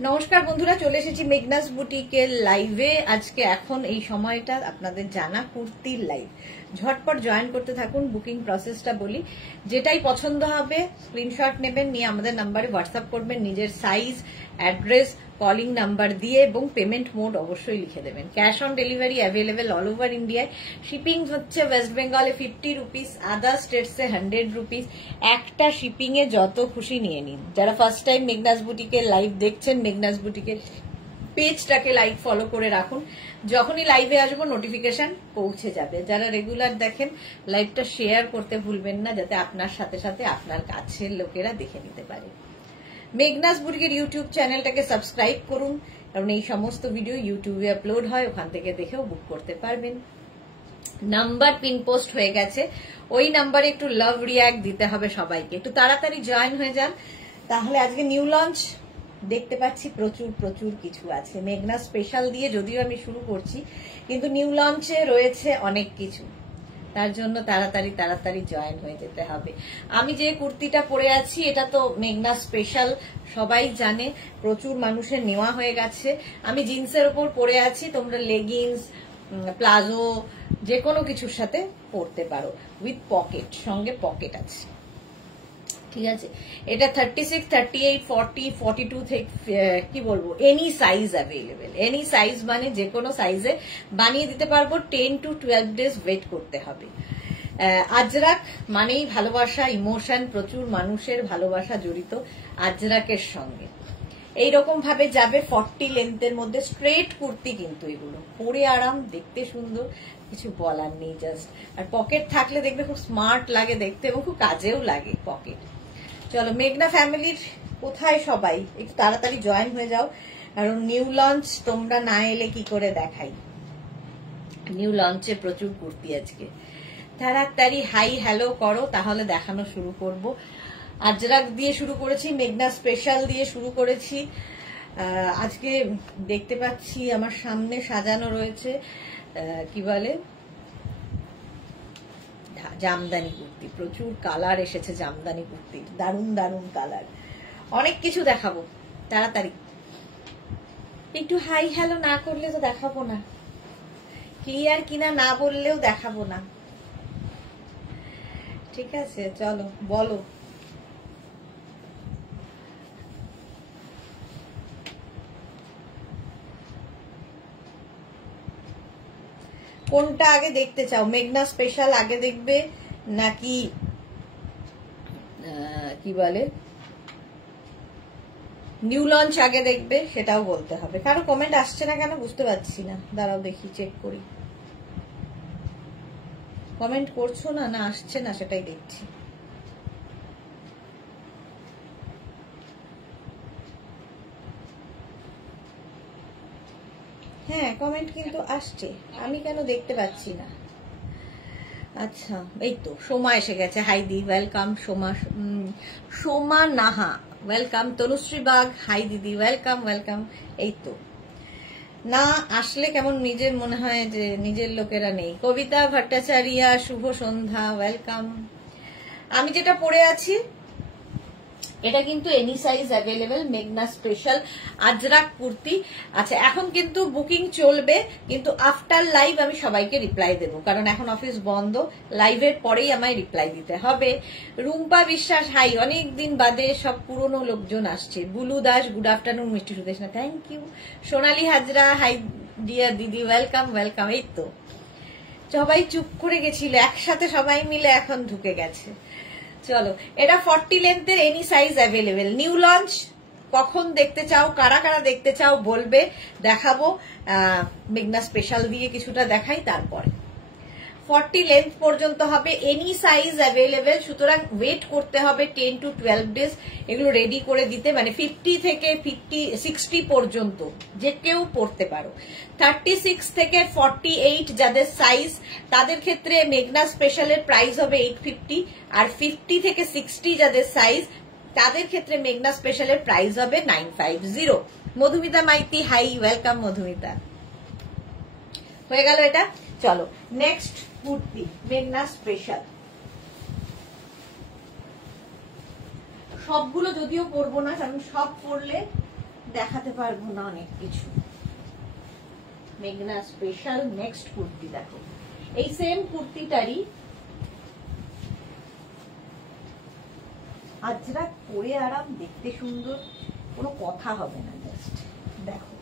নমস্কার বন্ধুরা, চলে এসেছি মেঘনাস বুটিকের লাইভে। আজকে এখন এই সময়টা আপনাদের জানা কুর্তির লাইভ। ঝটপট জয়েন করতে থাকুন। বুকিং প্রসেসটা বলি, যেটাই পছন্দ হবে স্ক্রিনশট নেবেন, নিয়ে আমাদের নাম্বারে হোয়াটসঅ্যাপ করবেন নিজের সাইজ, অ্যাড্রেস, কলিং নাম্বার দিয়ে এবং পেমেন্ট মোড অবশ্যই লিখে দেবেন। Cash on delivery available all over ইন্ডিয়ায়। শিপিং হচ্ছে ওয়েস্ট বেঙ্গলে 50 রুপিস, আদার স্টেটসে 100 রুপিস। একটা শিপিং এ যত খুশি নিয়ে নিন। যারা ফার্স্ট টাইম মেঘনাস বুটিকের লাইভ দেখছেন, মেঘনাস বুটিকের পেজটাকে লাইক ফলো করে রাখুন, যখনই লাইভে আসবো নোটিফিকেশন পৌঁছে যাবে। যারা রেগুলার দেখেন, লাইভটা শেয়ার করতে ভুলবেন না, যাতে আপনার সাথে সাথে আপনার কাছের লোকেরা দেখে নিতে পারে। মেঘনাস বুটিকের ইউটিউব চ্যানেলটাকে সাবস্ক্রাইব করুন, কারণ এই সমস্ত ভিডিও ইউটিউবে আপলোড হয়, ওখান থেকে দেখেও বুক করতে পারবেন। নাম্বার পিন পোস্ট হয়ে গেছে, ওই নাম্বারে একটু লাভ রিয়াক্ট দিতে হবে সবাইকে। একটু তাড়াতাড়ি জয়েন হয়ে যান, তাহলে আজকে নিউ লঞ্চ দেখতে পাচ্ছি প্রচুর প্রচুর কিছু আছে। মেঘনা স্পেশাল দিয়ে যদিও আমি শুরু করছি, কিন্তু নিউ লঞ্চে রয়েছে অনেক কিছু, তার জন্য তাড়াতাড়ি জয়েন হয়ে যেতে হবে। আমি যে কুর্তিটা পরে আছি এটা তো মেঘনা স্পেশাল, সবাই জানে, প্রচুর মানুষের নেওয়া হয়ে গেছে। আমি জিন্সের ওপর পরে আছি, তোমরা লেগিংস, প্লাজো যে কোনো কিছুর সাথে পরতে পারো, উইথ পকেট, সঙ্গে পকেট আছে, ঠিক আছে। এটা 36, 38, 40, 42 থেকে কি বলবো, any size available. Any size মানে যে কোনো সাইজে বানিয়ে দিতে পারবো। 10 to 12 ডেজ ওয়েট করতে হবে। আজরাক মানেই ভালোবাসা, ইমোশন, প্রচুর মানুষের ভালোবাসা জড়িত আজরাকের সঙ্গে। এইরকম ভাবে যাবে 40 লেন্থের মধ্যে স্ট্রেট কুর্তি, কিন্তু এগুলো পরে আরাম, দেখতে সুন্দর, কিছু বলার নেই জাস্ট। আর পকেট থাকলে দেখবে খুব স্মার্ট লাগে দেখতে এবং খুব কাজেও লাগে পকেট। চলো, মেঘনা ফ্যামিলির কোথায় সবাই, একটু তাড়াতাড়ি জয়েন হয়ে যাও, কারণ নিউ লঞ্চ তোমরা না এলে কি করে দেখাই। নিউ লঞ্চে প্রচুর কুর্তি আজকে, তাড়াতাড়ি হাই হ্যালো করো, তাহলে দেখানো শুরু করব। আজরাক দিয়ে শুরু করেছি, মেঘনা স্পেশাল দিয়ে শুরু করেছি। আজকে দেখতে পাচ্ছি আমার সামনে সাজানো রয়েছে কি বলে, জামদানি কুর্তি। প্রচুর কালার এসেছে জামদানি কুর্তির, দারুণ দারুণ কালার। অনেক কিছু দেখাবো, তাড়াতাড়ি। একটু হাই হ্যালো না করলে তো দেখাবো না, ক্লিয়ার কিনা না বললেও দেখাবো না, ঠিক আছে। চলো বলো, কোনটা আগে দেখতে চাও? মেঘনা স্পেশাল আগে দেখবে নাকি কি বলে নিউ লঞ্চ আগে দেখবে, সেটাও বলতে হবে। কারো কমেন্ট আসছে না কেন বুঝতে পারছি না, দাঁড়াও দেখি, চেক করি। কমেন্ট করছো না, না আসছে না সেটাই দেখছি। হ্যাঁ, কমেন্ট কিন্তু আসছে, আমি কেন দেখতে পাচ্ছি না? আচ্ছা, এই তো সোমা এসে গেছে। হাই দি, welcome. Soma Naha, welcome. Tanushree Bag, hi দিদি, ওয়েলকাম ওয়েলকাম। এই তো, না আসলে কেমন নিজের মনে হয় যে নিজের লোকেরা নেই। কবিতা ভট্টাচার্য, শুভ সন্ধ্যা, ওয়েলকাম। আমি যেটা পরে আছি এটা কিন্তু এনি সাইজ অ্যাভেলেবেল, মেঘনা স্পেশাল আজরাক কুর্তি। আচ্ছা, এখন কিন্তু বুকিং চলবে, কিন্তু আফটার লাইভ আমি সবাইকে রিপ্লাই দেবো, কারণ এখন অফিস বন্ধ। লাইভের পরেই আমায় রিপ্লাই দিতে হবে। রুম্পা বিশ্বাস, হাই, অনেকদিন বাদে সব পুরনো লোকজন আসছে। Bulu Das, good afternoon. Mishti Sudeshna, thank you. Sonali Hazra, hi dear দিদি, ওয়েলকাম ওয়েলকাম। এই তো সবাই চুপ করে গেছিল, একসাথে সবাই মিলে এখন ঢুকে গেছে। চলো, এটা 40 লেন্থের, any size available. New launch কখন দেখতে চাও, কারা কারা দেখতে চাও বলবে, দেখাবো। মেঘনা স্পেশাল দিয়ে কিছুটা দেখাই, তারপরে 40 লেন্থ পর্যন্ত হবে, এনি সাইজ অ্যাভেলেবেল। সুতরাং ওয়েট করতে হবে 10 to 12 ডেজ এগুলো রেডি করে দিতে, মানে 50 থেকে 60 পর্যন্ত যে কেউ পড়তে পারো। 36 থেকে 48 যাদের সাইজ, তাদের ক্ষেত্রে মেঘনা স্পেশালের প্রাইস হবে 850, আর 50 থেকে 60 যাদের সাইজ, তাদের ক্ষেত্রে মেঘনা স্পেশালের প্রাইস হবে 950। Madhumita Maiti, hi, welcome Madhumita. হয়ে গেল এটা। চলো নেক্সট কুর্তি, মেঘনা স্পেশাল। সবগুলো যদিও পরবো না, কারণ সব পরলে দেখাতে পারবো না অনেক কিছু। মেঘনা স্পেশাল নেক্সট কুর্তি দেখো, এই সেম কুর্তিটারই আজরা পরে আরাম, দেখতে সুন্দর, কোনো কথা হবে না। জাস্ট দেখো,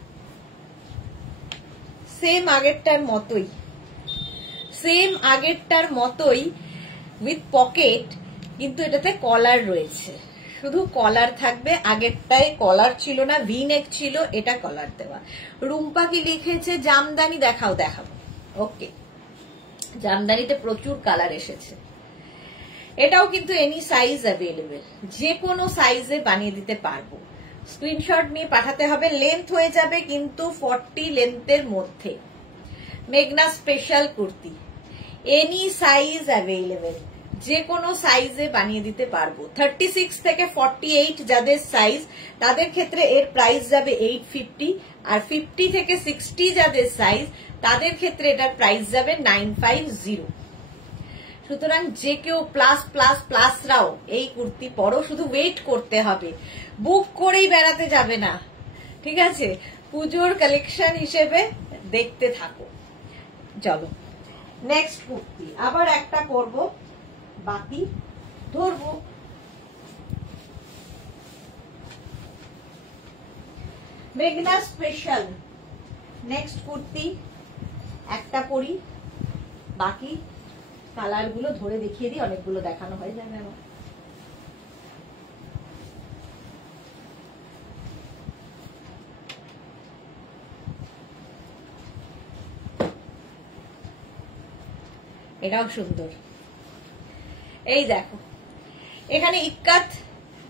সেম আগেরটার মতোই উইথ পকেট, কিন্তু এটাতে কলার রয়েছে, শুধু কলার থাকবে। আগেরটায় কলার ছিল না, ভি নেক ছিল, এটা কলার দেওয়া। রুম্পা কি লিখেছে? জামদানি দেখাবো। ওকে, জামদানিতে প্রচুর কালার এসেছে। এটাও কিন্তু এনি সাইজ অ্যাভেলেবেল, যে কোনো সাইজে বানিয়ে দিতে পারবো। স্ক্রিনশট নিয়ে পাঠাতে হবে। লেন্থ হয়ে যাবে কিন্তু 40 লেন্থের মধ্যে। মেঘনা special kurti, any size available, যে কোনো সাইজে বানিয়ে দিতে পারবো। 36 থেকে 48 যাদের সাইজ, তাদের ক্ষেত্রে এর প্রাইস যাবে 850, আর 50 থেকে 60 যাদের সাইজ, তাদের ক্ষেত্রে এটার প্রাইস যাবে 950। সুতরাং যে কেউ প্লাসরাও এই কুর্তি পরো, শুধু ওয়েট করতে হবে, বুক করেই বেড়াতে যাবে না, ঠিক আছে? পুজোর কালেকশন হিসেবে দেখতে থাকো। চলো নেক্সট কুর্তি, আবার একটা করব, বাকি ধরবো। মেঘনা স্পেশাল নেক্সট কুর্তি, একটা পরি, বাকি কালার গুলো ধরে দেখিয়ে দিই, অনেকগুলো দেখানো হয়ে যাবে আমার। এটাও সুন্দর। এই দেখো, এখানে ইক্কাত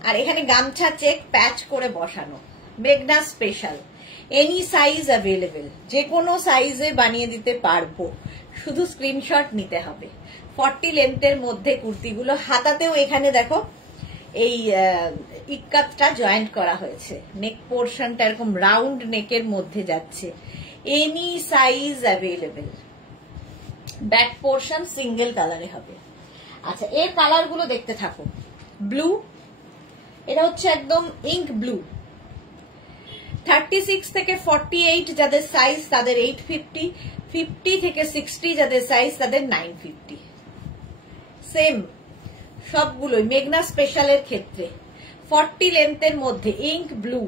আর এখানে গামছা চেক প্যাচ করে বসানো। মেঘনা স্পেশাল, এনি সাইজ অ্যাভেলেবেল, যে কোনো সাইজে বানিয়ে দিতে পারবো, শুধু স্ক্রিনশট নিতে হবে। 40 লেন্থের মধ্যে কুর্তিগুলো। হাতাতেও এখানে দেখো এই ইক্কাতটা জয়েন্ট করা হয়েছে, নেক পোর্শনটা এরকম রাউন্ড নেকের মধ্যে যাচ্ছে। Any size available. Back portion single কালারে হবে। আচ্ছা, এর কালার গুলো দেখতে থাকো। ব্লু, এটা হচ্ছে একদম ইঙ্ক ব্লু। 36 থেকে 48 যাদের সাইজ, তাদের 850, 50 থেকে 60 যাদের সাইজ, তাদের 950। সেম সবগুলোই মেঘনা স্পেশালের ক্ষেত্রে 40 লেন্থের মধ্যে ইঙ্ক ব্লু।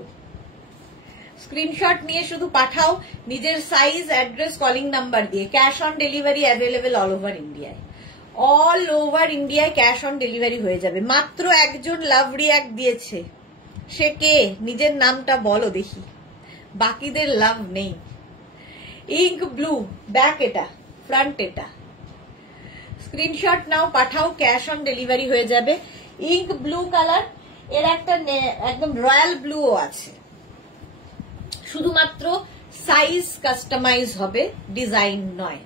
স্ক্রিনশট নিয়ে শুধু পাঠাও নিজের সাইজ, অ্যাড্রেস, কলিং নাম্বার দিয়ে। Cash on delivery available all over ইন্ডিয়ায়। অল ওভার ইন্ডিয়ায় ক্যাশ অন ডেলিভারি হয়ে যাবে। মাত্র একজন লাভ রিঅ্যাক্ট দিয়েছে, সে কে? নিজের নামটা বলো দেখি, বাকিদের লাভ নেই। ইঙ্ক ব্লু, ব্যাক এটা, ফ্রন্ট এটা। স্ক্রিনশট নাও, পাঠাও, ক্যাশ অন ডেলিভারি হয়ে যাবে। ইঙ্ক ব্লু কালার, এর একটা একদম রয়্যাল ব্লুও আছে। শুধুমাত্র সাইজ কাস্টমাইজ হবে, ডিজাইন নয়।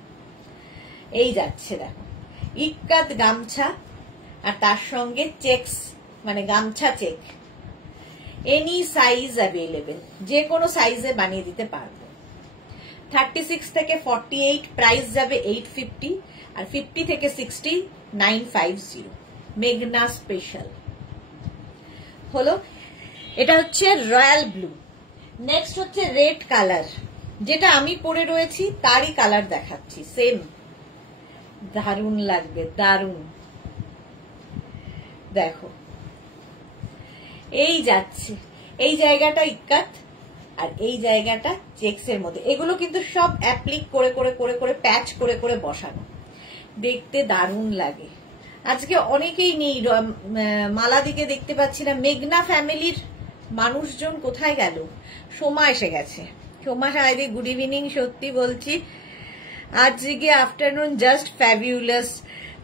এই যাচ্ছে দেখো, ইক্কাত গামছা আর তার সঙ্গে চেকস, মানে গামছা চেক। এনি সাইজ অ্যাভেলেবেল, যে কোনো সাইজে বানিয়ে দিতে পারবো। 36 থেকে 48 প্রাইস যাবে 850, আর 50 থেকে 60 950। মেঘনা স্পেশাল হলো। এটা হচ্ছে রয়্যাল ব্লু। নেক্সট হচ্ছে রেড কালার, যেটা আমি পরে রয়েছি তারই কালার দেখাচ্ছি। সেম, দারুণ লাগবে, দারুণ। দেখো, এই যাচ্ছে, এই জায়গাটা ইক্কাত আর এই জায়গাটা চেক্সের মধ্যে। এগুলো কিন্তু সব অ্যাপ্লিক করে করে করে করে প্যাচ করে করে বসানো, দেখতে দারুণ লাগে। আজকে অনেকেই নেই, মালা দিকে দেখতে পাচ্ছি না। মেঘনা ফ্যামিলির মানুষজন কোথায় গেল? সোমা এসে গেছে। Soma Sahedi, good evening. সত্যি বলছি, আজকে আফটারনুন জাস্ট ফ্যাবিউলাস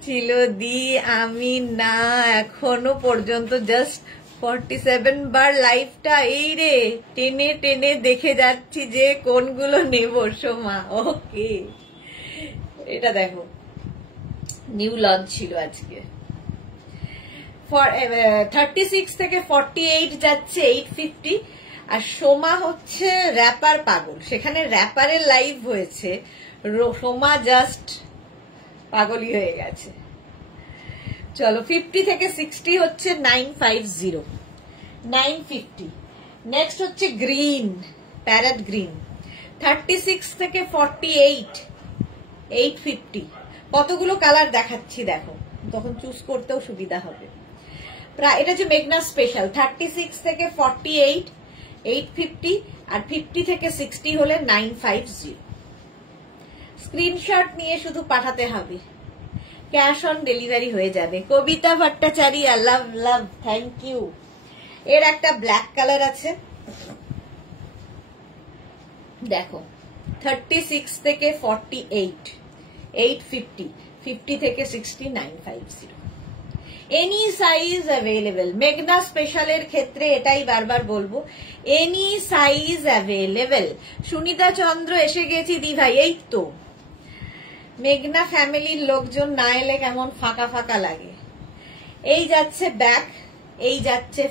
ছিল দি। আমি না এখনো পর্যন্ত জাস্ট 47 বার লাইভটা এই রে টেনে টেনে দেখে যাচ্ছি যে কোনগুলো নেব। সোমা, ওকে, এটা দেখো নিউ লঞ্চ ছিল আজকে। 36 থেকে 48 যাচ্ছে 850, আর সোমা হচ্ছে র্যাপার পাগল, সেখানে র্যাপারের লাইভ হয়েছে। সোমা জাস্ট পাগলই হয়ে গেছে। চলো, 50 থেকে 60 হচ্ছে 950, 950। নেক্সট হচ্ছে গ্রিন, প্যারেট গ্রিন, 36 থেকে 48, 850। কতগুলো কালার দেখাচ্ছি দেখো, তখন চুজ করতেও সুবিধা হবে। প্রায় এটা যে মেঘনা স্পেশাল, 36 থেকে 48, 850, আর 50 থেকে 60 হলে 950। স্ক্রিনশট নিয়ে শুধু পাঠাতে হবে, ক্যাশ অন ডেলিভারি হয়ে যাবে। কবিতা ভট্টাচার্য, লাভ লাভ, থ্যাংক ইউ। এর একটা ব্ল্যাক কালার আছে দেখো, 36 থেকে 48, 850, 50 থেকে 60, 950। Any size available. মেঘনা স্পেশালের ক্ষেত্রে এটাই বারবার বলবো, এনি সাইজ অ্যাভেলেবেল। সুনিতা চন্দ্র এসে গেছি দি ভাই। এই তো মেঘনা ফ্যামিলির লোকজন না এলে কেমন ফাঁকা ফাঁকা লাগে। এই যাচ্ছে ব্যাক, এই যাচ্ছে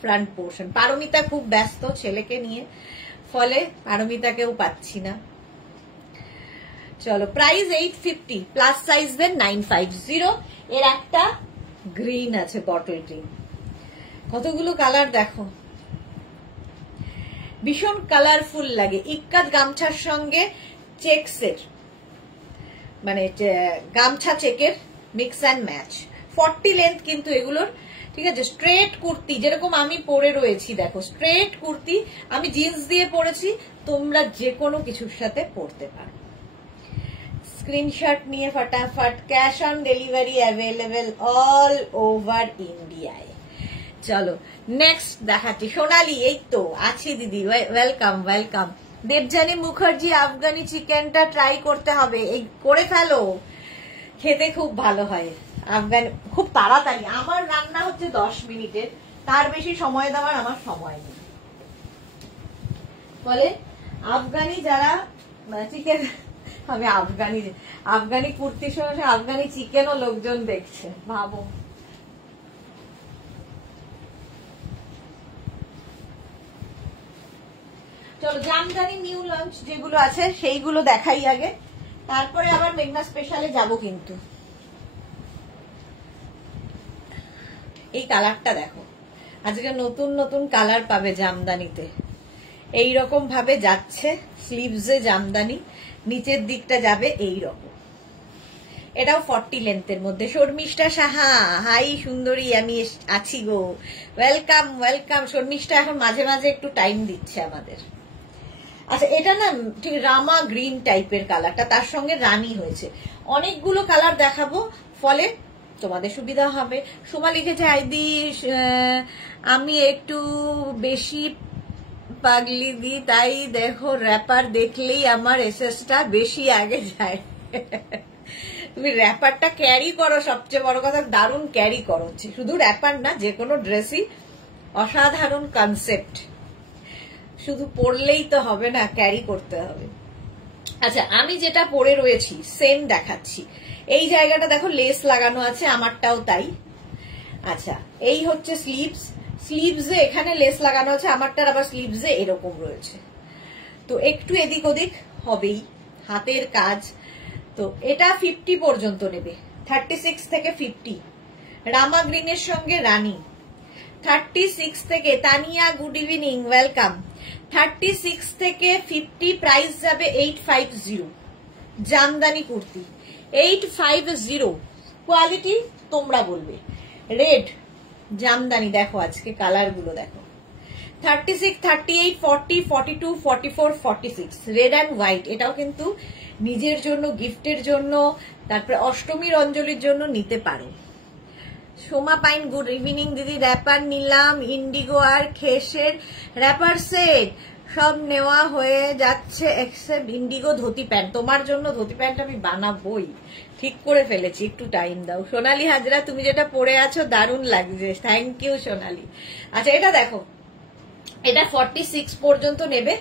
ফ্রন্ট পোর্শন। পারমিতা খুব ব্যস্ত ছেলেকে নিয়ে, ফলে পারমিতাকেও পাচ্ছি না। চলো, প্রাইস 850, প্লাস সাইজ দেন 950। এর একটা গ্রিন আছে, বটল গ্রিন। কতগুলো কালার দেখো, ভীষণ কালারফুল লাগে। ইক্কাত গামছার সঙ্গে চেকসের, মানে গামছা চেকের মিক্স অ্যান্ড ম্যাচ। 40 লেন্থ কিন্তু এগুলোর, ঠিক আছে। স্ট্রেট কুর্তি যেরকম আমি পরে রয়েছি দেখো, স্ট্রেট কুর্তি আমি জিন্স দিয়ে পরেছি, তোমরা যে কোনো কিছুর সাথে পরতে পারো। স্ক্রিনশট নিয়ে ফটাফট, cash on delivery available all over ইন্ডিয়ায়। চলো নেক্সট দেখাচ্ছি। সোনালি, এই তো আছি দিদি, ওয়েলকাম ওয়েলকাম। দেবজানী মুখার্জি, আফগানি চিকেনটা ট্রাই করতে হবে, এই করে ফেলো, খেতে খুব ভালো হয়। আফগানি খুব তাড়াতাড়ি, আমার রান্না হচ্ছে 10 মিনিটের, তার বেশি সময় দেওয়ার আমার সময় নেই। বলে আফগানি যারা চিকেন, আমি আফগানি কুর্তির সঙ্গে আফগানি চিকেনও লোকজন দেখছে, ভাবো। চলো, জামদানি নিউ লঞ্চ যেগুলো আছে সেইগুলো দেখাই আগে, তারপরে আবার মেঘনা স্পেশালে যাব। কিন্তু এই কালারটা দেখো, আজকে নতুন নতুন কালার পাবে জামদানিতে। এইরকম ভাবে যাচ্ছে স্লিভসে জামদানি, নিচের দিকটা যাবে এইরকম। এটাও 40 লেন্থের মধ্যে। শর্মিষ্ঠা সাহা, হাই সুন্দরী, আমি আছি গো, ওয়েলকাম ওয়েলকাম। শর্মিষ্ঠা এখন মাঝে মাঝে একটু টাইম দিচ্ছে আমাদের। আচ্ছা, এটা না ঠিক রামা গ্রিন টাইপের কালারটা, তার সঙ্গে রানী হয়েছে। অনেকগুলো কালার দেখাবো, ফলে তোমাদের সুবিধা হবে। সোমা লিখেছে, আইদি আমি একটু বেশি পাগলি দি, তাই দেখো র্যাপার দেখলেই আমার এসএসটা বেশি আগে যায়। তুমি র্যাপারটা ক্যারি করো, সবচেয়ে বড় কথা, দারুণ ক্যারি করো। শুধু র্যাপার না, যে কোনো ড্রেসই অসাধারণ কনসেপ্ট, শুধু পরলেই তো হবে না, ক্যারি করতে হবে। আচ্ছা, আমি যেটা পরে রয়েছি সেম দেখাচ্ছি। এই জায়গাটা দেখো লেস লাগানো আছে, আমারটাও তাই। আচ্ছা, এই হচ্ছে স্লিভস, স্লিভসে এখানে লেস লাগানো আছে, আমারটার আবার স্লিভসে এরকম রয়েছে। তো একটু এদিক ওদিক হবেই, হাতের কাজ। তো এটা 50 পর্যন্ত নেবে, 36 থেকে 50। রামা গ্রিনের সঙ্গে রানী, 36 থেকে। Tania, good evening, welcome. 36 থেকে 50, প্রাইস যাবে 850। জামদানি কুর্তি 850, কোয়ালিটি তোমরা বলবে। রেড জামদানি দেখো, আজকে কালার গুলো দেখো, 36, 38, 40, 42, 44, 46, রেড অ্যান্ড হোয়াইট। এটাও কিন্তু নিজের জন্য, গিফটের জন্য, তারপরে অষ্টমীর অঞ্জলির জন্য নিতে পারো। সোমা পাইন, গুড ইভিনিং দিদি। র্যাপার নিলাম, ইন্ডিগো আর খেসের র্যাপার সেট সব নেওয়া হয়ে যাচ্ছে এক্সেপ্ট ইন্ডিগো ধুতি প্যান্ট। তোমার জন্য ধুতি প্যান্ট আমি বানাবোই, ঠিক করে ফেলেছি, একটু টাইম দাও। সোনালী হাজরা, তুমি যেটা পরে আছো দারুণ লাগছে, থ্যাংক ইউ সোনালী। আচ্ছা, এটা দেখো, এটা 46 পর্যন্ত নেবে।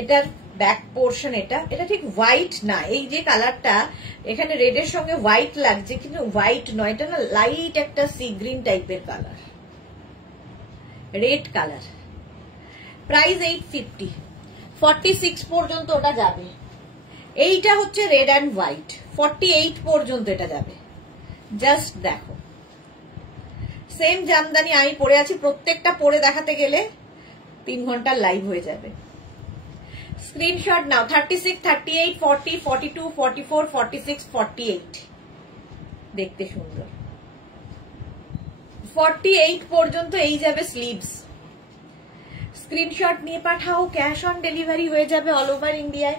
এটার ব্যাক পোর্শন, এটা ঠিক হোয়াইট না, এই যে কালারটা এখানে রেডের সঙ্গে হোয়াইট লাগছে, কিন্তু হোয়াইট নয়, এটা না লাইট একটা সি গ্রিন টাইপের কালার, রেড কালার। প্রাইস 850, 46 পর্যন্ত ওটা যাবে। এইটা হচ্ছে রেড অ্যান্ড হোয়াইট, 48 পর্যন্ত এটা যাবে। জাস্ট দেখো, সেম জামদানি আমি পরে আছি, প্রত্যেকটা পরে দেখাতে গেলে 3 ঘন্টার লাইভ হয়ে যাবে। স্ক্রিনশট নাও 36, 38, 40, 42, 44, 46, 48 দেখতে সুন্দর। 48 পর্যন্ত এই যাবে স্লিভস। স্ক্রিনশট নিয়ে পাঠাও, ক্যাশ অন ডেলিভারি হয়ে যাবে অল ওভার ইন্ডিয়ায়।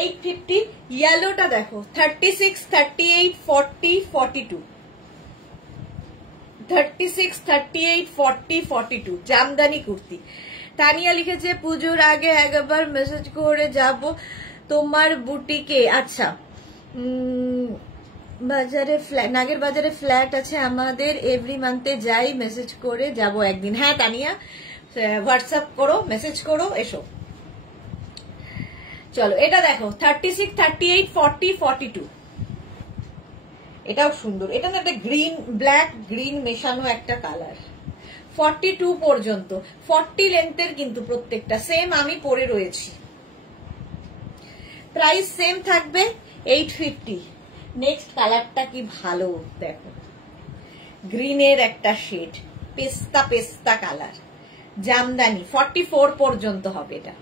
850 ইয়েলোটা দেখো 36, 38, 40, 42 36, 38, 40, 42 জামদানি কুর্তি। তানিয়া লিখেছে পুজোর আগে একবার মেসেজ করে যাব তোমার বুটিকে। আচ্ছা, বাজারে ফ্ল্যাট, নাগের বাজারে ফ্ল্যাট আছে আমাদের, এভরি মান্থে যাই, মেসেজ করে যাব একদিন। হ্যাঁ তানিয়া, হোয়াটসঅ্যাপ করো, মেসেজ করো, এসো। চলো এটা দেখো 36, 38, 40, 42 এটাও সুন্দর। এটা না একটা গ্রিন, ব্ল্যাক গ্রিন মেশানো একটা কালার। 42 পর্যন্ত, 40 লেন্থের কিন্তু প্রত্যেকটা সেম আমি পরে রয়েছি। প্রাইস সেম থাকবে 850। নেক্সট কালারটা কি ভালো দেখো, গ্রিনের একটা শেড, পেস্তা পেস্তা কালার, জামদানি। 44 পর্যন্ত হবে এটা,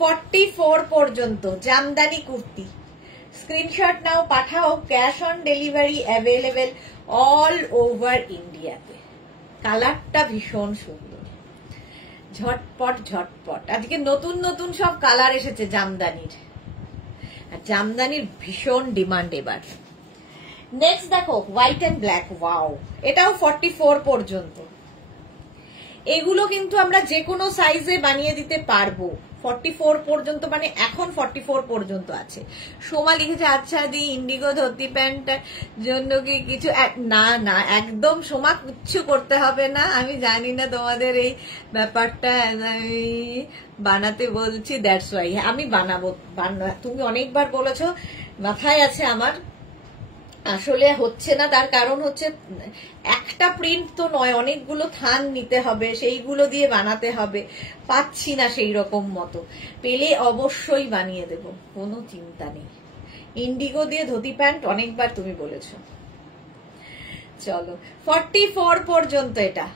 44 পর্যন্ত জামদানি কুর্তি। স্ক্রিনশট নাও, পাঠাও, cash on delivery available all over ইন্ডিয়াতে। কালারটা ভীষণ সুন্দর, ঝটপট ঝটপট। আজকে নতুন নতুন সব কালার এসেছে জামদানির, আর জামদানির ভীষণ ডিমান্ড এবার। নেক্সট দেখো হোয়াইট এন্ড ব্ল্যাক, ওয়াও, এটাও 44 পর্যন্ত। এগুলো কিন্তু আমরা যে কোনো সাইজে বানিয়ে দিতে পারবো। 44 পর্যন্ত, মানে এখন 44 পর্যন্ত আছে। সোমা লিখেছে আচ্ছা দি ইন্ডিগো ধুতি প্যান্টের জন্য কি কিছু? না না, একদম সোমা কিচ্ছু করতে হবে না। আমি জানি না তোমাদের এই ব্যাপারটা, আমি বানাতে বলছি, দ্যাটস ওয়াই আমি বানাবো। তুমি অনেকবার বলেছো, মাথায় আছে আমার, আসলে হচ্ছে না। তার কারণ হচ্ছে একটা প্রিন্ট তো নয়, অনেকগুলো থান নিতে হবে, সেইগুলো দিয়ে বানাতে হবে, পাচ্ছি না সেই রকম মতো। পেলে অবশ্যই বানিয়ে দেব, কোনো চিন্তা নেই। ইন্ডিগো দিয়ে ধুতি প্যান্ট অনেকবার তুমি বলেছো। চলো 44 পর্যন্ত এটা।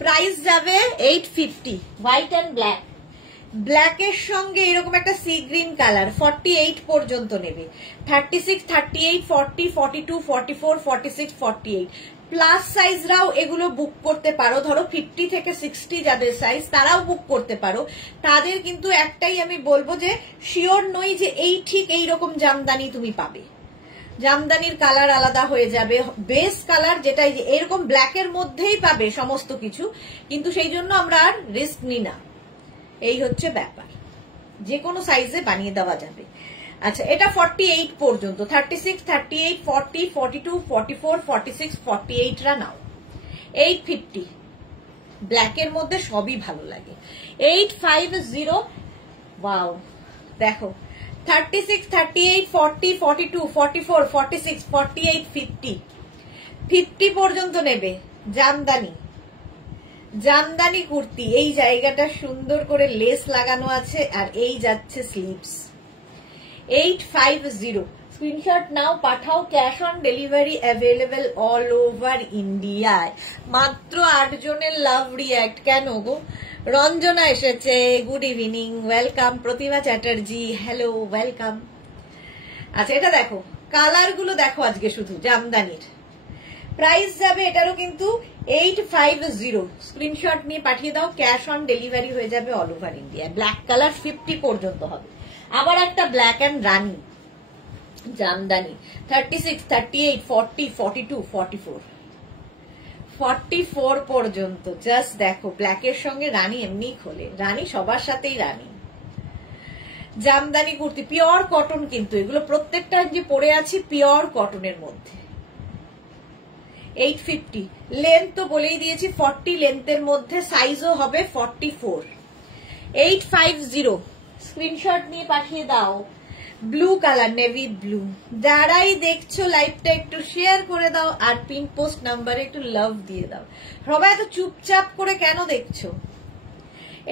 প্রাইস যাবে 850। হোয়াইট অ্যান্ড ব্ল্যাক, ব্ল্যাকের সঙ্গে এরকম একটা সি গ্রিন কালার। 48 পর্যন্ত নেবে। 36, 38, 40, 42, 44, 46, 48 প্লাস সাইজরাও এগুলো বুক করতে পারো। ধরো 50 থেকে 60 যাদের সাইজ, তারাও বুক করতে পারো। তাদের কিন্তু একটাই আমি বলবো যে শিওর নই যে এই ঠিক এইরকম জামদানি তুমি পাবে। জামদানির কালার আলাদা হয়ে যাবে, বেস কালার যেটা এরকম ব্ল্যাকের মধ্যেই পাবে সমস্ত কিছু, কিন্তু সেই জন্য আমরা আর রিস্ক নিই না। এই হচ্ছে ব্যাপার, যে কোনো সাইজে বানিয়ে দেওয়া যাবে। আচ্ছা, এটা 48 পর্যন্ত। 36, 38, 40, 42, 44, 46, 48 রা নাও। 850। ব্ল্যাকের মধ্যে সবই ভালো লাগে। 850। ওয়াও, দেখো 36, 38, 40, 42, 44, 46, 48, 50 50 পর্যন্ত নেবে। জামদানি, জামদানি কুর্তি। এই জায়গাটা সুন্দর করে লেস লাগানো আছে, আর এই যাচ্ছে স্লিভস। 850। স্ক্রিনশট নাও, পাঠাও, cash on delivery available all over ইন্ডিয়ায়। মাত্র 8 জনের লাভ রিয়াক্ট। কেন গো? রঞ্জনা এসেছে, গুড ইভিনিং, ওয়েলকাম। প্রতিমা চ্যাটার্জি, হ্যালো, ওয়েলকাম। আচ্ছা, এটা দেখো, কালার গুলো দেখো আজকে শুধু জামদানির। প্রাইস যাবে এটারও কিন্তু 850। স্ক্রিনশট নিয়ে পাঠিয়ে দাও, ক্যাশ অন ডেলিভারি হয়ে যাবে all over India. Black colour 50 পর্যন্ত হবে। আবার একটা ব্ল্যাক অ্যান্ড রানি জামদানি। 36, 38, 40, 42, 44 44 পর্যন্ত। জাস্ট দেখো, ব্ল্যাকের সঙ্গে রানী এমনি খোলে, রানী সবার সাথেই রানী। জামদানি কুর্তি, পিওর কটন কিন্তু এগুলো প্রত্যেকটা যে পরে আছি পিওর কটনের মধ্যে। 850। লেন্থ তো বলেই দিয়েছি 40 লেন্থের মধ্যে, সাইজও হবে 44। 850। স্ক্রিনশট নিয়ে পাঠিয়ে দাও। Blue colour, navy blue. যারাই দেখছো লাইভটা একটু শেয়ার করে দাও, আর পিন পোস্ট নাম্বারে একটু লাভ দিয়ে দাও। সবাই এত চুপচাপ করে কেন দেখছো?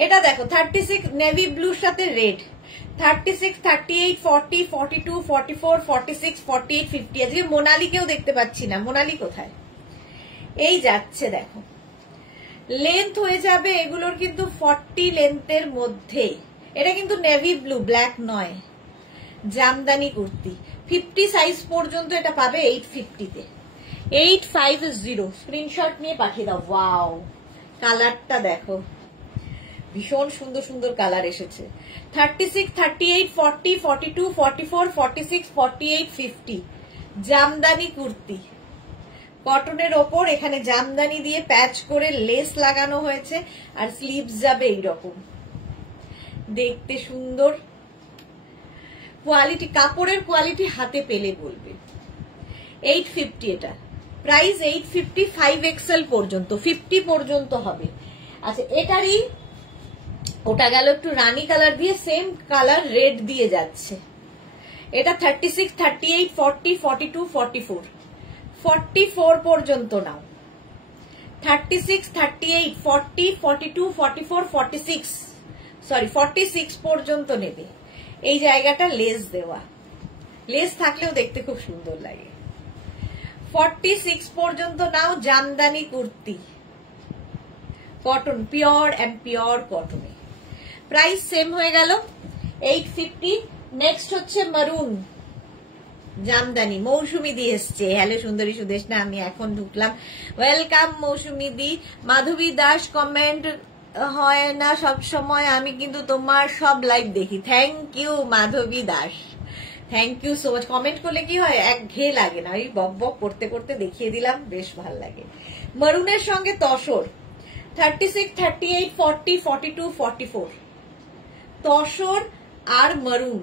এটা দেখো 36 নেভি ব্লুর সাথে রেড। 36, 38, 40, 42, 44, 46, 48, 50। আজকে মোনালিকেও দেখতে পাচ্ছি না, মোনালি কোথায়? এই যাচ্ছে দেখো লেন্থ হয়ে যাবে এগুলোর কিন্তু 40 লেন্থের মধ্যে। এটা কিন্তু নেভি ব্লু, ব্ল্যাক নয়, জামদানি কুর্তি। 50 সাইজ পর্যন্ত এটা পাবে 850-তে, 850। স্ক্রিনশট নিয়ে পাঠিয়ে দাও। ওয়াও, কালারটা দেখো, ভীষণ সুন্দর সুন্দর কালার এসেছে। 36, 38, 40, 42, 44, 46, 48, 50 জামদানি কুর্তি, কটনের ওপর এখানে জামদানি দিয়ে প্যাচ করে লেস লাগানো হয়েছে, আর স্লিভস যাবে এইরকম, দেখতে সুন্দর। কোয়ালিটি, কাপড়ের কোয়ালিটি হাতে পেলে বলবে। 850 এটা প্রাইস, 850, 5XL পর্যন্ত, 50 পর্যন্ত হবে। আচ্ছা, এটারই ওটা গেল একটু রানী কালার দিয়ে, সেম কালার রেড দিয়ে যাচ্ছে। এটা 36, 38, 40, 42, 44, 44 পর্যন্ত নাও। 36, 38, 40, 42, 44, 46, সরি 46 পর্যন্ত নেবে। এই জায়গাটা লেস দেওয়া, লেস থাকলেও দেখতে খুব সুন্দর লাগে। 46 পর্যন্ত নাও। Jamdani kurti, cotton, pure and pure কটনে। প্রাইস সেম হয়ে গেল 850। নেক্সট হচ্ছে মারুন জামদানি, মৌসুমি দি এসছে। হ্যালো সুন্দরী সুদেশনা, আমি এখন ঢুকলাম। ওয়েলকাম মৌসুমি দি। মাধবী দাস কমেন্ট হয় না সব সময়, আমি কিন্তু তোমার সব লাইভ দেখি। Thank you Madhabi Das, thank you so much. Comment করলে কি হয়, একঘেয়ে লাগে না, ওই বক বক করতে করতে দেখিয়ে দিলাম, বেশ ভালো লাগে। মারুনের সঙ্গে তসর, 36, 38, 40, 42, 44 তসর আর মারুন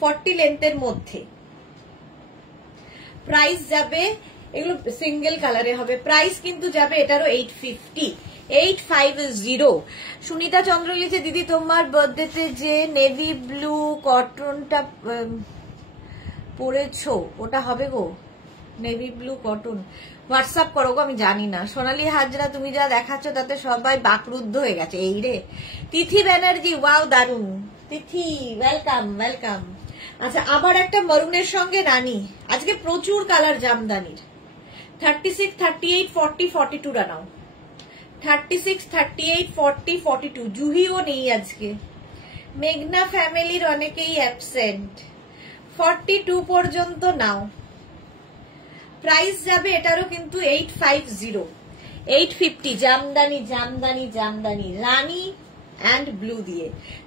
40 লেন্থের মধ্যে। প্রাইস যাবে, এগুলো সিঙ্গেল কালারে হবে, প্রাইস কিন্তু যাবে এটারও 850, 850। সুনিতা চন্দ্র লিখেছে, দিদি তোমার বার্থডেতে যে নেভি ব্লু কটনটা পরেছো ওটা হবে গো? নেভি ব্লু কটন হোয়াটসঅ্যাপ করো গো, আমি জানি না। সোনালী হাজরা, তুমি যা দেখাচ্ছ তাতে সবাই বাকরুদ্ধ হয়ে গেছে। এই রে তিথি ব্যানার্জি, ওয়াও দারুন তিথি, ওয়েলকাম ওয়েলকাম। আচ্ছা, আবার একটা মরুনের সঙ্গে রানী, আজকে প্রচুর কালার জামদানির। 36, 38, 40, 42 নাও। 36, 38, 40, 42। জুহিও নেই আজকে, মেঘনা ফ্যামিলির অনেকেই অ্যাবসেন্ট। 42 পর্যন্ত নাও। প্রাইস যাবে এটারও কিন্তু 850, 850। জামদানি জামদানি জামদানি, রানী অ্যান্ড ব্লু দিয়ে।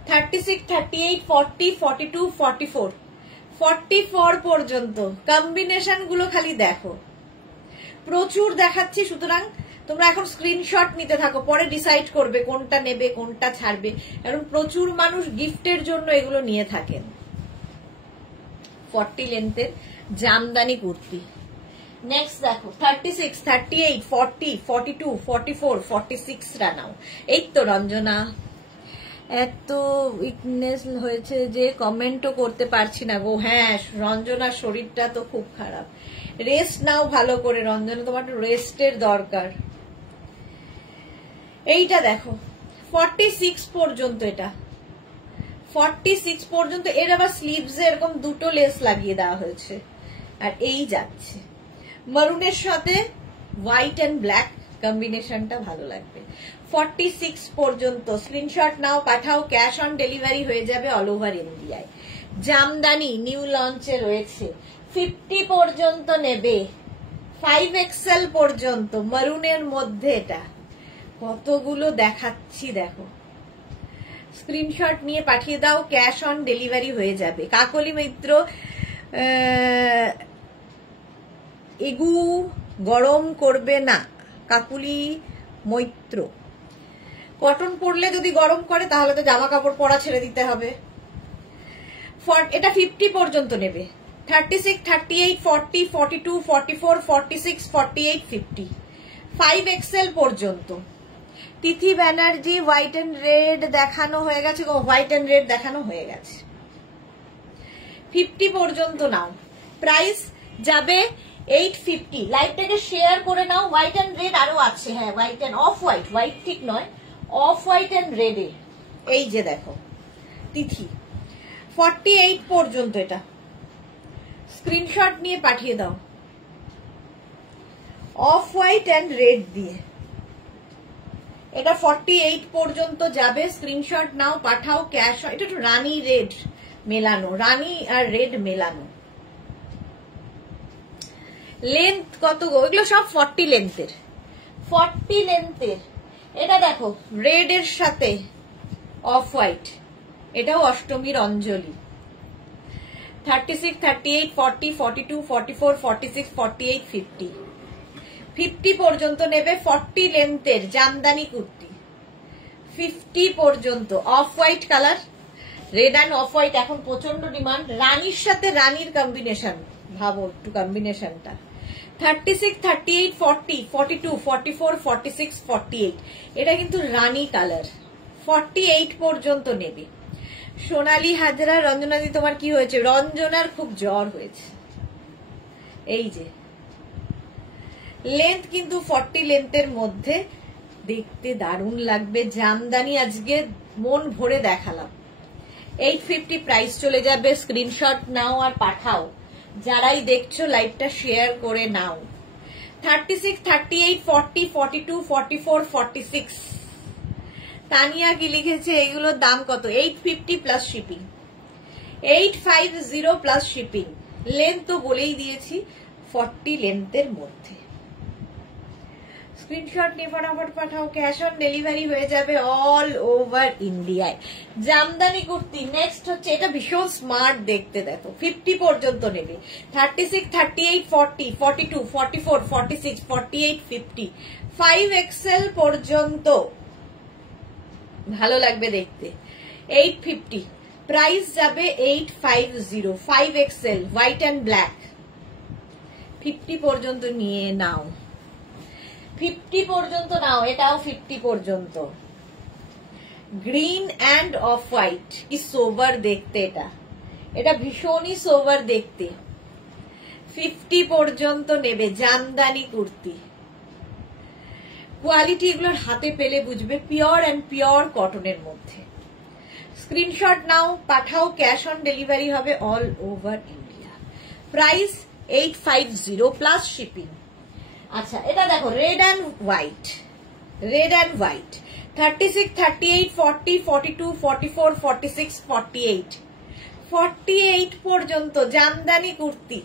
36, 38, 40, 42, 44, 44 পর্যন্ত। কম্বিনেশন গুলো খালি দেখো, প্রচুর দেখাচ্ছি, সুতরাং তোমরা এখন স্ক্রিনশট নিতে থাকো, পরে ডিসাইড করবে কোনটা নেবে কোনটা ছাড়বে, কারণ প্রচুর মানুষ গিফটের জন্য এগুলো নিয়ে থাকেন। 40 লেন্থের জামদানি কুর্তি। নেক্সট দেখো 36, 38, 40, 42, 44, 46 নাও। এই তো রঞ্জনা, এত উইকনেস হয়েছে যে কমেন্টও করতে পারছি না গো। হ্যাঁ রঞ্জনার শরীরটা তো খুব খারাপ, রেস্ট নাও ভালো করে রঞ্জনা, তোমার রেস্টের দরকার। এইটা দেখো 46 পর্যন্ত, এটা 46 পর্যন্ত। এর আবার স্লিভস এরকম দুটো লেস লাগিয়ে দেওয়া হয়েছে, আর এই যাচ্ছে মারুনের সাথে হোয়াইট এন্ড ব্ল্যাক কম্বিনেশনটা ভালো লাগবে। 46 পর্যন্ত স্ক্রিনশট নাও, পাঠাও, ক্যাশ অন ডেলিভারি হয়ে যাবে অল ওভার ইন্ডিয়ায়। জামদানি নিউ লঞ্চে রয়েছে। 50 পর্যন্ত নেবে, 5XL পর্যন্ত মারুনের মধ্যে। এটা কতগুলো দেখাচ্ছি দেখো, স্ক্রিনশট নিয়ে পাঠিয়ে দাও, ক্যাশ অন ডেলিভারি হয়ে যাবে। কাকলি মিত্র, এগু গরম করবে না। কাকুলি মৈত্র, কটন পরলে যদি গরম করে তাহলে তো জামা কাপড় পরা ছেড়ে দিতে হবে। এটা 50 পর্যন্ত নেবে। 36, 38, 40, 42, 44, 46, 48, 50, 5XL পর্যন্ত। তিথি ব্যানার্জি, হোয়াইট এন্ড রেড দেখানো হয়ে গেছে গো, হোয়াইট এন্ড রেড দেখানো হয়ে গেছে। 50 পর্যন্ত নাও। প্রাইস যাবে 850। লাইভটাকে শেয়ার করে নাও। হোয়াইট এন্ড রেড আরো আছে, হ্যাঁ white end off white, white ঠিক নয়, অফ হোয়াইট এন্ড রেডে। এই যে দেখো তিথি 48 পর্যন্ত। এটা স্ক্রিনশট নিয়ে পাঠিয়ে দাও, অফ হোয়াইট এন্ড রেড দিয়ে। এটা 48 পর্যন্ত যাবে, স্ক্রিনশট নাও, পাঠাও, ক্যাশ। এটা একটু রানী রেড মেলানো, রানী আর রেড মেলানো। লেন্থ কত গো? এগুলো সব 40 লেন্থের, 40 লেন্থের। এটা দেখো রেড এর সাথে অফ হোয়াইট, এটাও অষ্টমীর অঞ্জলি। 36, 38, 40, 42, 44, 46, 48, 50, 50 পর্যন্ত নেবে। 40 লেন্থের জামদানি কুর্তি 50 পর্যন্ত। Of white colour, red and off white এখন প্রচন্ড ডিমান্ড। রানীর সাথে রানীর কম্বিনেশন, ভাবো একটু কম্বিনেশনটা। 36, 38, 40, 42, 44, 46, 48, এটা কিন্তু রানী কালার। 48 পর্যন্ত নেবে। সোনালী হাজরা, রঞ্জনাদি তোমার কি হয়েছে? রঞ্জনার খুব জ্বর হয়েছে। এই যে লেন্থ কিন্তু 40 লেন্থের মধ্যে, দেখতে দারুণ লাগবে। জামদানি আজকে মন ভরে দেখালাম। 850 প্রাইস চলে যাবে। স্ক্রিনশট নাও আর পাঠাও, যারাই দেখছো লাইভটা শেয়ার করে নাও। 36, 38, 40, 42, 44, 46, তানিয়া কি লিখেছে? এগুলোর দাম কত? 850 plus shipping, 850 plus shipping. Length তো বলেই দিয়েছি 40 লেন্থের মধ্যে। স্ক্রিনশট নিয়ে ফটাফট পাঠাও, ক্যাশ অন ডেলিভারি হয়ে যাবে অল ওভার ইন্ডিয়ায়। জামদানি কুর্তি নেক্সট হচ্ছে, এটা ভীষণ স্মার্ট দেখতে, দেখো 50 পর্যন্ত নেবে। 36, 38, 40, 42, 44, 46, 48, 50, 5XL পর্যন্ত ভালো লাগবে দেখতে। 850 প্রাইস যাবে। 850 5XL হোয়াইট অ্যান্ড ব্ল্যাক 50 পর্যন্ত নিয়ে নাও। 50 পর্যন্ত নাও, এটাও 50 পর্যন্ত। গ্রিন অ্যান্ড অফ হোয়াইট, কি সোবার দেখতে এটা, এটা ভীষণই সোবার দেখতে। 50 পর্যন্ত নেবে জামদানি কুর্তি। কোয়ালিটি এগুলোর হাতে পেলে বুঝবে, পিওর অ্যান্ড পিওর কটনের মধ্যে। স্ক্রিনশট নাও, পাঠাও, ক্যাশ অন ডেলিভারি হবে all over India. Price 850 plus shipping. আচ্ছা এটা দেখো red and white, red and white 36, 38, 40, 42, 44, 46, 48, 48 পর্যন্ত জামদানি কুর্তি।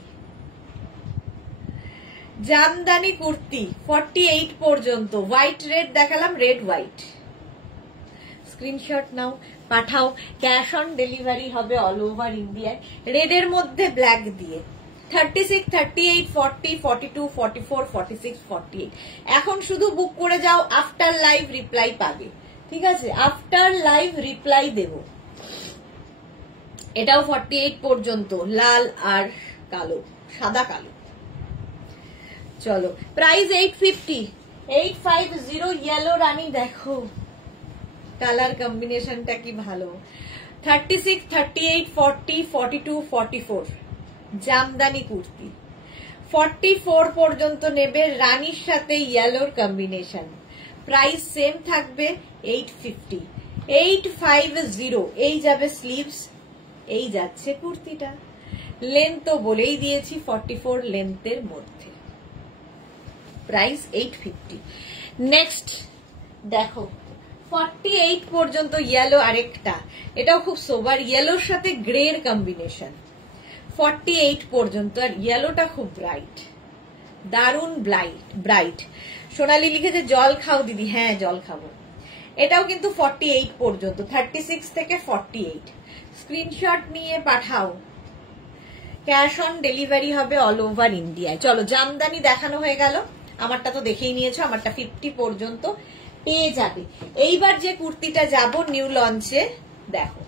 জামদানি কুর্তি 48 পর্যন্ত। হোয়াইট রেড দেখালাম, রেড হোয়াইট। স্ক্রিনশট নাও, পাঠাও, ক্যাশ অন ডেলিভারি হবে অল ওভার ইন্ডিয়ায়। রেডের মধ্যে ব্ল্যাক দিয়ে। 36, 38, 40, 42, 44, 46, 48। এখন শুধু বুক করে যাও, আফটার লাইভ রিপ্লাই পাবে। ঠিক আছে, আফটার লাইভ রিপ্লাই দেব। এটাও 48 পর্যন্ত, লাল আর কালো, সাদা কালো। চলো প্রাইস 850, 850 ইয়েলো রানী। দেখো কালার কম্বিনেশনটা কি ভালো। 36, 38, 40, 42, 44 জামদানি কুর্তি। 44 পর্যন্ত নেবে, রানীর সাথে ইয়েলোর কম্বিনেশন। প্রাইস সেম থাকবে 850, 850। এই যাবে স্লিভস, এই যাচ্ছে কুর্তিটা। লেন্থ তো বলেই দিয়েছি 44 লেন্থের মধ্যে। প্রাইস 850। নেক্সট দেখো 48 পর্যন্ত ইয়েলো আরেকটা, এটাও খুব সোবার, ইয়েলোর সাথে গ্রের কম্বিনেশন। 48 পর্যন্ত, আর ইয়েলোটা খুব ব্রাইট, দারুন ব্রাইট। সোনালি লিখেছে জল খাও দিদি। হ্যাঁ জল খাবো। এটাও কিন্তু 48 পর্যন্ত, 36 থেকে 48। স্ক্রিনশট নিয়ে পাঠাও, ক্যাশ অন ডেলিভারি হবে অল ওভার ইন্ডিয়ায়। চলো জামদানি দেখানো হয়ে গেল, আমারটা তো দেখেই নিয়েছো, আমারটা 50 পর্যন্ত পেয়ে যাবে। এইবার যে কুর্তিটা যাব নিউ লঞ্চে, দেখো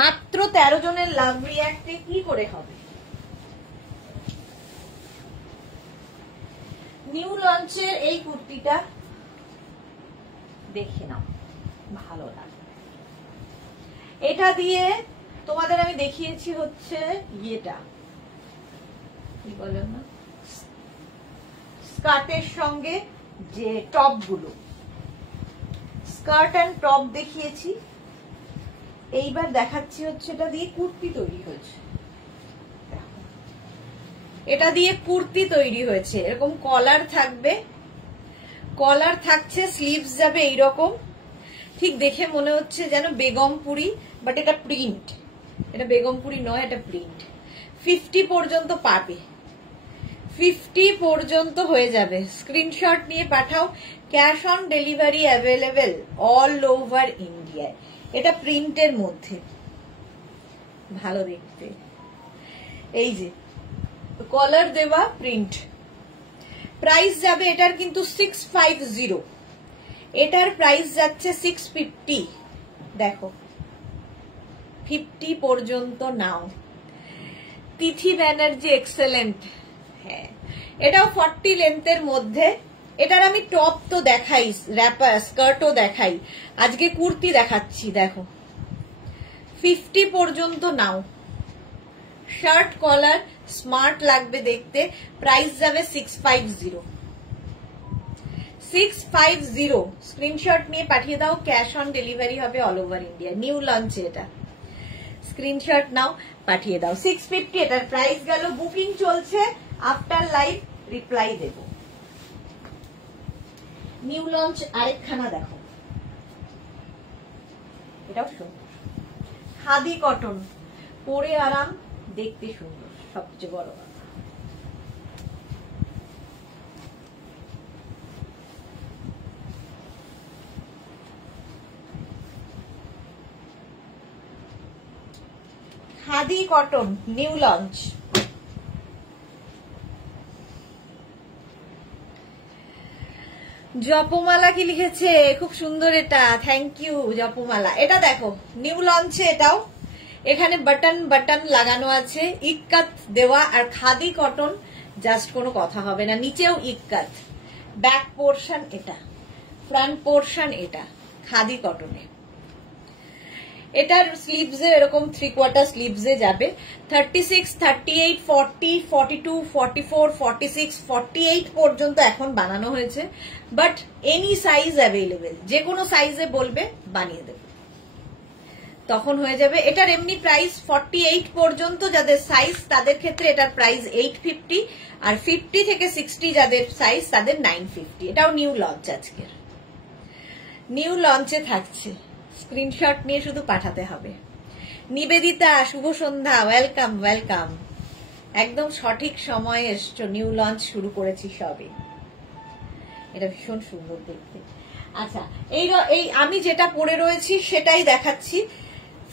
মাত্র 13 জনের লাভ রিঅ্যাক্টে কি করে হবে। নিউ লঞ্চের এই কুর্তিটা দেখে নাও, ভালো লাগে। এটা দিয়ে তোমাদের আমি দেখিয়েছি হচ্ছে ইয়েটা কি বলে না, স্কার্টের সঙ্গে যে টপ গুলো, স্কার্ট এন্ড টপ দেখিয়েছি। এইবার দেখাচ্ছি হচ্ছে এটা দিয়ে কুর্তি তৈরি হয়েছে। এটা দিয়ে কুর্তি তৈরি হয়েছে, এরকম কলার থাকবে, কলার থাকছে, স্লিভস যাবে এইরকম, ঠিক দেখে মনে হচ্ছে যেন বেগমপুরি, বাট এটা প্রিন্ট, এটা বেগমপুরি নয়, এটা প্রিন্ট। 50 পর্যন্ত পাবে, 50 পর্যন্ত হয়ে যাবে। স্ক্রিনশট নিয়ে পাঠাও। Cash on delivery available all over ইন্ডিয়ায়। এটা প্রিন্টের মধ্যে, ভালো দেখতে। এই যে কলার দেওয়া প্রিন্ট। প্রাইস যাবে এটার কিন্তু 650, এটার প্রাইস যাচ্ছে 650। দেখো 50 পর্যন্ত নাও। তিথি ব্যানার্জি এক্সেলেন্ট। হ্যাঁ, এটাও 40 লেন্থের মধ্যে। এটার আমি টপ তো দেখাই, র্যাপার স্কার্টও দেখাই, আজকে কুর্তি দেখাচ্ছি। দেখো 50 পর্যন্ত নাও। শার্ট কলার স্মার্ট লাগবে দেখতে। প্রাইস যাবে 650, 650। স্ক্রিনশট নিয়ে পাঠিয়ে দাও। ক্যাশ অন ডেলিভারি হবে all over India. New launch এটা, স্ক্রিনশট নাও, পাঠিয়ে দাও। 650 এটার প্রাইস গেল। বুকিং চলছে, আফটার লাইভ রিপ্লাই দেব। নিউ লঞ্চ আরেকখানা দেখো, এটাও সুন্দর, খাদি কটন, পরে আরাম, দেখতে সুন্দর, সবচেয়ে বড় কথা। Khadi cotton new launch. Japamala কি লিখেছে, খুব সুন্দর এটা, থ্যাংক ইউ জপমালা। এটা দেখো নিউ লঞ্চে, এটাও এখানে বাটন বাটন লাগানো আছে, ইক্কাত দেওয়া, আর খাদি কটন, জাস্ট কোনো কথা হবে না। নিচেও ইক্কাত, ব্যাক পোর্শন এটা, ফ্রন্ট পোর্শন এটা, খাদি কটনে। এটার স্লিভসে এরকম 3/4 স্লিভসে যাবে। 36, 38, 40, 42, 44, 46, 48 পর্যন্ত এখন বানানো হয়েছে, বাট এনি সাইজ অ্যাভেলেবেল। যে কোনো সাইজে বলবে বানিয়ে দেবে, তখন হয়ে যাবে। এটার এমনি প্রাইস 48 পর্যন্ত যাদের সাইজ তাদের ক্ষেত্রে এটার প্রাইস 850, আর 50 থেকে 60 যাদের সাইজ তাদের 950। এটাও নিউ লঞ্চ, আজকের নিউ লঞ্চে থাকছে। স্ক্রিনশট নিয়ে শুধু পাঠাতে হবে। নিবেদিতা শুভ সন্ধ্যা, ওয়েলকাম ওয়েলকাম। একদম সঠিক সময়ে এসছো, নিউ লঞ্চ শুরু করেছি সবে। এটা ভীষণ সুন্দর দেখতে। আচ্ছা, এই আমি যেটা পরে রয়েছি সেটাই দেখাচ্ছি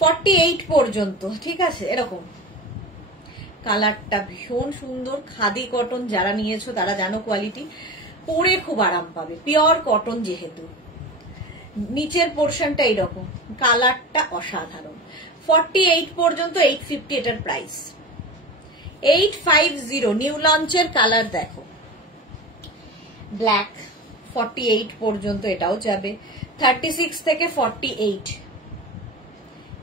48 পর্যন্ত, ঠিক আছে। এরকম কালারটা ভীষণ সুন্দর, খাদি কটন, যারা নিয়েছো তারা জানো কোয়ালিটি, পরে খুব আরাম পাবে, পিওর কটন যেহেতু। নিচের পোর্শনটা এইরকম, কালারটা অসাধারণ। 48 পর্যন্ত 850 এটার প্রাইস। 850 নিউ লঞ্চের কালার দেখো, ব্ল্যাক। 48 পর্যন্ত এটাও যাবে। 36 থেকে 48,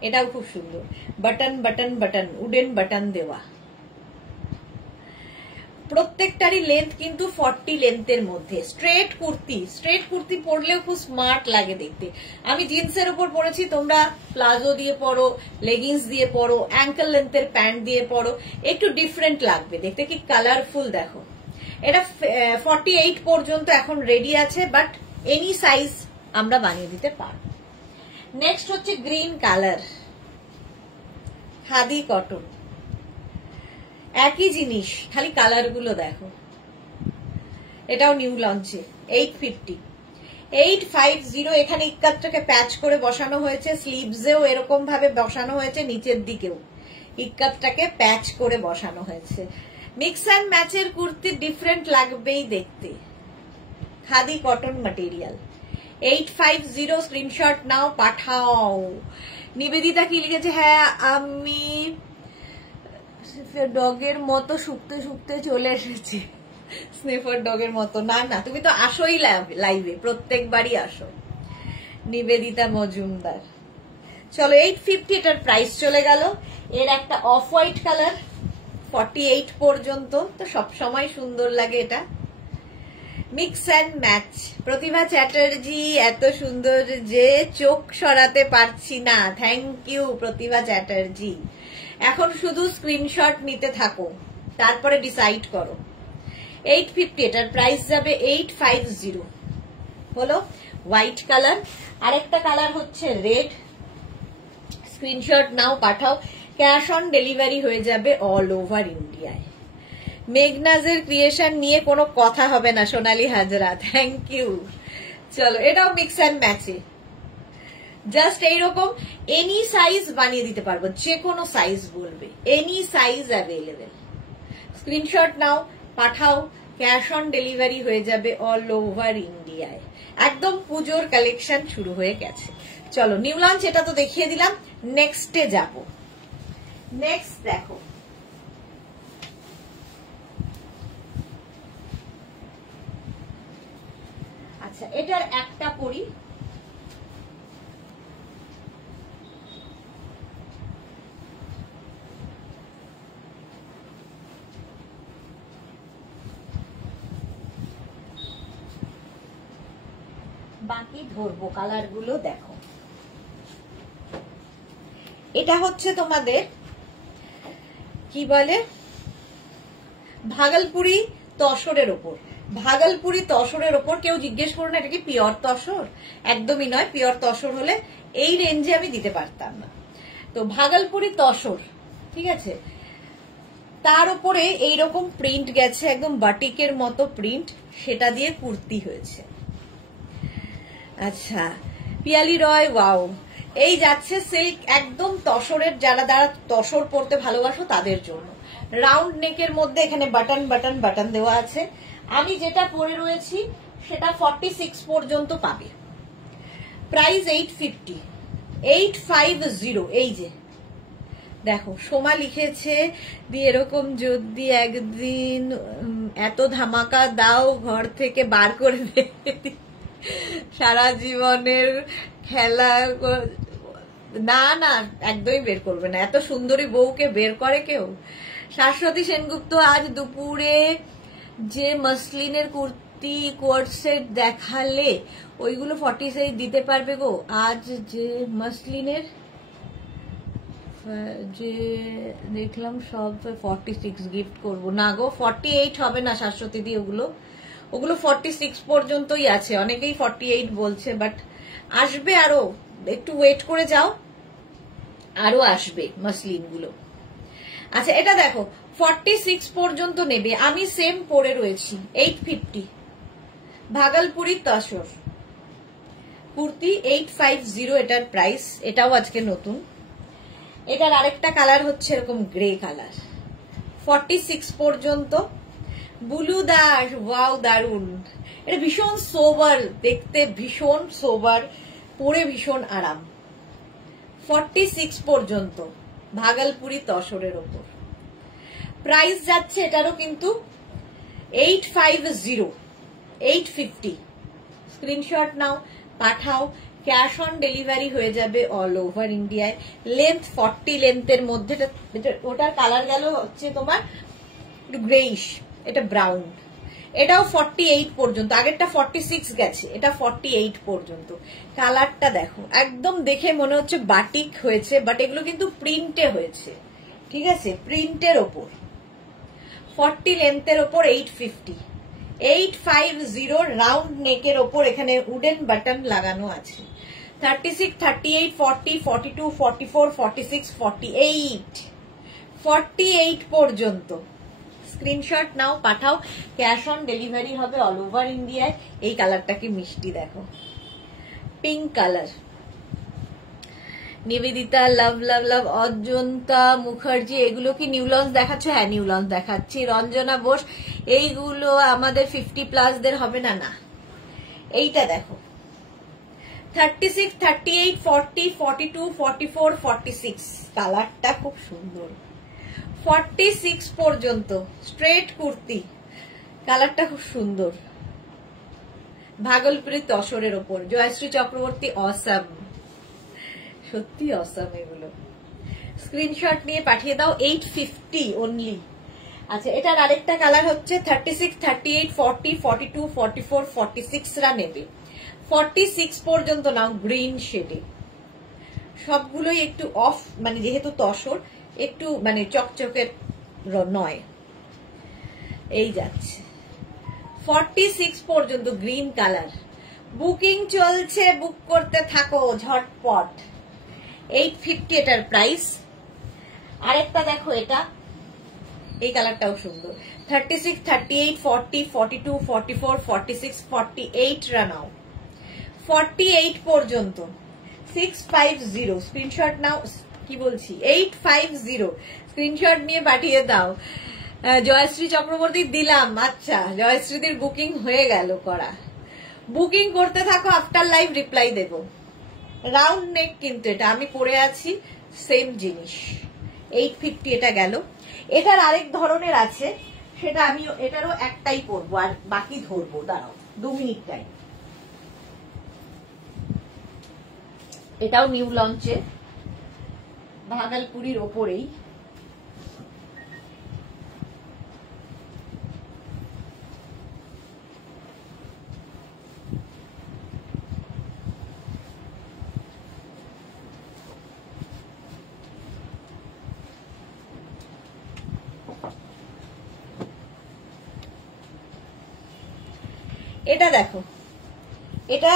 এটাও খুব সুন্দর, button button button, wooden button দেওয়া। প্রত্যেকটারই লেন্থ কিন্তু 40 লেন্থের মধ্যে। স্ট্রেট কুর্তি পরলেও খুব স্মার্ট লাগে দেখতে। আমি জিন্সের উপর পরেছি, তোমরা প্লাজো দিয়ে পরো, লেগিংস দিয়ে পরো, অ্যাঙ্কেল লেন্থের প্যান্ট দিয়ে পরো, একটু ডিফারেন্ট লাগবে দেখতে। কি কালারফুল দেখো। এটা 48 পর্যন্ত এখন রেডি আছে, বাট এনি সাইজ আমরা বানিয়ে দিতে পারব। নেক্সট হচ্ছে গ্রিন কালার, খাদি কটন, একই জিনিস, খালি কালার গুলো দেখো। এটাও নিউ লঞ্চে 850, 850। এখানে ইক্কাতটাকে প্যাচ করে বসানো হয়েছে, স্লিভসেও এরকম ভাবে বসানো হয়েছে, নিচের দিকেও ইক্কাতটাকে প্যাচ করে বসানো হয়েছে। মিক্স অ্যান্ড ম্যাচের কুর্তি ডিফারেন্ট লাগবেই দেখতে। Khadi cotton material. 850 স্ক্রিনশট নাও, পাঠাও। নিবেদিতা কি লিখেছে, হ্যাঁ আমি ডগের মতো শুকতে শুকতে চলে এসেছি। স্নেফার ডগের মতো না, না তুমি তো আসোই লাইভে, প্রত্যেকবারই আসো। নিবেদিতা মজুমদার। চলো 850 এটার প্রাইস চলে গেল। এর একটা অফ হোয়াইট কালার, 48 পর্যন্ত, তো সবসময় সুন্দর লাগে এটা। Mix and match. Pratibha Chatterjee এত সুন্দর যে চোখ সরাতে পারছি না। Thank you Pratibha Chatterjee. এখন শুধু স্ক্রিনশট নিতে থাকো, তারপরে ডিসাইড করো। 850, এটার প্রাইস যাবে 850। হলো হোয়াইট কালার। আরেকটা কালার হচ্ছে রেড। স্ক্রিনশট নাও, পাঠাও। ক্যাশ অন ডেলিভারি হয়ে যাবে অল ওভার ইন্ডিয়ায়। মেঘনাজের ক্রিয়েশন নিয়ে কোনো কথা হবে না সোনালী হাজরা, থ্যাংক ইউ। চলো, এটাও মিক্স অ্যান্ড ম্যাচে, জাস্ট এইরকম এনি সাইজ বানিয়ে দিতে পারবো, যে কোনো সাইজ বলবে, এনি সাইজ অ্যাভেলেবেল। স্ক্রিনশট নাও, পাঠাও। ক্যাশ অন ডেলিভারি হয়ে যাবে অল ওভার ইন্ডিয়ায়। একদম পুজোর কালেকশন শুরু হয়ে গেছে। চলো, নিউ লঞ্চ এটা তো দেখিয়ে দিলাম, নেক্সটে যাব। নেক্সট দেখো, আচ্ছা এটার একটা পরি। বাকি ধরবো কালার গুলো, দেখো এটা হচ্ছে তোমাদের কি বলে, ভাগলপুরি তসরের ওপর। ভাগলপুরি তসরের ওপর কেউ জিজ্ঞেস করুন এটা কি পিওর তসর? একদমই নয়। পিওর তসর হলে এই রেঞ্জে আমি দিতে পারতাম না। তো ভাগলপুরি তসর, ঠিক আছে, তার উপরে এইরকম প্রিন্ট গেছে, একদম বাটিকের মতো প্রিন্ট, সেটা দিয়ে কুর্তি হয়েছে। আচ্ছা, পিয়ালি রয়, ওয়াও। এই যাচ্ছে সিল্ক, একদম তসরের, যারা তসর পরতে ভালোবাসো তাদের জন্য। রাউন্ড নেকের মধ্যে এখানে বাটন বাটন বাটন দেওয়া আছে। আমি যেটা পরে রয়েছি সেটা 46 পর্যন্ত পাবে। প্রাইস 850, 850। এই যে দেখো, সোমা লিখেছে দিয়ে এরকম যদি একদিন এত ধামাকা দাও ঘর থেকে বার করে দেবে, সারা জীবনের খেলা। না না, একদমই বের করবে না। এত সুন্দরী বউকে বের করে কেউ? শাশ্বতী সেনগুপ্ত, আজ দুপুরে যে মসলিনের কুর্তি কোট সেট দেখালে ওইগুলো 46 দিতে পারবে গো? আজ যে মসলিনের যে দেখলাম সব 46 গিফট করবো না গো, 48 হবে না শাশ্বতী দি। ওগুলো 46 পর্যন্তই আছে। অনেকেই 48 বলছে, বাট আসবে আরো, একটু ওয়েট করে যাও, আরো আসবে মসলিন গুলো। আচ্ছা এটা দেখো, 46 পর্যন্ত নেবে। আমি সেম পরে রয়েছি, 850। ভাগলপুরি তসর কুর্তি 850 এটার প্রাইস। এটাও আজকে নতুন। এটার আরেকটা কালার হচ্ছে এরকম গ্রে কালার, 46 পর্যন্ত। বুলু দাস, ওয়াও, দারুন। এটা ভীষণ সোবার দেখতে, ভীষণ সোবার, পরে ভীষণ আরাম। 46 পর্যন্ত ভাগলপুরি তসরের ওপর। প্রাইস যাচ্ছে এটারও কিন্তু 850, 850। স্ক্রিনশট নাও, পাঠাও। ক্যাশ অন ডেলিভারি হয়ে যাবে অল ওভার ইন্ডিয়ায়। লেন্থ 40 লেন্থের মধ্যে। ওটার কালার গেল হচ্ছে তোমার গ্রেইশ, এটা ব্রাউন। এটাও 48 পর্যন্ত। আগেরটা 46 গেছে, এটা 48 পর্যন্ত। কালারটা দেখো, একদম দেখে মনে হচ্ছে বাটিক হয়েছে, বাট এগুলো কিন্তু প্রিন্টে হয়েছে, ঠিক আছে, প্রিন্টের ওপর। 40 লেন্থের ওপর 850, 850 রাউন্ড নেকের ওপর। এখানে উডেন বাটন লাগানো আছে। 36, 38, 40, 42, 44, 46, 48, 48 পর্যন্ত। স্ক্রিনশট নাও, পাঠাও। ক্যাশ অন ডেলিভারি হবে অল ওভার ইন্ডিয়ায়। এই কালারটা কি মিষ্টি দেখো, পিঙ্ক কালার। নিবেদিতা, লাভ লাভ লাভ। অজন্তা মুখার্জি, এগুলো কি নিউ লঞ্চ দেখাচ্ছ? হ্যাঁ, নিউ লঞ্চ দেখাচ্ছি। রঞ্জনা বোস, এইগুলো আমাদের 50+ দের হবে না। না, এইটা দেখো, 36, 38, 40, 42, 44, 46। কালারটা খুব সুন্দর। 46 পর্যন্ত স্ট্রেট কুর্তি, কালারটা খুব সুন্দর। ভাগলপুরি তসরের ওপর। জয়শ্রী চক্রবর্তী, অসাম, সত্যি অসাম এগুলো। স্ক্রিনশট নিয়ে পাঠিয়ে দাও। 850 অনলি। আচ্ছা, এটার আরেকটা কালার হচ্ছে 36, 38, 40, 42, 44, 46 রা নেবে। 46 পর্যন্ত নাও, গ্রিন শেডে। সবগুলোই একটু অফ, মানে যেহেতু তসর, একটু মানে চকচকের নয়। এই যাচ্ছে 46 পর্যন্ত, গ্রিন কালার। বুকিং চলছে, বুক করতে থাকো ঝটপট। 850 এটার প্রাইস। আরেকটা দেখো, এটা এই কালারটাও সুন্দর। 36, 38, 40, 42, 44, 46, 48 রান আউট। 48 পর্যন্ত 650 স্ক্রিনশট নাও, কি বলছি 850 স্ক্রিনশট নিয়ে পাঠিয়ে দাও। জয়শ্রী চক্রবর্তী দিলাম। আচ্ছা, জয়শ্রীদের বুকিং হয়ে গেল করা। বুকিং করতে থাকো, আফটার লাইভ রিপ্লাই দেব। রাউন্ড নেক কিন্তু এটা আমি পরে আছি, সেম জিনিস। 850 এটা গেল। এটার আরেক ধরনের আছে, সেটা আমি এটারও একটাই পরবো আর বাকি ধরবো। দাঁড়াও 2 মিনিট টাইম। এটাও নিউ লঞ্চে, ভাগলপুরীর ওপরেই। এটা দেখো, এটা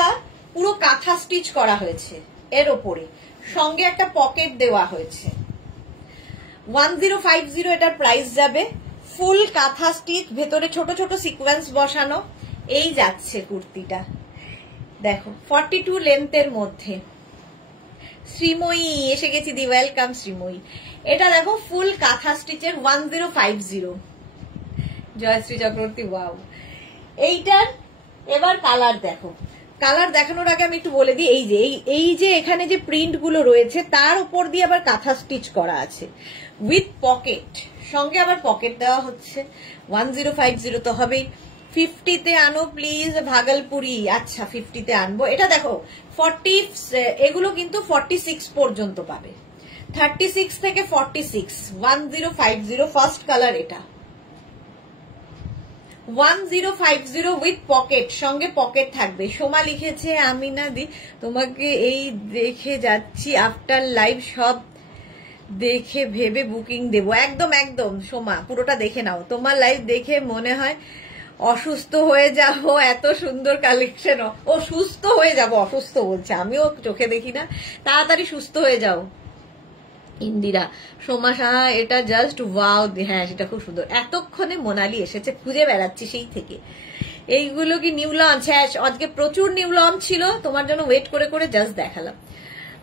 পুরো কাঁথা স্টিচ করা হয়েছে, এর ওপরে সঙ্গে একটা পকেট দেওয়া হয়েছে। 1050 এটার প্রাইস যাবে। ফুল কাঁথা স্টিচ, ভেতরে ছোট ছোট সিকোয়েন্স বসানো। এই যাচ্ছে কুর্তিটা, দেখো 42 লেন্থের মধ্যে। শ্রীময়ী এসে গেছি দি, ওয়েলকাম শ্রীময়ী। এটা দেখো ফুল কাঁথা স্টিচের 1050। জয়শ্রী চক্রবর্তী, ওয়াও। এইটার এবার কালার দেখো। কালার দেখানোর আগে আমি একটু বলে দিই, এই যে এখানে যে প্রিন্ট গুলো রয়েছে তার উপর দিয়ে আবার কাঁথা স্টিচ করা আছে উইথ পকেট, সঙ্গে আবার পকেট দেওয়া হচ্ছে। 1050 তো হবেই। 50তে আনো প্লিজ ভাগলপুরি। আচ্ছা 50তে আনবো। এটা দেখো 40, এগুলো কিন্তু 46 পর্যন্ত পাবে। 36 থেকে 46, 1050 ফার্স্ট কালার এটা। 1050 উইথ পকেট, সঙ্গে পকেট থাকবে। সোমা লিখেছে, আমি না দি তোমাকে এই দেখে যাচ্ছি, আফটার লাইভ সব দেখে ভেবে বুকিং দেব। একদম একদম সোমা, পুরোটা দেখে নাও। তোমার লাইভ দেখে মনে হয় অসুস্থ হয়ে যাবো, এত সুন্দর কালেকশন। ও সুস্থ হয়ে যাবো, অসুস্থ বলছে, আমিও চোখে দেখি না। তাড়াতাড়ি সুস্থ হয়ে যাও। ইন্দিরা, সোমা সাহা, এটা জাস্ট ওয়াও। হ্যাঁ, সেটা খুব সুন্দর। এতক্ষণে মোনালি এসেছে, খুঁজে বেড়াচ্ছি সেই থেকে। এইগুলো কি নিউ লঞ্চ? হ্যাঁ, আজকে প্রচুর নিউ লঞ্চ ছিল, তোমার জন্য ওয়েট করে করে জাস্ট দেখালাম।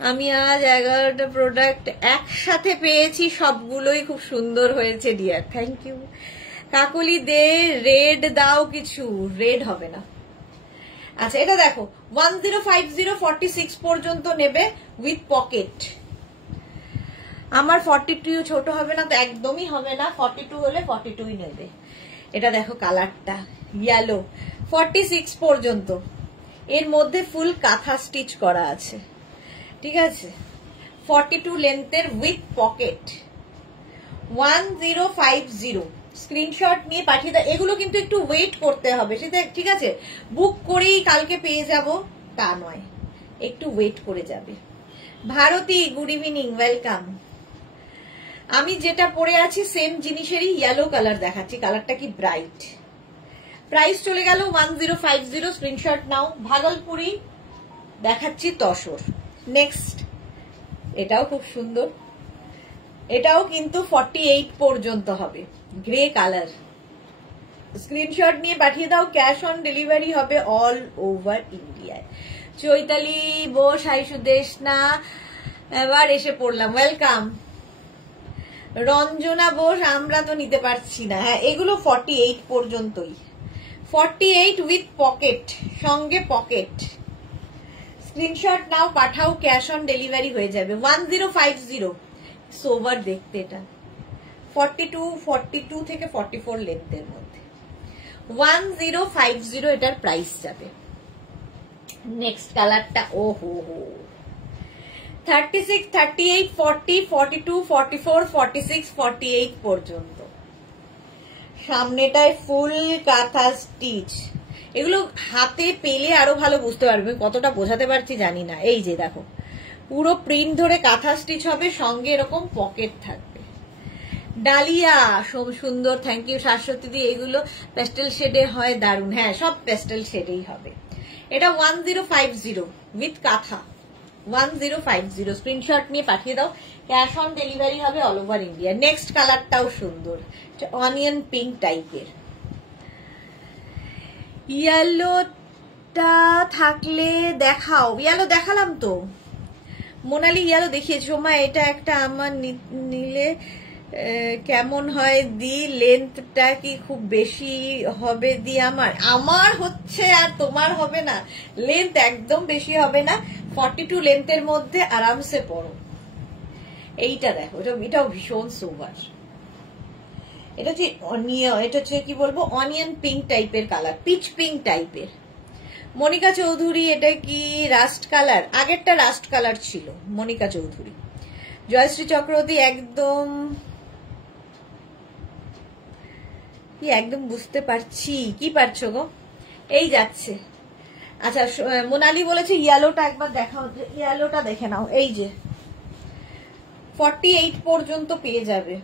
আমি আজ 11টা প্রোডাক্ট একসাথে পেয়েছি, সবগুলোই খুব সুন্দর হয়েছে dear, thank you. Kakoli Dey, red দাও কিছু। রেড হবে না। আচ্ছা, এটা দেখো 1050 46 পর্যন্ত নেবে উইথ পকেট। আমার 42 ছোট হবে না তো, একদমই হবে না। 42 হলে 42ই নেবে। এটা দেখো কালারটা ইয়েলো, 46 পর্যন্ত। এর মধ্যে ফুল কাঁথা স্টিচ করা আছে, ঠিক আছে। 42 লেন্থের উইথ পকেট। 1050 স্ক্রিনশট নিয়ে পাঠিয়ে দাও। এগুলো কিন্তু একটু ওয়েট করতে হবে, সেটা ঠিক আছে। বুক করেই কালকে পেয়ে যাব তা নয়, একটু ওয়েট করে যাবে। Bharati, good evening, welcome. আমি যেটা পরে আছি সেম জিনিসেরই ইয়েলো কালার দেখাচ্ছি। কালারটা কি ব্রাইট। প্রাইস চলে গেল 1050, স্ক্রিনশট নাও। ভাগলপুরি দেখাচ্ছি, তসর। নেক্সট, এটাও খুব সুন্দর। এটাও কিন্তু 48 পর্যন্ত হবে, গ্রে কালার। স্ক্রিনশট নিয়ে পাঠিয়ে দাও। ক্যাশ অন ডেলিভারি হবে অল ওভার ইন্ডিয়ায়। চৈতালি বোস, হাই সুদেশ না, এবার এসে পড়লাম, ওয়েলকাম। রঞ্জনা বোস, আমরা তো নিতে পারছি না। হ্যাঁ, এগুলো 48 পর্যন্তই। 48 উইথ পকেট, সঙ্গে পকেট। স্ক্রিনশট নাও, পাঠাও, ক্যাশ অন ডেলিভারি হয়ে যাবে। 1050 সোভার দেখতে, এটা 42 থেকে 44 লেন্থের মধ্যে। 1050 এটার প্রাইস যাবে। নেক্সট কালারটা, ও হো হো, 36, 38, 40, 42, 44, 46, 48 পর্যন্ত। সামনেটায় ফুল কাঁথা স্টিচ। এগুলো হাতে পেলে আরো ভালো বুঝতে পারবে, কতটা বোঝাতে পারছি জানি না। এই যে দেখো, পুরো প্রিন্ট ধরে কাঁথা স্টিচ হবে, সঙ্গে এরকম পকেট থাকবে। ডালিয়া সুন্দর, থ্যাংক ইউ শাশ্বতী দি। এগুলো পেস্টেল শেডে হয়, দারুন। হ্যাঁ, সব পেস্টেল শেডেই হবে। এটা 1050 উইথ কাঁথা, 1050। স্ক্রিনশট নিয়ে পাঠিয়ে দাও, ক্যাশ অন ডেলিভারি হবে অল ওভার ইন্ডিয়া। নেক্সট কালারটাও সুন্দর, অনিয়ন পিঙ্ক টাইপের। ইয়েলোটা থাকলে দেখাও। ইয়েলো দেখালাম তো, মোনালি ইয়েলো দেখিয়েছি। সময় এটা একটা আমার নিলে কেমন হয় দি? লেন্থটা কি খুব বেশি হবে দি? আমার হচ্ছে আর তোমার হবে না। লেন্থ একদম বেশি হবে না, 42 লেন্থের মধ্যে আরামসে পড়ো। এইটা দেখো, এটাও ভীষণ সোবার। এটা হচ্ছে কি বলবো, অনিয়ন পিঙ্ক টাইপের কালার, পিচ পিঙ্ক টাইপের। মনিকা চৌধুরী, এটা কি রাস্ট কালার? আগেরটা রাস্ট কালার ছিল, মনিকা চৌধুরী। জয়শ্রী চক্রবর্তী, একদম বুঝতে পারছি। কি পারছো গো? এই যাচ্ছে। আচ্ছা, মোনালি বলেছে ইয়েলোটা একবার দেখাও। ইয়েলোটা দেখে নাও, এই যে 48 পর্যন্ত পেয়ে যাবে।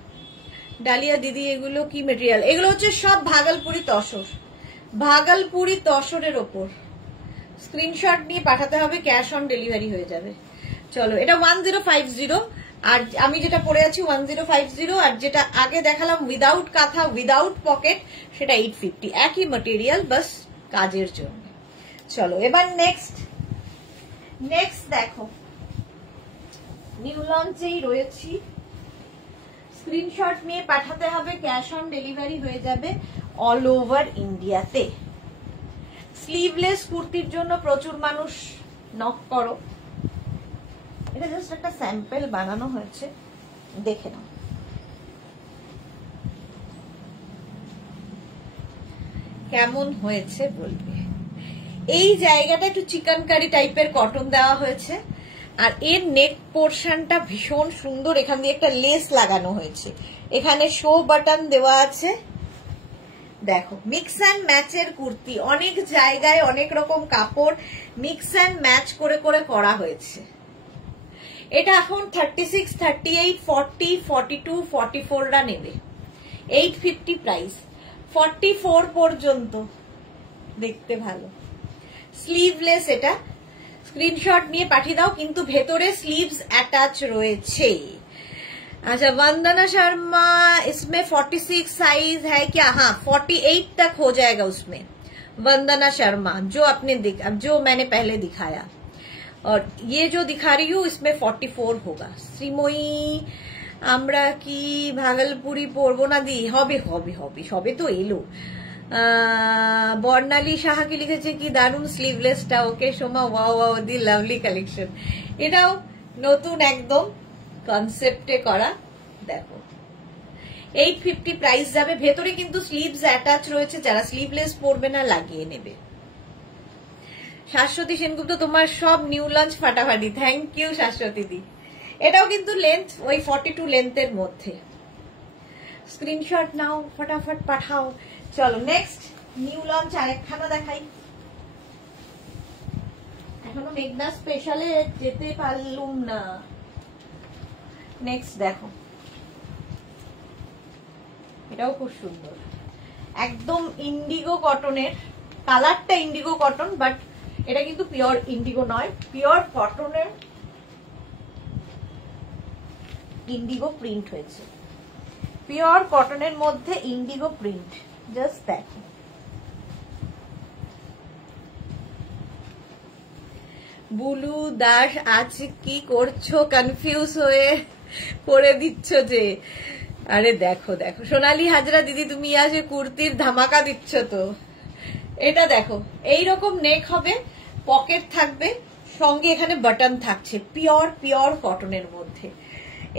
ডালিয়া দিদি, এগুলো কি মেটেরিয়াল? এগুলো হচ্ছে সব ভাগলপুরি তসর, ভাগলপুরি তসরের ওপর। স্ক্রিনশট নিয়ে পাঠাতে হবে, ক্যাশ অন ডেলিভারি হয়ে যাবে। চলো, এটা 1050, আর আমি যেটা পরে আছি 1050, আর যেটা আগে দেখালাম উইদাউট কাঁথা উইদাউট পকেট সেটা 850। একই ম্যাটেরিয়াল, বাস কাজের জন্য। চলো এবার নেক্সট দেখো, নিউ লঞ্চেই রয়েছি। স্ক্রিনশট নিয়ে পাঠাতে হবে, ক্যাশ অন ডেলিভারি হয়ে যাবে অল ওভার ইন্ডিয়াতে। স্লিভলেস কুর্তির জন্য প্রচুর মানুষ নক করো। এটা জাস্ট একটা স্যাম্পল বানানো হয়েছে, দেখে নাও। কেমন হয়েছে বলবে। এই জায়গাটা একটু চিকেন কারি টাইপের কটন দেওয়া হয়েছে, আর এর নেক পোর্শনটা ভীষণ সুন্দর। এখান দিয়ে একটা লেস লাগানো হয়েছে, এখানে শো বাটন দেওয়া আছে। দেখো, মিক্স অ্যান্ড ম্যাচের কুর্তি। অনেক জায়গায় অনেক রকম কাপড় মিক্স অ্যান্ড ম্যাচ করে করে করা হয়েছে। এটা এখন 36, 38, 40, 42, 44রা নেবে। 850 প্রাইস, 44 পর্যন্ত। দেখতে ভালো, স্লিভলেস। এটা স্ক্রিনশট নিয়ে পাঠিয়ে দাও, কিন্তু ভেতরে স্লিভস অ্যাটাচ রয়েছে। अच्छा, वंदना शर्मा, इसमें 46 साइज है क्या? हाँ, 48 तक हो जाएगा उसमें। वंदना शर्मा, जो मैंने पहले दिखाया, और ये जो दिखा रही हूँ इसमें 44 होगा। শ্রীময়ী, আমরা কি ভাগলপুরি পরবো না দি? হবে হবে হবে, সবে তো এলো। বর্ণালী সাহা কি লিখেছে কি দারুন স্লিভলেসটা। ওকে সোমা, ওয়াও ওয়াও দি, লাভলি কালেকশন। এটাও নতুন একদম কনসেপ্টে করা। দেখো, 850 প্রাইস যাবে। ভেতরে কিন্তু স্লিভস অ্যাটাচ রয়েছে, যারা স্লিভলেস পরবে না লাগিয়ে নেবে। শাশ্বতী সেনগুপ্ত, তোমার সব নিউ লঞ্চ ফাটাফাটি। থ্যাংক ইউ শাশ্বতী দি। এটাও কিন্তু লেন্থ ওই 42 লেন্থের মধ্যে। স্ক্রিনশট নাও, ফটাফট পাঠাও। চলো নেক্সট নিউ লঞ্চ আরেকখানা দেখাই। এখনো মেঘনা স্পেশালে যেতে পারলুম না। নেক্সট দেখো, এটাও খুব সুন্দর, একদম ইন্ডিগো কটনের। কালারটা ইন্ডিগো কটন, বাট এটা কিন্তু পিওর ইন্ডিগো নয়, পিওর কটনের ইন্ডিগো প্রিন্ট হয়েছে। পিওর কটনের মধ্যে ইন্ডিগো প্রিন্ট, জাস্ট দেখো। বুলু দাস, আজ কি করছো? কনফিউজ হয়ে করে দিচ্ছ যে। আরে দেখো দেখো, সোনালী হাজরা দিদি, তুমি আজ কুর্তির ধামাকা দিচ্ছ তো। এটা দেখো, এইরকম নেক হবে, পকেট থাকবে, সঙ্গে এখানে বাটন থাকছে, পিওর কটনের মধ্যে।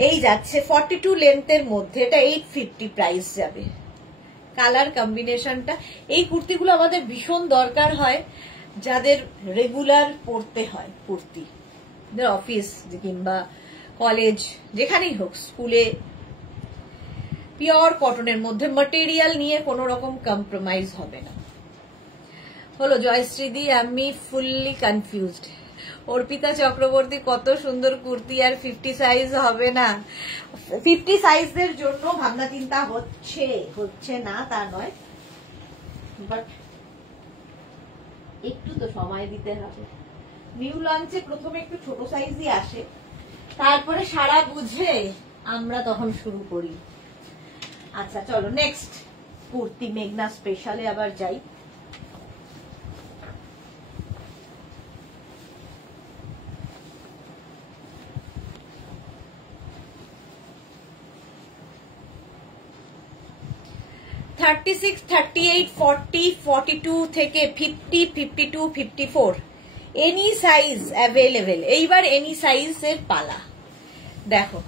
এই যাচ্ছে 42 লেন্থের মধ্যে। এটা 850 প্রাইস যাবে। কালার কম্বিনেশনটা, এই কুর্তিগুলো আমাদের ভীষণ দরকার হয় যাদের রেগুলার পরতে হয় কুর্তি, অফিস কিংবা কলেজ, যেখানেই হোক, স্কুলে। পিওর কটনের মধ্যে, ম্যাটেরিয়াল নিয়ে কোনো রকম কম্প্রোমাইজ হবে না। হলো জয়শ্রীদি, আমি ফুললি কনফিউজড। অর্পিতা চক্রবর্তী, কত সুন্দর কুর্তি, আর 50 সাইজ হবে না। 50 সাইজের জন্য ভাবনা চিন্তা হচ্ছে না তা নয়, বাট একটু তো সময় দিতে হবে। নিউ লঞ্চে প্রথমে একটু ছোট সাইজই আসে, তারপরে সারা বুঝে আমরা তখন শুরু করি। আচ্ছা চলো নেক্সট কুর্তি মেঘনা স্পেশালে আবার যাই। থার্টি 38, 40, 42 থেকে 50, 52, 54 এনি সাইজ অ্যাভেলেবেল। এইবার এনি সাইজের পালা। দেখো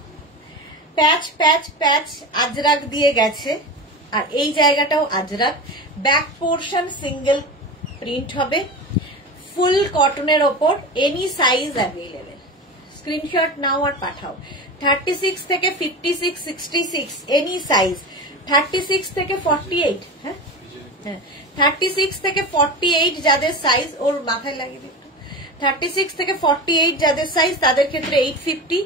প্যাচ প্যাচ প্যাচ আজরাক দিয়ে গেছে, আর এই জায়গাটাও Ajrak. Back portion single print হবে, ফুল কটনের ওপর, এনি সাইজ অ্যাভেলেবেল। স্ক্রিনশট নাও আর পাঠাও। 36 থেকে 56, 66 এনি সাইজ। 36 থেকে 48, হ্যাঁ 36 থেকে 48 যাদের সাইজ, ওর মাথায় লাগিয়ে দিত। 36 থেকে 48 যাদের সাইজ তাদের ক্ষেত্রে 850,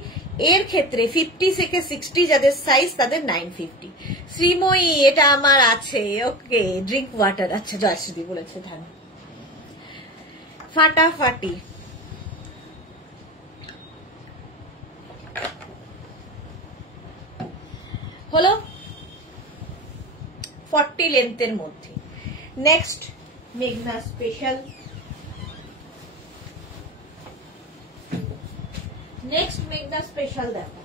এর ক্ষেত্রে 50 থেকে 60 যাদের সাইজ তাদের 950। শ্রীময়ী, এটা আমার আছে। ওকে, ড্রিঙ্ক ওয়াটার। আচ্ছা জয়শ্রী বলেছে ধান ফাটাফাটি। হলো 40 লেন্থের মধ্যে। নেক্সট মেঘনা স্পেশাল। নেক্সট মেঘনা স্পেশাল দেখো,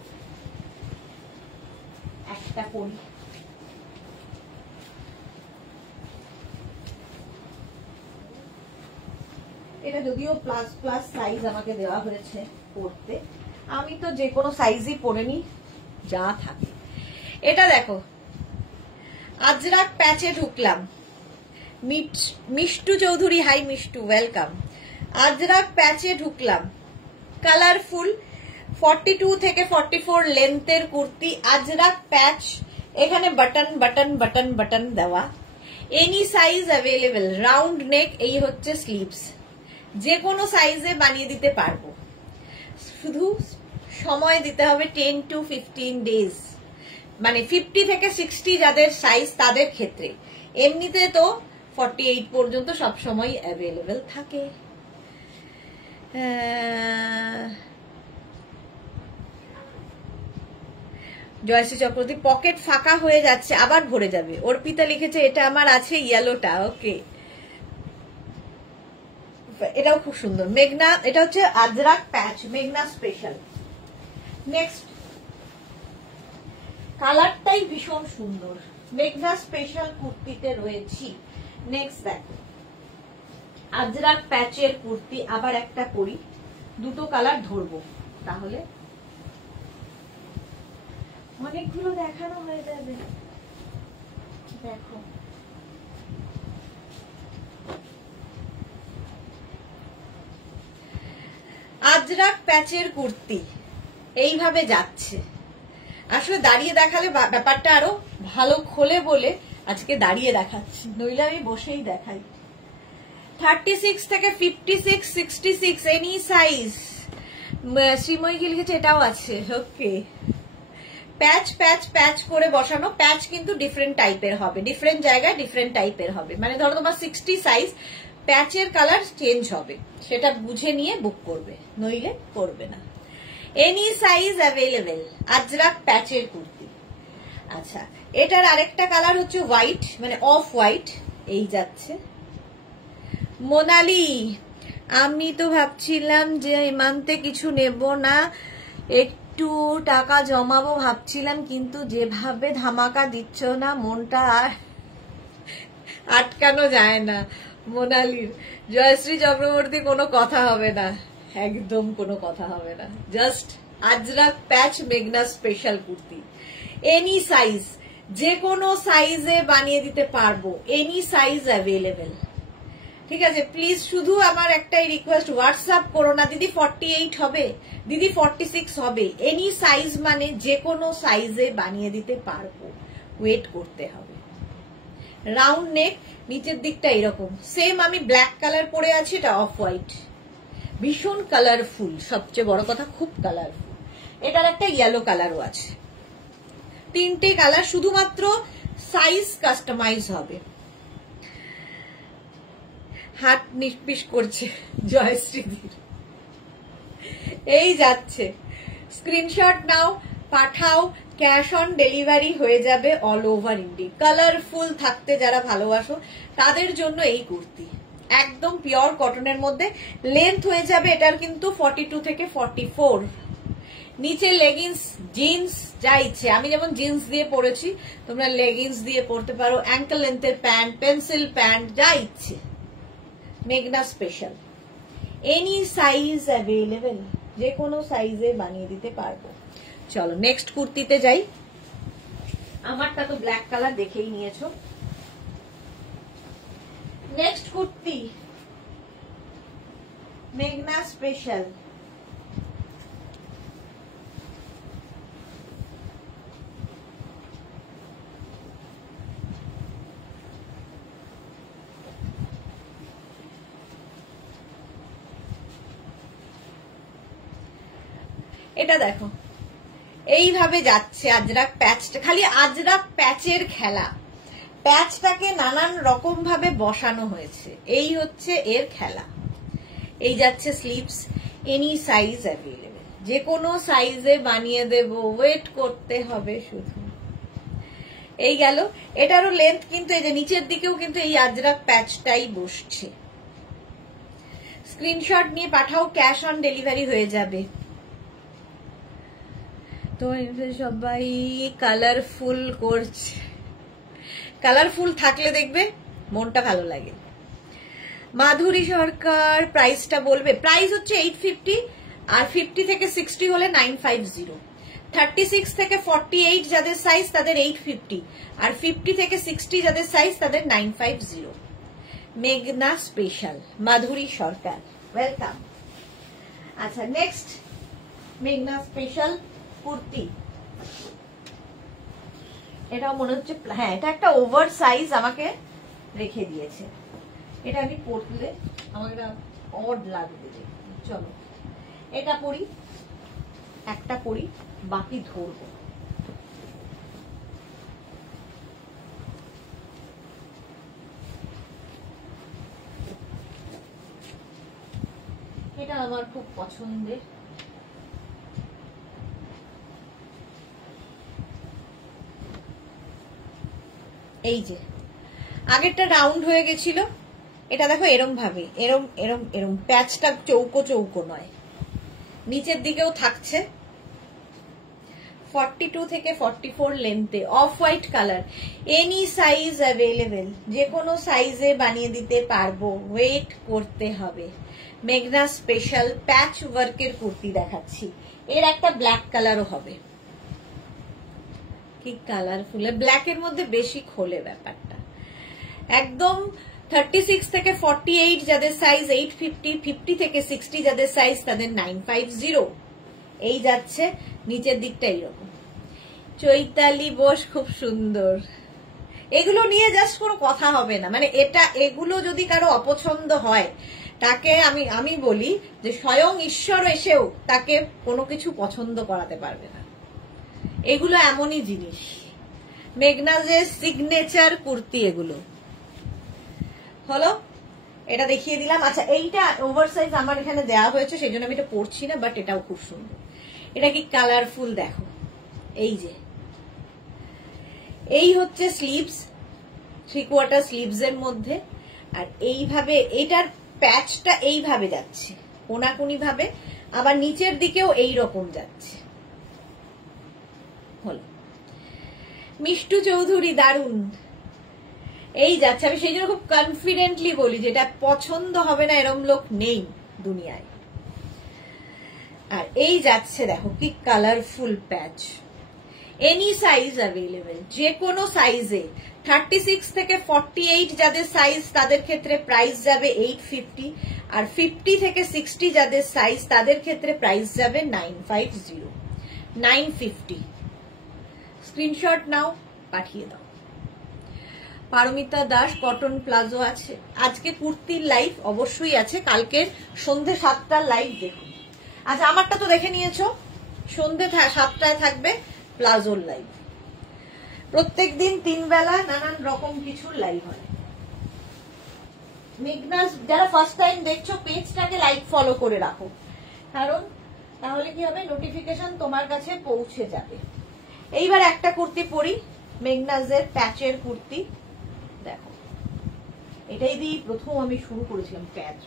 একটা পরি। এটা যদিও প্লাস প্লাস সাইজ আমাকে দেওয়া হয়েছে পরতে, আমি তো যে কোনো সাইজই পরে নি যা থাকে। এটা দেখো আজরাক প্যাচে ঢুকলাম। Mishtu Chowdhury, hi Mishtu, welcome. আজরাক প্যাচে ঢুকলাম, কালারফুল 42 থেকে 44 লেন্থের কুর্তি, আজরাক প্যাচ, এখানে বাটন বাটন বাটন বাটন দেওয়া, any size available. Round neck, এই হচ্ছে স্লিভস, যে কোনো সাইজে বানিয়ে দিতে পারবো, শুধু সময় দিতে হবে 10 to 15 ডেজ। মানে 50 থেকে 60 যাদের সাইজ তাদের ক্ষেত্রে। এমনিতে তো 48 পর্যন্ত সবসময় অ্যাভেলেবেল থাকে। জয়শ্রী চক্রবর্তী, পকেট ফাঁকা হয়ে যাচ্ছে, আবার ভরে যাবে। অর্পিতা লিখেছে এটা আমার আছে ইয়েলোটা। ওকে, এটাও খুব সুন্দর। মেঘনা, এটা হচ্ছে আজরাক প্যাচ, মেঘনা স্পেশাল। নেক্সট কালারটাই ভীষণ সুন্দর, মেঘনা স্পেশাল কুর্তিতে রয়েছি। নেক্সট দেখো আজরাক প্যাচের কুর্তি, আবার একটা পরি, দুটো কালার ধরবো, তাহলে অনেকগুলো দেখানো হয়ে যাবে। দেখো আজরাক প্যাচের কুর্তি এইভাবে যাচ্ছে। আসলে দাঁড়িয়ে দেখালে ব্যাপারটা আরো ভালো খোলে বলে আজকে দাঁড়িয়ে দেখাচ্ছি, নইলে আমি বসেই দেখাই। 36 থেকে 56, 66 এনি সাইজ। শ্রীময়ী কি লিখেছে এটাও আছে। ওকে, প্যাচ প্যাচ প্যাচ করে বসানো। প্যাচ কিন্তু ডিফারেন্ট টাইপের হবে, ডিফারেন্ট জায়গায় ডিফারেন্ট টাইপের হবে। মানে ধরো তোমার 60 সাইজ, প্যাচের কালার চেঞ্জ হবে, সেটা বুঝে নিয়ে বুক করবে, নইলে করবে না। এনি সাইজ অ্যাভেলেবেল, আজরাক প্যাচের কুর্তি। আচ্ছা, এটার আরেকটা কালার হচ্ছে হোয়াইট, মানে অফ হোয়াইট, এই যাচ্ছে। মোনালি, আমি তো ভাবছিলাম যে ইমানতে কিছু নেব না, একটু টাকা জমাবো ভাবছিলাম, কিন্তু যেভাবে ধামাকা দিচ্ছ না, মনটা আর আটকানো যায় না। মোনালির, জয়শ্রী চক্রবর্তী, কোনো কথা হবে না, একদম কোনো কথা হবে না। জাস্ট আজরাক প্যাচ মেঘনা স্পেশাল কুর্তি, এনি সাইজ, যে কোনো সাইজে বানিয়ে দিতে পারবো, এনি সাইজ অ্যাভেলেবেল। ঠিক আছে, প্লিজ শুধু আমার একটাই রিকোয়েস্ট, হোয়াটসঅ্যাপ করো না দিদি 48 হবে, দিদি 46 হবে। এনি সাইজ মানে যে কোনো সাইজে বানিয়ে দিতে পারবো, ওয়েট করতে হবে। রাউন্ড নেক, নিচের দিকটা এরকম। সেম আমি ব্ল্যাক কালার পরে আছি, এটা অফ হোয়াইট, ভীষণ কালারফুল, সবচেয়ে বড় কথা খুব কালারফুল। এটার একটা ইয়েলো কালারও আছে, তিনটে কালার, শুধুমাত্র সাইজ কাস্টমাইজ হবে। হাত নিষ্পিস করছে জয়শ্রীদির। এই যাচ্ছে, স্ক্রিনশট নাও, পাঠাও, ক্যাশ অন ডেলিভারি হয়ে যাবে অল ওভার ইন্ডিয়া। কালারফুল থাকতে যারা ভালোবাসো তাদের জন্য এই কুর্তি, একদম পিওর কটনের মধ্যে। লেন্থ হয়ে যাবে এটার কিন্তু 42 থেকে 44। নিচে লেগিংস, জিন্স, যা ইচ্ছে। আমি যেমন জিন্স দিয়ে পরেছি, তোমরা লেগিংস দিয়ে পরতে পারো, অ্যাঙ্কেল লেন্থের প্যান্ট, পেন্সিল প্যান্ট, যা ইচ্ছে। মেঘনা স্পেশাল, এনি সাইজ অ্যাভেলেবেল, যে কোনো সাইজে বানিয়ে দিতে পারবো। চলো নেক্সট কুর্তিতে যাই। আমারটা তো ব্ল্যাক কালার দেখেই নিয়েছো। নেক্সট কুর্তি মেঘনা স্পেশাল। এটা দেখো, এইভাবে যাচ্ছে আজরাক প্যাচটা, খালি আজরাক প্যাচের খেলা। প্যাচটাকে নানান রকম ভাবে বসানো হয়েছে, এই হচ্ছে এর খেলা। এই যাচ্ছে স্লিভস, এনি সাইজ অ্যাভেলেবেল, যে কোনো সাইজে বানিয়ে দেব, ওয়েট করতে হবে শুধু। এই গেল। এটারও লেন্থ কিন্তু এই যে নিচের দিকেও কিন্তু এই আজরাক প্যাচটাই বসছে। স্ক্রিনশট নিয়ে পাঠাও, ক্যাশ অন ডেলিভারি হয়ে যাবে। তো সবাই কালারফুল করছে, কালারফুল থাকলে দেখবে মনটা ভালো লাগে। মাধুরী সরকার প্রাইসটা বলবে। প্রাইস হচ্ছে 850, আর 50 থেকে 60 হলে 950। 36 থেকে 48 যাদের সাইজ তাদের 850, আর 50 থেকে 60 যাদের সাইজ তাদের 950। মেঘনা স্পেশাল, মাধুরী সরকার, ওয়েলকাম। আচ্ছা নেক্সট মেঘনা স্পেশাল কুর্তি। এটা মনে হচ্ছে, হ্যাঁ এটা একটা ওভার সাইজ আমাকে রেখে দিয়েছে। এটা আমি পরলে আমার অড লাগবে। চলো এটা পরি, একটা পরি, বাকি ধরবো। এটা আমার খুব পছন্দের। এই যে আগেরটা রাউন্ড হয়ে গেছিল, এটা দেখো এরম ভাবে, এরম এরম এরম, প্যাচটা চৌকো চৌকো নয়, নিচের দিকেও থাকছে। 42 থেকে 44 লেন্থে, off white colour, any size available, যে কোনো সাইজে বানিয়ে দিতে পারবো, ওয়েট করতে হবে। মেঘনা স্পেশাল প্যাচ ওয়ার্কের কুর্তি দেখাচ্ছি। এর একটা ব্ল্যাক কালারও হবে, কি কালারফুল, ব্ল্যাকের মধ্যে বেশি খোলে ব্যাপারটা। একদম 36 থেকে 48 যাদের সাইজ 850, 50 থেকে 60 যাদের সাইজ তাদের 950। এই যাচ্ছে, নিচের দিকটা এইরকম। চৈতালি বোস খুব সুন্দর। এগুলো নিয়ে জাস্ট কোনো কথা হবে না, মানে এটা এগুলো যদি কারো অপছন্দ হয় তাকে আমি বলি যে স্বয়ং ঈশ্বর এসেও তাকে কোনো কিছু পছন্দ করাতে পারবে না। এগুলো এমনই জিনিস, মেঘনাজের সিগনেচার কুর্তি এগুলো হলো। এটা দেখিয়ে দিলাম। আচ্ছা এইটা ওভার সাইজ আমার এখানে দেওয়া হয়েছে, সেই জন্য আমি এটা পরছি না, বাট এটাও খুব সুন্দর। এটা কি কালারফুল দেখো। এই যে এই হচ্ছে স্লিভস, 3/4 স্লিভস এর মধ্যে, আর এইভাবে এটার প্যাচটা এইভাবে যাচ্ছে কোনাকুনি ভাবে, আবার নিচের দিকেও এই রকম যাচ্ছে। হলো মিষ্টু চৌধুরী, দারুণ। এই যাচ্ছে, আমি সেই জন্য খুব কনফিডেন্টলি বলি যেটা পছন্দ হবে না এরম লোক নেই দুনিয়ায়। আর এই যাচ্ছে দেখো কি কালারফুল প্যাচ, এনি সাইজ অ্যাভেলেবেল, যে কোনো সাইজে। 36 থেকে 48 যাদের সাইজ তাদের ক্ষেত্রে প্রাইস যাবে 850, আর 50 থেকে 60 যাদের সাইজ তাদের ক্ষেত্রে প্রাইস যাবে 950। স্ক্রিনশট নাও, পাঠিয়ে দাও। পারমিতা দাস কটন প্লাজো আছে। আজকে কুর্তির লাইভ অবশ্যই আছে, কালকের সন্ধে 7টার লাইভ দেখুন। আচ্ছা আমারটা তো দেখে নিয়েছো, সন্ধে 7টায় থাকবে প্লাজোর লাইভ। প্রত্যেকদিন 3 বেলা নানান রকম কিছু লাইভ হয়। মেঘনাস যারা ফার্স্ট টাইম দেখছো পেজটাকে লাইক ফলো করে রাখো, কারণ তাহলে কি হবে নোটিফিকেশন তোমার কাছে পৌঁছে যাবে। এইবার একটা কুর্তি পরি, মেঘনাজের প্যাচের কুর্তি। দেখো এটাই দিয়ে প্রথম আমি শুরু করেছিলাম প্যাচ,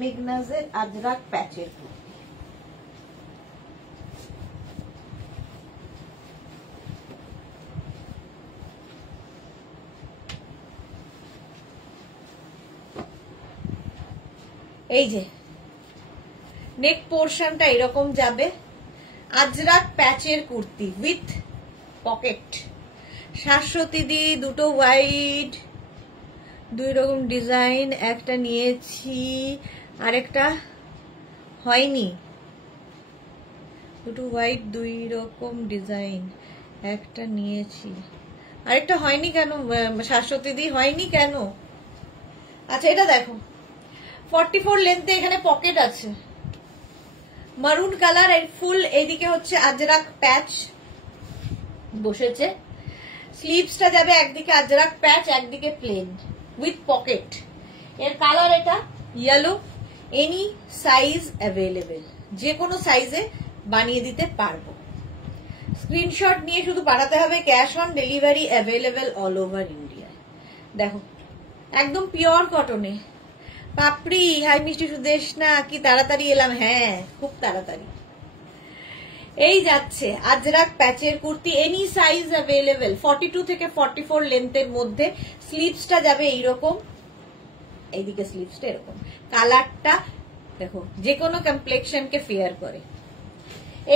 মেঘনাজের আজরাক প্যাচের কুর্তি। এই যে নেক পোর্শনটা এরকম যাবে, আজরাক প্যাচের কুর্তি উইথ পকেট। শাশ্বতী দি দুটো হোয়াইট, 2 রকম ডিজাইন, একটা নিয়েছি আরেকটা হয়নি। দুটো হোয়াইট 2 রকম ডিজাইন, একটা নিয়েছি আরেকটা হয়নি কেন শাশ্বতী দি, হয়নি কেন? আচ্ছা এটা দেখো 44 লেন্থে, এখানে পকেট আছে, মারুন কালার এর ফুল। এদিকে হচ্ছে আজরাক প্যাচ বসেছে, স্লিভসটা যাবে একদিকে আজরাক প্যাচ একদিকে প্লেন উইথ পকেট। এর কালার এটা ইয়েলো, এনি সাইজ অ্যাভেলেবেল, যে কোনো সাইজে বানিয়ে দিতে পারবো। স্ক্রিনশট নিয়ে শুধু পাঠাতে হবে, cash on delivery available all over India. দেখো একদম পিওর কটনে। পাপড়ি হাই মিষ্টি সুদেশ না, কি তাড়াতাড়ি এলাম, হ্যাঁ খুব তাড়াতাড়ি। এই যাচ্ছে আজরাক প্যাচের কুর্তি, এনি সাইজ অ্যাভেলেবেল, 42 থেকে 44 লেন্থের মধ্যে। স্লিভসটা যাবে এইরকম, এইদিকে স্লিভসটা এরকম। কালারটা দেখো যে কোনো কমপ্লেক্সনকে ফেয়ার করে।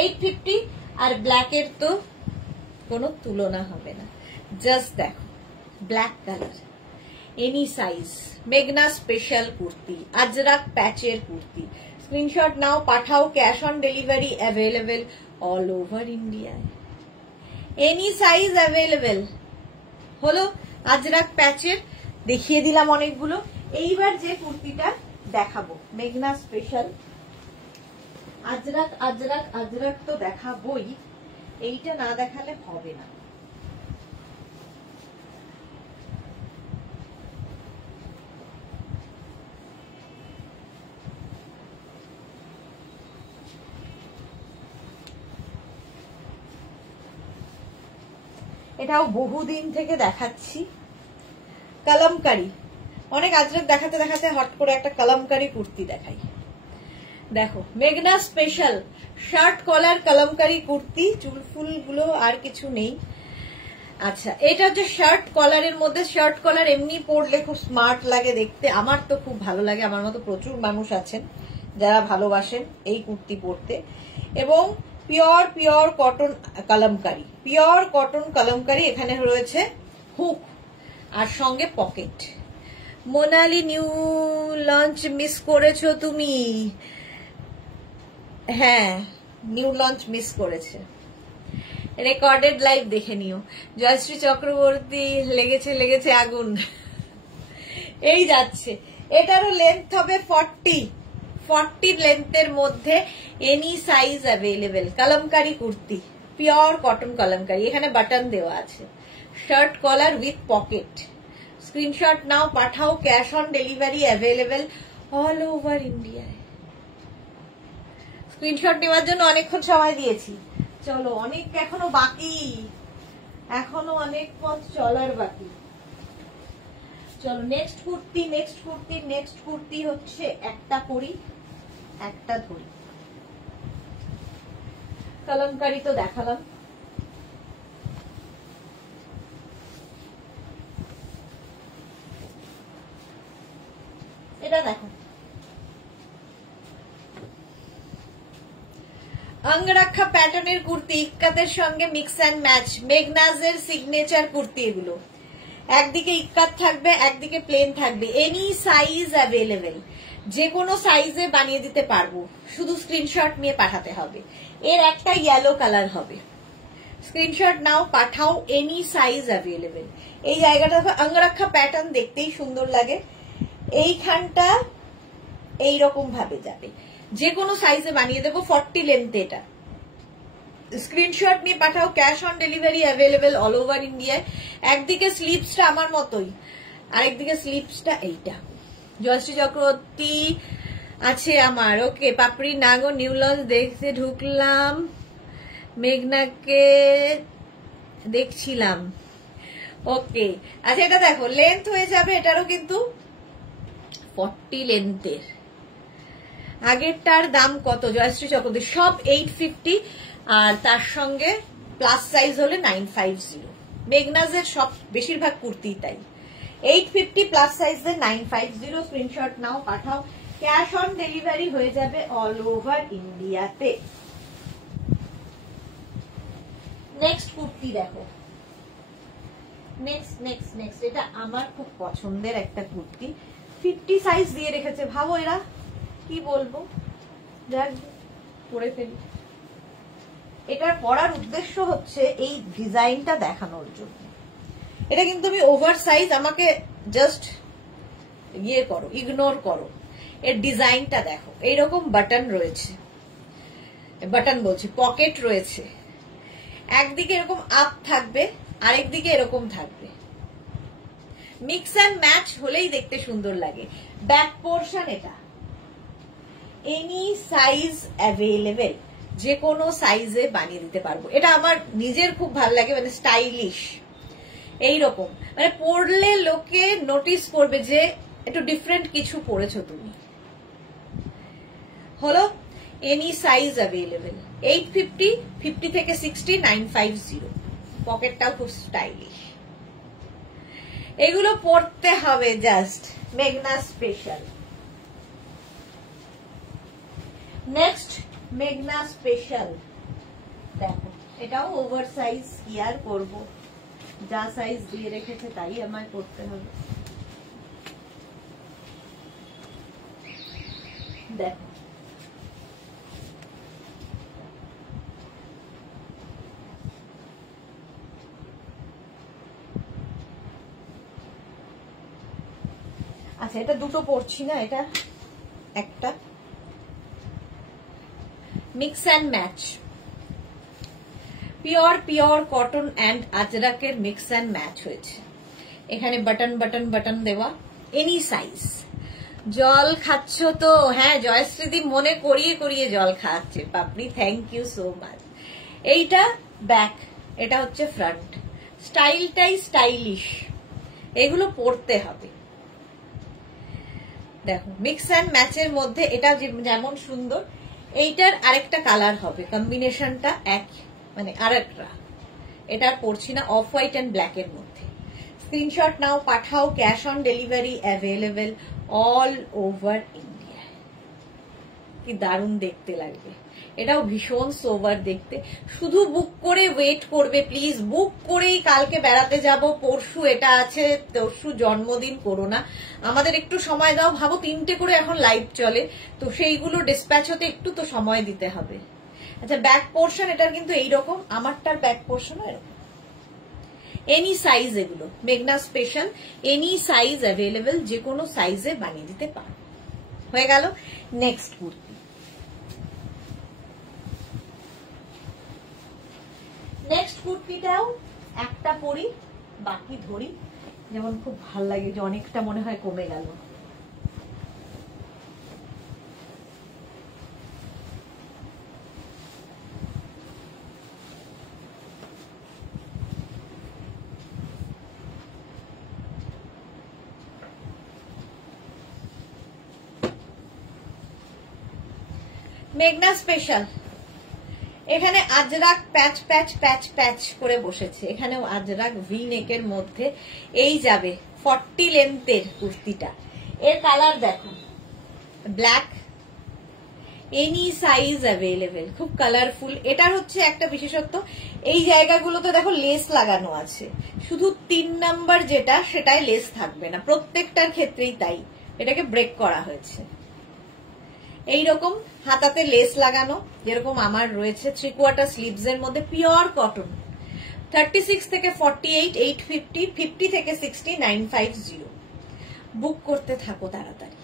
850, আর ব্ল্যাকের তো কোনো তুলনা হবে না। জাস্ট দেখো ব্ল্যাক কালার, এনি সাইজ, মেঘনা স্পেশাল কুর্তি, আজরাক প্যাচের কুর্তি। স্ক্রিনশট নাও, পাঠাও, cash on delivery available all over ইন্ডিয়ায়, এনি সাইজ অ্যাভেলেবেল। হলো আজরাক প্যাচের, দেখিয়ে দিলাম অনেকগুলো। এইবার যে কুর্তিটা দেখাবো মেঘনা স্পেশাল আজরাক আজরাক আজরাক তো দেখাবোই, এইটা না দেখালে হবে না। এটাও বহুদিন থেকে দেখাচ্ছি, কলমকারি। অনেক আজরাক দেখাতে দেখাতে হট করে একটা কলমকারি কুর্তি দেখাই। দেখো মেঘনা special shirt collar kalamkari kurti, চুল ফুল গুলো আর কিছু নেই। আচ্ছা এটা হচ্ছে শার্ট কলারের মধ্যে, শার্ট কলার এমনি পরলে খুব স্মার্ট লাগে দেখতে, আমার তো খুব ভালো লাগে, আমার মতো প্রচুর মানুষ আছেন যারা ভালোবাসেন এই কুর্তি পরতে। এবং pure pure cotton kalamkari, pure cotton kalamkari. এখানে রয়েছে হুক আর সঙ্গে pocket. Monali new launch miss করেছো তুমি? হ্যাঁ নিউ লঞ্চ মিস করেছে, রেকর্ডেড লাইভ দেখে নিও। জয়শ্রী চক্রবর্তী লেগেছে লেগেছে আগুন। এই যাচ্ছে, এটারও লেন্থ হবে 40 লেন্থের মধ্যে, any size available. Kalamkari kurti, pure cotton kalamkari, এখানে বাটন দেওয়া আছে, shirt collar with pocket. Screenshot নাও, পাঠাও, cash on delivery available all over ইন্ডিয়ায়। স্ক্রিনশট নেওয়ার জন্য অনেকক্ষণ সময় দিয়েছি, চলো অনেক এখনো বাকি, এখনো অনেক পথ চলার বাকি। চলো next kurti, next kurti, next kurti হচ্ছে একটা করি একটা ধরি। কলমকারি তো দেখালাম, এটা দেখো অঙ্গরাক্ষা প্যাটার্নের কুর্তি, ইক্কাতের সঙ্গে মিক্স অ্যান্ড ম্যাচ, মেঘনাজের সিগনেচার কুর্তি। এগুলো একদিকে ইক্কাত থাকবে একদিকে প্লেন থাকবে, এনি সাইজ অ্যাভেলেবেল, যে কোনো সাইজে বানিয়ে দিতে পারবো, শুধু স্ক্রিনশট নিয়ে পাঠাতে হবে। এর একটা ইয়েলো কালার হবে, স্ক্রিনশট নাও, পাঠাও, এনি সাইজ অ্যাভেলেবেল। এই জায়গাটা অঙ্গরাক্ষা প্যাটার্ন দেখতেই সুন্দর লাগে। এইখানটা এইরকম ভাবে যাবে, যে কোনো সাইজে বানিয়ে দেবো, 40 লেন্থ। এটা স্ক্রিনশট নিয়ে পাঠাও, cash on delivery available all over ইন্ডিয়ায়। একদিকে স্লিপসটা আমার মতোই, আরেকদিকে স্লিপসটা এইটা। জয়শ্রী চক্রবর্তী আছে আমার। ওকে, পাপড়ি নাগো নিউ লঞ্চ দেখতে ঢুকলাম, মেঘনাকে দেখছিলাম। ওকে, আচ্ছা এটা দেখো লেন্থ হয়ে যাবে, এটারও কিন্তু 40 লেন্থের। আগেরটার দাম কত জয়শ্রী চক্রবর্তী? সব 850, আর তার সঙ্গে প্লাস সাইজ হলে 950। মেঘনাজের সব বেশিরভাগ কুর্তি তাই। 850 প্লাস সাইজের 950। স্ক্রিনশট নাও, পাঠাও, ক্যাশ অন ডেলিভারি হয়ে যাবে অল ওভার ইন্ডিয়াতে। নেক্সট কুর্তি দেখো, নেক্সট এটা আমার খুব পছন্দের একটা কুর্তি। 50 সাইজ দিয়ে রেখেছে, ভাবো এরা কি বলবো, যাক পরে ফেলি। এটার পরার উদ্দেশ্য হচ্ছে এই ডিজাইনটা দেখানোর জন্য। এটা কিন্তু আমি ওভার সাইজ, আমাকে জাস্ট ইয়ে করো, ইগনোর করো। এর ডিজাইনটা দেখো, এইরকম বাটন রয়েছে, বাটন বলছি পকেট রয়েছে। একদিকে এরকম আপ থাকবে, আরেকদিকে এরকম থাকবে। মিক্স অ্যান্ড ম্যাচ হলেই দেখতে সুন্দর লাগে। ব্যাক পোর্শন এটা এনি সাইজ অ্যাভেলেবেল, যে কোনো সাইজে বানিয়ে দিতে পারবো। এটা আমার নিজের খুব ভালো লাগে, মানে স্টাইলিশ এইরকম, মানে পরলে লোকে নোটিস করবে যে একটু ডিফারেন্ট কিছু পরেছো তুমি। হলো এনি সাইজ অ্যাভেলেবেল। 850, 50 থেকে 60, 950। পকেটটাও খুব স্টাইলিশ। এগুলো পরতে হবে জাস্ট, মেঘনা স্পেশাল। নেক্সট মেঘনা স্পেশাল দেখো, এটাও ওভার সাইজ। কি আর করবো, যা সাইজ দিয়ে রেখেছে তাই আমায় করতে হবে। দেখো আচ্ছা, এটা দুটো পরছি না, এটা একটা mix and match, pure cotton and আজরাকের মিক্স অ্যান্ড ম্যাচ হয়েছে। এখানে বাটন বাটন বাটন দেওয়া, এনি সাইজ। জল খাচ্ছ তো? হ্যাঁ, জয়শ্রীদি মনে করিয়ে করিয়ে জল খাচ্ছে পাপড়ি, থ্যাংক ইউ সো মাচ। এইটা ব্যাক, এটা হচ্ছে ফ্রন্ট। স্টাইলটাই স্টাইলিশ, এগুলো পরতে হবে। দেখো মিক্স অ্যান্ড ম্যাচের মধ্যে এটা যেমন সুন্দর, এইটার আরেকটা কালার হবে, কম্বিনেশনটা এক, মানে আরেকটা। এটা পরছি না, অফ হোয়াইট অ্যান্ড ব্ল্যাক এর মধ্যে। স্ক্রিনশট নাও, পাঠাও, cash on delivery available all over India. কি দারুণ দেখতে লাগবে, এটাও ভীষণ সোভার দেখতে। শুধু বুক করে ওয়েট করবে প্লিজ, বুক করেই কালকে বেড়াতে যাব, পরশু এটা আছে, পরশু জন্মদিন করো না, আমাদের একটু সময় দাও। ভাবো 3টে করে এখন লাইভ চলে, তো সেইগুলো ডিসপ্যাচ হতে একটু তো সময় দিতে হবে। আচ্ছা, ব্যাক পোর্শন এটার কিন্তু এইরকম, আমারটার ব্যাক পোর্শনও এরকম। এনি সাইজ, এগুলো মেঘনা স্পেশাল, এনি সাইজ অ্যাভেলেবেল, যে কোনো সাইজে বানিয়ে দিতে পারো। হয়ে গেল। নেক্সট কুর্তি, নেক্সট কুর্তিটাও একটা পরি, বাকি ধরি, যেমন খুব ভাল লাগে, যে অনেকটা মনে হয় কমে গেল। মেঘনা স্পেশাল, এখানে আজরাক প্যাচ প্যাচ প্যাচ প্যাচ করে বসেছে, এখানেও আজরাক ভি নেকের মধ্যে। এই যাবে 40 লেন্থের কুর্তিটা। এর কালার দেখো, ব্ল্যাক, এনি সাইজ অ্যাভেলেবেল, খুব কালারফুল। এটার হচ্ছে একটা বিশেষত্ব, এই জায়গাগুলোতে দেখো লেস লাগানো আছে, শুধু 3 নাম্বার যেটা সেটাই লেস থাকবে না, প্রত্যেকটার ক্ষেত্রেই তাই, এটাকে ব্রেক করা হয়েছে। এইরকম হাতাতে লেস লাগানো, যেরকম আমার রয়েছে। 3/4 স্লিভস এর মধ্যে পিওর কটন, 36 থেকে 48 850, 50 থেকে 60 950। বুক করতে থাকো তাড়াতাড়ি,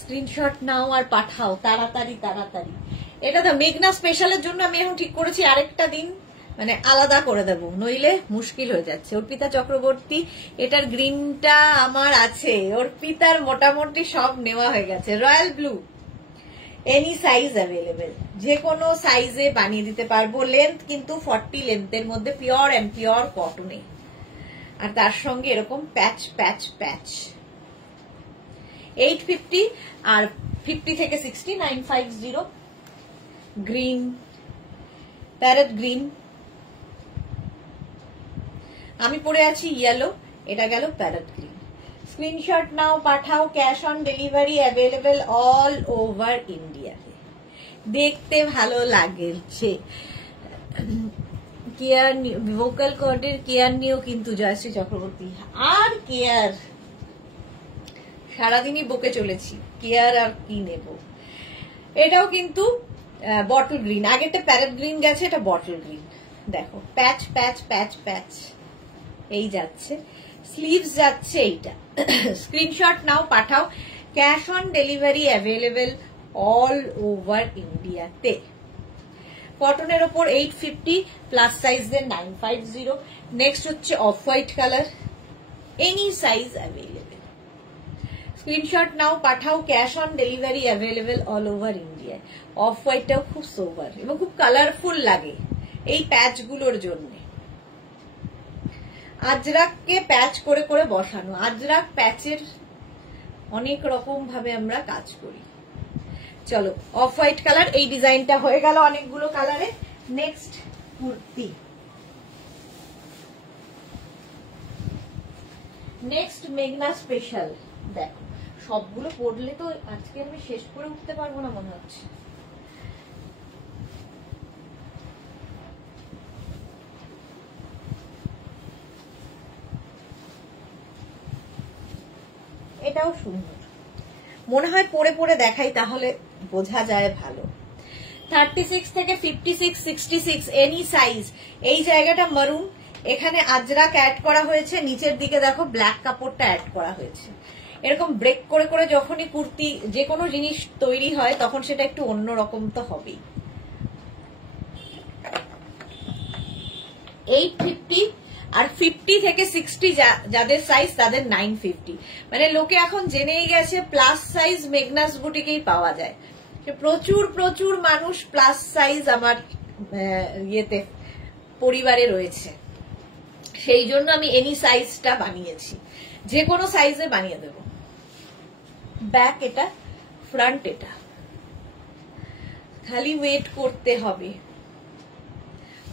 স্ক্রিনশট নাও আর পাঠাও তাড়াতাড়ি তাড়াতাড়ি। এটা তো মেঘনা স্পেশালের জন্য আমি এখন ঠিক করেছি আরেকটা দিন মানে আলাদা করে দেবো, নইলে মুশকিল হয়ে যাচ্ছে। অর্পিতা চক্রবর্তী, এটার গ্রিনটা আমার আছে, অর্পিতার মোটামুটি সব নেওয়া হয়ে গেছে। Royal blue, any size available, যে কোনো সাইজে বানিয়ে দিতে পারবো। লেন্থ কিন্তু 40 লেন্থের মধ্যে, পিওর অ্যান্ড পিওর কটনে, আর তার সঙ্গে এরকম প্যাচ প্যাচ প্যাচ। 850 আর 50 থেকে 60 950। গ্রিন, প্যারেট গ্রিন, আমি পরে আছি ইয়েলো, এটা গেল প্যারেট গ্রিন। স্ক্রিনশট নাও পাঠাও, cash on delivery available all over ইন্ডিয়াতে। দেখতে ভালো লাগছে। কেয়ার ভোকাল কর্ডের কেয়ার নিয়েও কিন্তু জয়শ্রী চক্রবর্তী, আর কেয়ার সারাদিনই বকে চলেছি, কেয়ার আর কি নেব। এটাও কিন্তু বটল গ্রিন, আগেরটা প্যারেট গ্রিন গেছে, এটা বটল গ্রিন। দেখো প্যাচ প্যাচ প্যাচ প্যাচ এই যাচ্ছে, স্লিভস যাচ্ছে এইটা। স্ক্রিনশট নাও পাঠাও, cash on delivery available all over ইন্ডিয়াতে। কটনের ওপর 850, প্লাস সাইজের 950। নেক্সট হচ্ছে off white colour, any size available. Screenshot নাও পাঠাও, cash on delivery available all over India. Off হোয়াইটটাও খুব সোবার এবং খুব কালারফুল লাগে এই প্যাচগুলোর জন্য। আজরাককে প্যাচ করে করে বসানো, আজরাক প্যাচের অনেক রকম ভাবে আমরা কাজ করি। চলো অফ হোয়াইট কালার, এই ডিজাইনটা হয়ে গেল অনেকগুলো কালারে। নেক্সট কুর্তি, নেক্সট মেঘনা স্পেশাল। দেখো সবগুলো পড়লে তো আজকে আমি শেষ করে উঠতে পারবো না মনে হচ্ছে। এটাও সুন্দর, মনে হয় পরে পরে দেখাই তাহলে বোঝা যায় ভালো। 36 থেকে 56 66 এনি সাইজ। এই জায়গাটা মারুন, এখানে আজরাক অ্যাড করা হয়েছে, নিচের দিকে দেখো ব্ল্যাক কাপড়টা অ্যাড করা হয়েছে। এরকম ব্রেক করে করে যখনই কুর্তি যে কোনো জিনিস তৈরি হয় তখন সেটা একটু অন্যরকম তো হবেই। 850 আর 50 থেকে 60 যাদের সাইজ তাদের 950। মানে লোকে এখন জেনেই গেছে প্লাস সাইজ মেঘনাস বুটিকেই পাওয়া যায়। প্রচুর প্রচুর মানুষ প্লাস সাইজ আমার ইয়েতে পরিবারে রয়েছে, সেই জন্য আমি এনি সাইজটা বানিয়েছি, যে কোনো সাইজে বানিয়ে দেব। ব্যাক এটা, ফ্রন্ট এটা, খালি ওয়েট করতে হবে।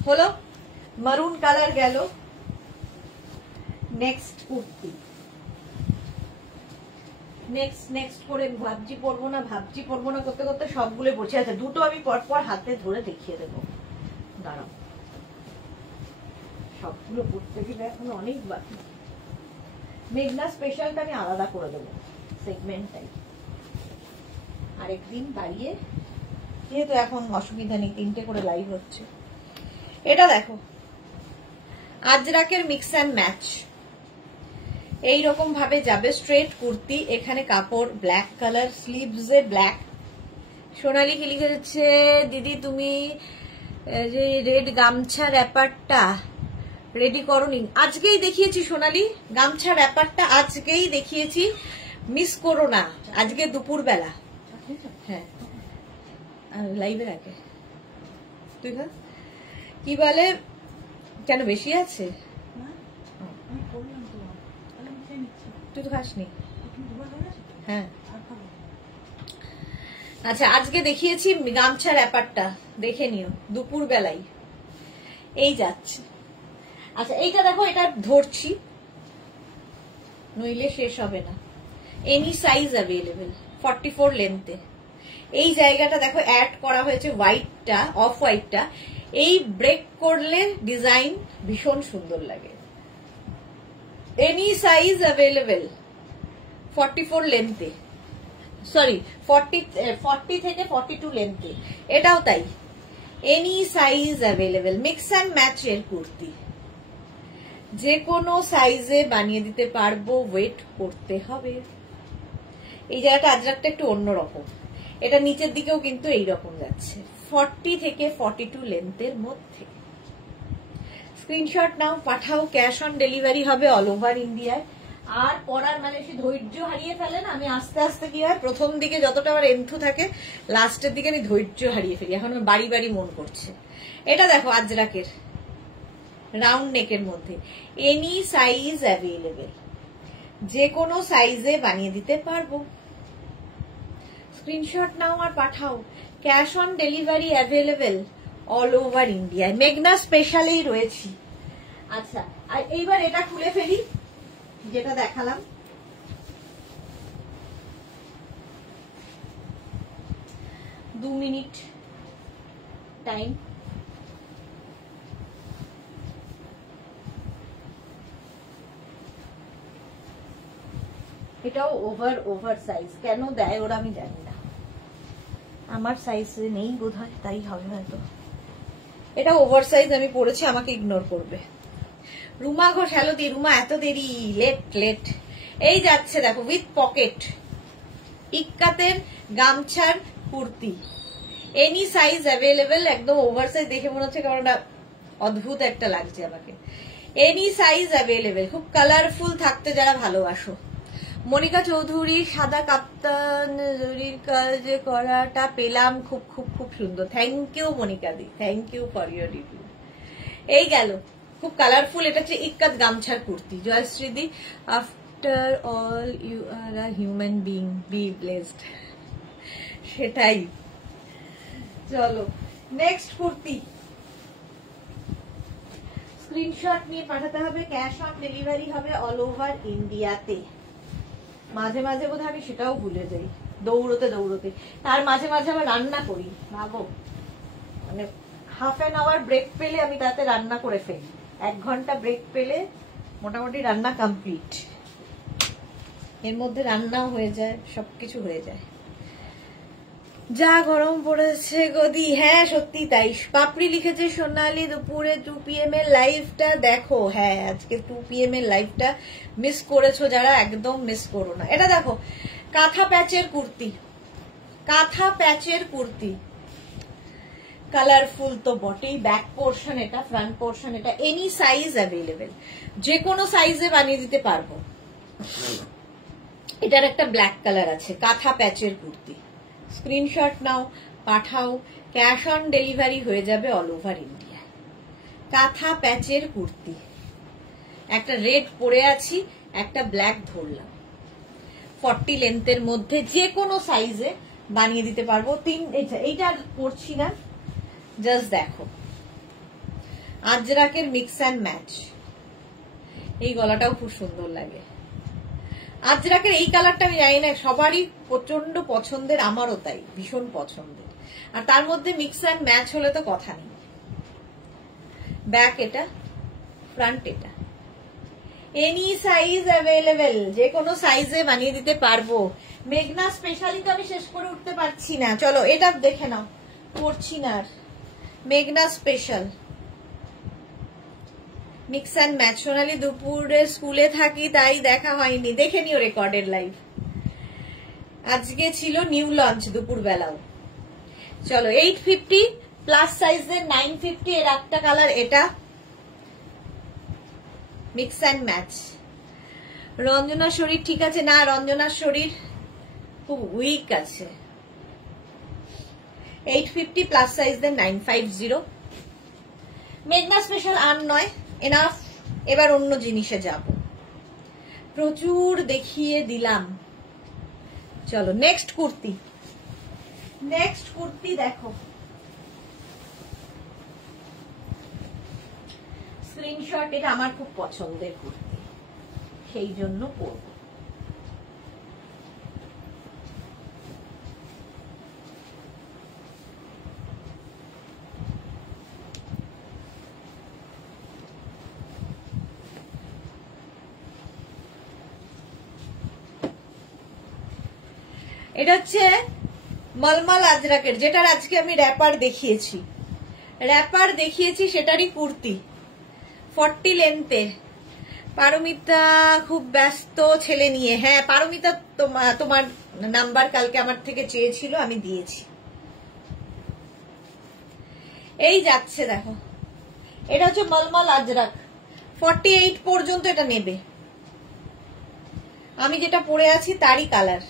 হলো মারুন কালার গেল। নেক্সট কুর্তি, নেক্সট করে ভাবছি পরবো না করতে করতে সবগুলো পড়ছে। আচ্ছা দুটো আমি পরপর হাতে ধরে দেখিয়ে দেবো, দাঁড়াও। সবগুলো পড়তে গেলে এখন অনেক বাকি। মেঘনা স্পেশালটা আমি আলাদা করে দেবো সেগমেন্টটাই, আরেকদিন বাড়িয়ে, যেহেতু এখন অসুবিধা নেই, 3টে করে লাইভ হচ্ছে। এটা দেখো আজরাকের মিক্স অ্যান্ড ম্যাচ, এইরকম ভাবে যাবে স্ট্রেট কুর্তি। এখানে কাপড় ব্ল্যাক কালার, স্লিভসে ব্ল্যাক। সোনালি কি লিখেছে দিদি তুমি যে রেড গামছা র্যাপারটা রেডি করনি? আজকেই দেখিয়েছি সোনালি, গামছা র্যাপারটা আজকেই দেখিয়েছি, মিস করো না। আজকে দুপুর বেলা, হ্যাঁ লাইভের আগে। তুই খা, কি বলে কেন বেশি আছে? তুই তো খাসনি? হ্যাঁ আচ্ছা আজকে দেখিয়েছি গামছা র্যাপারটা, দেখে নিও দুপুর বেলায়। এই যাচ্ছে। আচ্ছা এইটা দেখো, এটা ধরছি নইলে শেষ হবে না। Any size available, 44 লেন্থে। এই জায়গাটা দেখো অ্যাড করা হয়েছে হোয়াইটটা, অফ হোয়াইটটা। এই ব্রেক করলে ডিজাইন ভীষণ সুন্দর লাগে। এনি সাইজ অ্যাভেলেবেল 44 লেন্থে, সরি 40 থেকে 42 লেন্থে। এটাও তাই, any size available, mix and ম্যাচের কুর্তি, যে কোনো সাইজে বানিয়ে দিতে পারবো, ওয়েট করতে হবে। এই জায়গাটা আজরাকটা একটু অন্যরকম, এটা নিচের দিকেও কিন্তু এইরকম যাচ্ছে, 40 থেকে 42 লেন্থের মধ্যে। স্ক্রিনশট নাও, পাঠাও, ক্যাশ অন ডেলিভারি হবে অল ওভার ইন্ডিয়ায়। আর পড়ার মানে সে ধৈর্য হারিয়ে ফেলে না, আমি আস্তে আস্তে কি হয়, প্রথম দিকে যতটা আমার এন্থু থাকে লাস্টের দিকে আমি ধৈর্য হারিয়ে ফেলি, এখন বাড়ি বাড়ি মন করছে। এটা দেখো আজরাকের রাউন্ড নেকের মধ্যে, এনি সাইজ অ্যাভেলেবেল, যে কোনো সাইজে বানিয়ে দিতে পারবো। স্ক্রিনশট নাও আর পাঠাও, cash on delivery available all over ইন্ডিয়ায়। মেঘনা স্পেশালেই রয়েছি। আচ্ছা, আর এইবার এটা খুলে ফেলি যেটা দেখালাম। দু মিনিট টাইম। এটাও ওভার সাইজ, কেন দেয় ওরা আমি জানি না, আমার সাইজ নেই বোধহয়, তাই হবে হয়তো। এটা ওভার সাইজ, আমি পড়েছি, আমাকে ইগনোর করবে। রুমা ঘোষ, হ্যালো দি। রুমা এত দেরি, লেট। এই যাচ্ছে দেখো, উইথ পকেট, ইক্কাতের গামছার কুর্তি, এনি সাইজ অ্যাভেলেবেল, একদম ওভার সাইজ, দেখে মনে হচ্ছে কারণ অদ্ভুত একটা লাগছে আমাকে। এনি সাইজ অ্যাভেলেবেল, খুব কালারফুল থাকতে যারা ভালোবাসো। মনিকা চৌধুরী, সাদা কাপ্তান জরির কাজ করাটা পেলাম, খুব খুব খুব সুন্দর। থ্যাংক ইউ মনিকা দি, thank you for your review. এই গেল, খুব কালারফুল। এটা হচ্ছে ইক্কাত গামছার কুর্তি। জয়শ্রী দি, after all you are a human being, be blessed. সেটাই। চলো নেক্সট কুর্তি, স্ক্রিনশট নিয়ে পাঠাতে হবে, ক্যাশ অন ডেলিভারি হবে অল ওভার ইন্ডিয়াতে। মাঝে মাঝে বোধহয় আমি সেটাও ভুলে যাই, দৌড়তে। তার মাঝে মাঝে আবার রান্না করি, ভাবো, মানে হাফ অ্যান আওয়ার ব্রেক পেলে আমি তাতে রান্না করে ফেলি। 1 ঘন্টা ব্রেক পেলে মোটামুটি রান্না কমপ্লিট, এর মধ্যে রান্নাও হয়ে যায়, সবকিছু হয়ে যায়। যা গরম পড়েছে গদি, হ্যাঁ সত্যি তাই। পাপড়ি লিখেছে সোনালি, দুপুরে 2 PM এর লাইভটা দেখো। হ্যাঁ, আজকে 2 PM এর লাইভটা মিস করেছো যারা, একদম মিস করো না। এটা দেখো, কাঁথা প্যাচের কুর্তি, কালারফুল তো বটেই। ব্যাক পোর্শন এটা, ফ্রন্ট পোর্শন এটা, এনি সাইজ অ্যাভেলেবেল, যে কোনো সাইজে বানিয়ে দিতে পারবো। এটার একটা ব্ল্যাক কালার আছে, কাঁথা প্যাচের কুর্তি। স্ক্রিনশট নাও, পাঠাও, ক্যাশ অন ডেলিভারি হয়ে যাবে অল ওভার ইন্ডিয়া। কাঁথা প্যাচের কুর্তি, একটা রেড পরে আছি, একটা ব্ল্যাক ধরলাম, 40 লেন্থের মধ্যে, যে কোনো সাইজে বানিয়ে দিতে পারবো। এইটা পরছি না, জাস্ট দেখো, আজরাকের মিক্স অ্যান্ড ম্যাচ। এই গলাটাও খুব সুন্দর লাগে। আজরাকের এই কালারটা আমি জানি না, সবারই প্রচন্ড পছন্দের, আমারও তাই, ভীষণ পছন্দের। আর তার মধ্যে মিক্স অ্যান্ড ম্যাচ হলে তো কথা নেই। ব্যাক এটা, ফ্রন্ট এটা, এনি সাইজ অ্যাভেলেবেল, যে কোনো সাইজে বানিয়ে দিতে পারবো। মেঘনা স্পেশালি তো আমি শেষ করে উঠতে পারছি না, চলো এটা দেখে নাও, পড়ছি না আর। মেঘনা স্পেশাল মিক্স অ্যান্ড ম্যাচ। সোনালি, দুপুরে স্কুলে থাকি তাই দেখা হয়নি, দেখে নিও রেকর্ডের লাইভ। আজকে ছিল নিউ লঞ্চ দুপুর বেলাও। চলো 850 প্লাস সাইজের 950, এর একটা কালার এটা, মিক্স অ্যান্ড ম্যাচ। রঞ্জনার শরীর ঠিক আছে? না, রঞ্জনার শরীর খুব উইক আছে। 850 প্লাস সাইজের 950। মেঘনা স্পেশাল আর নয়, এনাফ। এবার অন্য জিনিসে যাব, প্রচুর দেখিয়ে দিলাম। চলো নেক্সট কুর্তি দেখো, স্ক্রিনশট। এটা আমার খুব পছন্দের কুর্তি, সেই জন্য পরব। এটা হচ্ছে মলমল আজরাকের, যেটার আজকে আমি র্যাপার দেখিয়েছি। র্যাপার দেখিয়েছি সেটারই কুর্তি 40 লেন্থের। পারমিতা খুব ব্যস্ত ছেলে নিয়ে। হ্যাঁ পারমিতা, তোমার নাম্বার কালকে আমার থেকে চেয়েছিল, আমি দিয়েছি। এই যাচ্ছে দেখো, এটা হচ্ছে মলমল আজরাক, 48 পর্যন্ত এটা নেবে। আমি যেটা পরে আছি তারই কালার,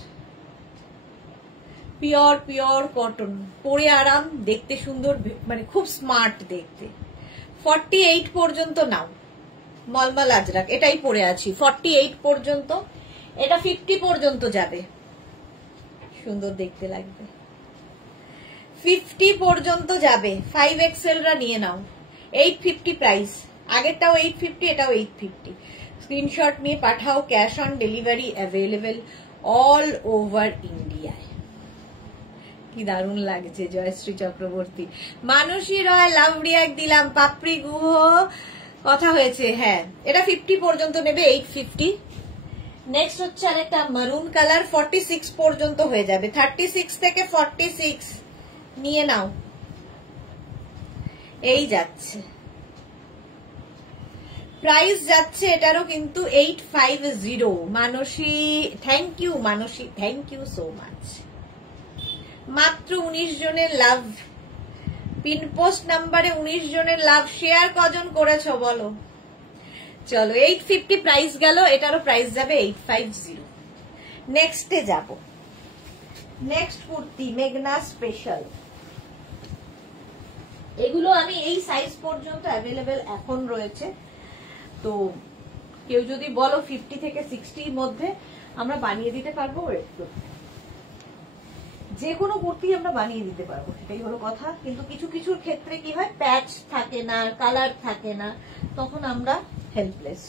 পিওর পিওর কটন, পরে আরাম, দেখতে সুন্দর, মানে খুব স্মার্ট দেখতে। 48 পর্যন্ত নাও, মলমল আজরাক এটাই পরে আছি 48 পর্যন্ত। এটা 50 পর্যন্ত যাবে, সুন্দর দেখতে লাগবে। 50 পর্যন্ত যাবে, 5XL রা নিয়ে নাও। 850 প্রাইস, আগেরটাও 850, এটাও 850। স্ক্রিনশট নিয়ে পাঠাও, cash on delivery available all over ইন্ডিয়ায়। কি দারুণ লাগছে জয়শ্রী চক্রবর্তী। মানসী রয় লাভ রিয়াক্ট দিলাম। পাপড়ি গুহ কথা হয়েছে, হ্যাঁ এটা 50 পর্যন্ত নেবে, 850। নেক্সট হচ্ছে আরেকটা মারুন কালার, 46 পর্যন্ত হয়ে যাবে। 36 থেকে 46 নিয়ে নাও। এই যাচ্ছে, প্রাইস যাচ্ছে এটারও কিন্তু 850। Manasi thank you, Manasi thank you so much. মাত্র 19 জনের লাভ, পিনপোস্ট নাম্বারে 19 জনের লাভ। শেয়ার কজন করেছো বলো? চলো 850 প্রাইস গেল, এটারও প্রাইস যাবে 850। নেক্সটে যাব, নেক্সট কুর্তি মেঘনা স্পেশাল। এগুলো আমি এই সাইজ পর্যন্ত অ্যাভেলেবেল এখন রয়েছে, তো কেউ যদি বলো 50 থেকে 60 মধ্যে আমরা বানিয়ে দিতে পারবো। যে কোনো কুর্তি আমরা বানিয়ে দিতে পারবো, সেটাই হলো কথা। কিন্তু কিছু কিছু ক্ষেত্রে কি হয়, প্যাচ থাকে না, কালার থাকে না, তখন আমরা হেল্পলেস।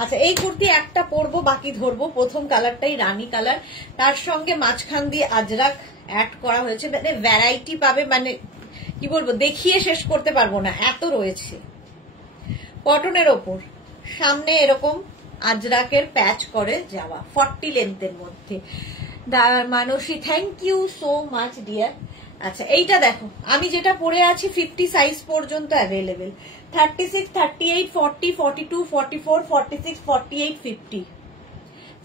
আচ্ছা এই কুর্তি একটা পরবো, বাকি ধরবো। প্রথম কালারটাই রানী কালার, তার সঙ্গে মাঝখান দিয়ে আজরাক অ্যাড করা হয়েছে, মানে ভ্যারাইটি পাবে, মানে কি বলবো, দেখিয়ে শেষ করতে পারবো না, এত রয়েছে। কটনের ওপর সামনে এরকম আজরাকের প্যাচ করে যাওয়া, 40 লেন্থের মধ্যে। Manasi thank you so much dear. আচ্ছা এইটা দেখো, আমি যেটা পরে আছি 50 সাইজ পর্যন্ত অ্যাভেলেবেল। 36, 38, 40, 42, 44, 46, 48, 50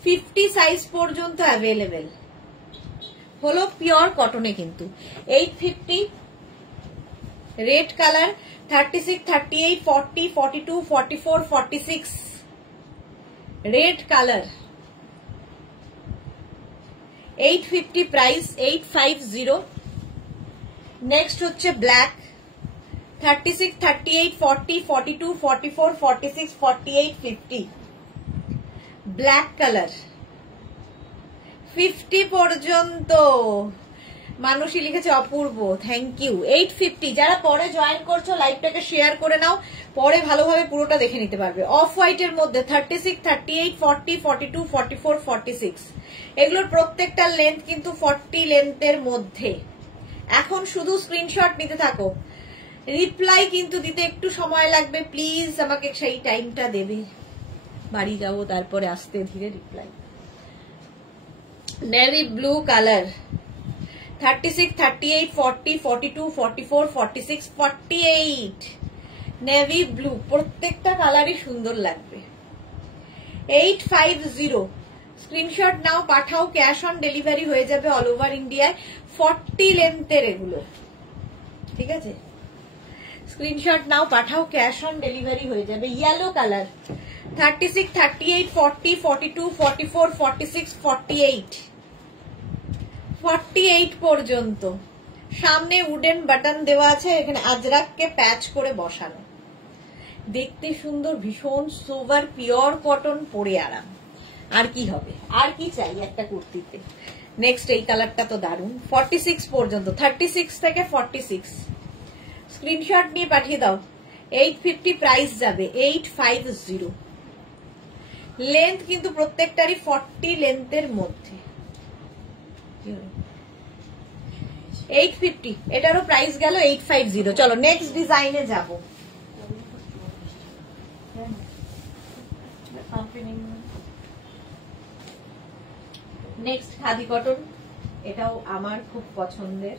50 সাইজ পর্যন্ত অ্যাভেলেবেল হলো, পিওর কটনে কিন্তু। 850 red colour, 36, 38, 40, 42, 44, 46 red colour, 850 price, 850। Next হচ্ছে ব্ল্যাক, 36, 38, 40, 42, 44, 46, 48, 50 ব্ল্যাক কালার, 50 পর্যন্ত। মানুষই লিখেছে অপূর্ব, থ্যাংক ইউ। 850। যারা পরে জয়েন করছো লাইভটাকে শেয়ার করে নাও, পরে ভালোভাবে পুরোটা দেখে নিতে পারবে। অফ হোয়াইটের মধ্যে 36, 38, 40, 42, 44, 46 এগুলোর প্রত্যেকটা লেন্থ কিন্তু 40 লেন্থের মধ্যে। এখন শুধু স্ক্রিনশট নিতে থাকো, রিপ্লাই কিন্তু দিতে একটু সময় লাগবে, প্লিজ আমাকে সেই টাইমটা দেবে। বাড়ি যাবো তারপরে আস্তে ধীরে reply. Navy blue colour, 36, 38, 40, 42, 44, 46, 48 navy blue, প্রত্যেকটা কালারই সুন্দর লাগবে। 850 স্ক্রিনশট নাও, পাঠাও, ক্যাশ অন ডেলিভারি হয়ে যাবে অল ওভার ইন্ডিয়ায়। 40 লেন্থের এগুলো, ঠিক আছে? স্ক্রিনশট নাও, পাঠাও, ক্যাশ অন ডেলিভারি হয়ে যাবে। ইয়েলো কালার, 36, 38, 40, 42, 44, 46, 48 48 পর্যন্ত। সামনে উডেন বাটন দেওয়া আছে, এখানে আজরাককে প্যাচ করে বসানো, দেখতে সুন্দর, ভীষণ সোভার, পিওর কটন, পরে আরাম। আর কি হবে, আর কি চাই একটা কুর্তিতে। নেক্সট এই কালারটা তো দারুন, 46 পর্যন্ত, 36 থেকে 46 স্ক্রিনশট নিয়ে পাঠিয়ে দাও। 850 প্রাইস যাবে, 850 লেন্থ কিন্তু প্রত্যেকটারই 40 লেন্থের মধ্যে। 850 এটারও প্রাইস গেল 850। চলো নেক্সট ডিজাইনে যাব। নেক্সট খাদি কটন, এটাও আমার খুব পছন্দের।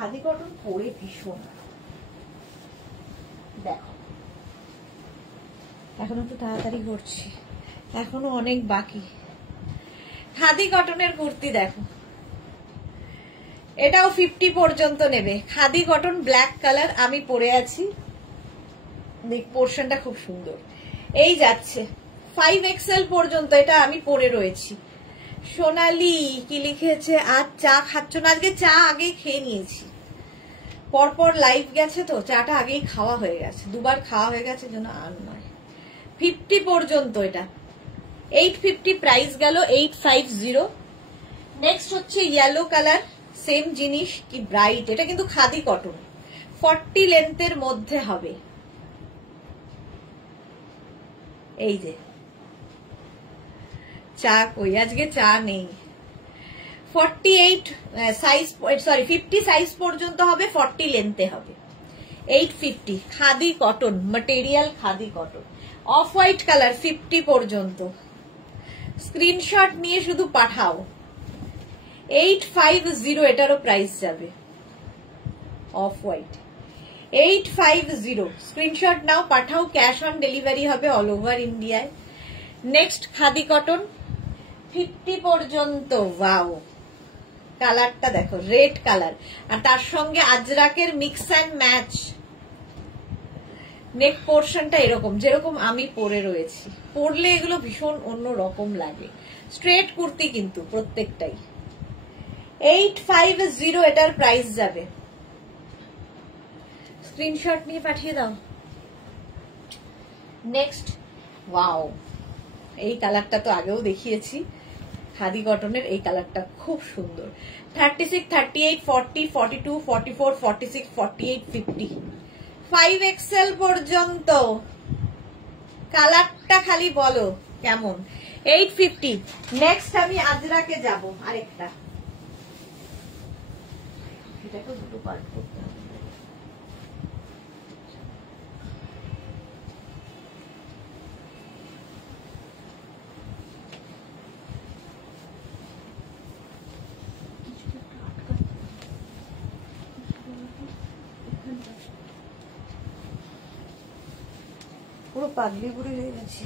খাদি কটন পরে ভীষণ, দেখো এখন একটু তাড়াতাড়ি করছি, এখনো অনেক বাকি। খাদি কটনের কুর্তি দেখো, এটাও 50 পর্যন্ত নেবে। খাদি কটন ব্ল্যাক কালার, আমি পরে আছি, পোর্শনটা খুব সুন্দর। এই যাচ্ছে 5XL পর্যন্ত, এটা আমি পরে রয়েছি। সোনালি কি লিখেছে, আজ চা খাচ্ছ না? আজকে চা আগেই খেয়ে নিয়েছি, পরপর লাইভ গেছে তো চাটা আগেই খাওয়া হয়ে গেছে, দুবার খাওয়া হয়ে গেছে, জন্য আর নয়। 50 পর্যন্ত, এটা 850 প্রাইস গেল, 850। নেক্সট হচ্ছে ইয়েলো কালার, সেম জিনিস কি ব্রাইট, এটা কিন্তু খাদি কটন, 40 লেন্থের মধ্যে হবে। এই যে চা কই, আজকে চা নেই। 48 সাইজ, সরি 50 সাইজ পর্যন্ত হবে, 40 লেন্থে হবে, 850। Khadi cotton material, khadi cotton, of white colour, 50 পর্যন্ত। স্ক্রিনশট নিয়ে শুধু পাঠাও। 850 এটারও প্রাইস যাবে, অফ হোয়াইট 850। স্ক্রিনশট নাও, পাঠাও, ক্যাশ অন ডেলিভারি হবে অল ওভার ইন্ডিয়ায়। নেক্সট খাদি কটন 50 পর্যন্ত। ওয়াও, কালারটা দেখো, রেড কালার, আর তার সঙ্গে আজরাকের মিক্স অ্যান্ড ম্যাচ। নেক পোর্শনটা এরকম, যেরকম আমি পরে রয়েছি, পরলে এগুলো ভীষণ অন্য রকম লাগে। স্ট্রেট কুর্তি কিন্তু প্রত্যেকটাই। 850 এটার প্রাইস যাবে। স্ক্রিনশট নিয়ে পাঠিয়ে দাও। নেক্সট, ওয়াও, এই কালারটা তো আগেও দেখিয়েছি, খাদি কটনের এই কালারটা খুব সুন্দর। 36, 38, 40, 42, 44, 46, 48, 50, 5XL পর্যন্ত। কালারটা খালি বলো কেমন। 850। নেক্সট আমি আজরাকে যাব, আরেকটা, এটাকে দুটো পার্ট করতে হবে। পুরো পাগলি বুড়ি হয়ে গেছে।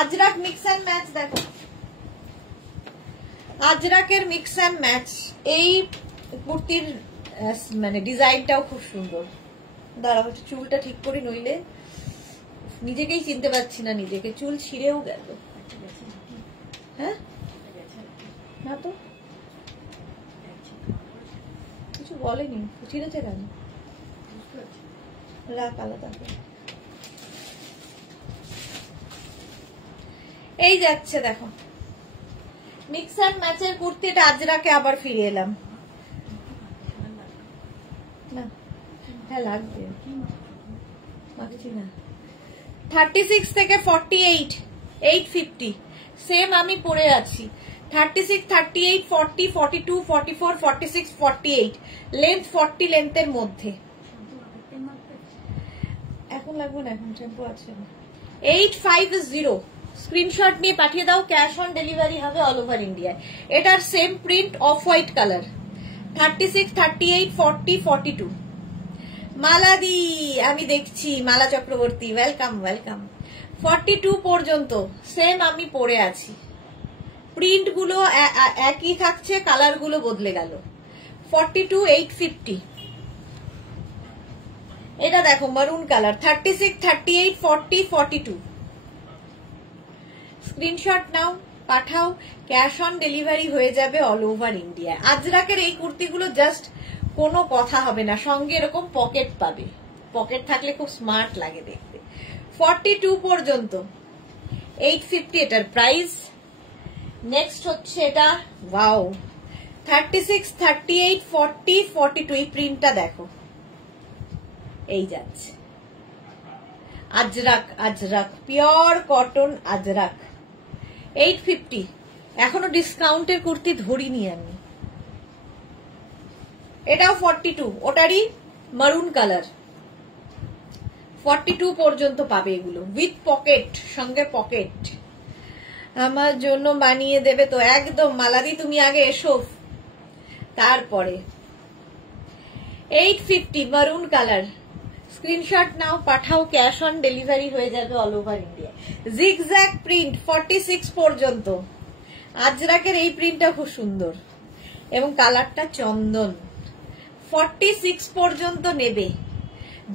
আজরাক মিক্স অ্যান্ড ম্যাচ দেখো, আজরাকের মিক্স অ্যান্ড ম্যাচ। এই কুর্তির মানে ডিজাইনটাও খুব সুন্দর। দাঁড়াও একটু চুলটা ঠিক করি, নইলে নিজেকেই চিনতে পারছি না নিজেকে, চুল ছিঁড়েও গেল। হ্যাঁ না তো কিছু বলেনি, ছিঁড়েছে কেন, রাখ আলাদা। এই যাচ্ছে দেখো মিক্স অ্যান্ড ম্যাচের কুর্তিটা, আজরাকে আবার ফিরে এলাম। না হ্যাঁ লাগবে, মাখছি না। 36 থেকে 48, 850, সেম আমি পরে আছি। 36, 38, 40, 42, 44, 46, 48, লেন্থ 40 লেন্থের মধ্যে। এখন লাগবে না, এখন শ্যাম্পু আছে। 850। স্ক্রিনশট নিয়ে পাঠিয়ে দাও, ক্যাশ অন ডেলিভারি হবে অল ওভার ইন্ডিয়ায়। এটার same print, of white colour. 36, 38, 40, 42। মালাদি আমি দেখছি, মালা চক্রবর্তী, ওয়েলকাম ওয়েলকাম। 42 পর্যন্ত সেম আমি পরে আছি, প্রিন্ট গুলো একই থাকছে, কালার গুলো বদলে গেল। 42, 850। এটা দেখো মারুন কালার, 36, 38, 40, 42। স্ক্রিনশট নাও, পাঠাও, ক্যাশ অন ডেলিভারি হয়ে যাবে অল ওভার ইন্ডিয়া। আজরাকের এই কুর্তিগুলো জাস্ট কোনো কথা হবে না, সঙ্গে এরকম পকেট পাবে, পকেট থাকলে খুব স্মার্ট লাগে দেখতে। 42 পর্যন্ত 850 এটার প্রাইস। নেক্সট হচ্ছে এটা, ওয়াও, 36, 38, 40, 42। এই প্রিন্টটা দেখো, এই যাচ্ছে আজরাক, আজরাক পিওর কটন আজরাক, 850। এখনো ডিসকাউন্টের কুর্তি ধরিনি আমি। এটাও 42, ওটারই মারুন কালার। 42 পর্যন্ত পাবে এগুলো, উইথ পকেট, সঙ্গে পকেট। আমার জন্য বানিয়ে দেবে তো? একদম মালাদি, তুমি আগে এসো, তারপরে 850 মারুন কালার, স্ক্রিনশট নাও, পাঠাও, ক্যাশ অন ডেলিভারি হয়ে যাবে all over India. Zigzag print 46 পর্যন্ত। আজরাকের এই প্রিন্টটা খুব সুন্দর এবং কালারটা চন্দন। 46 পর্যন্ত নেবে,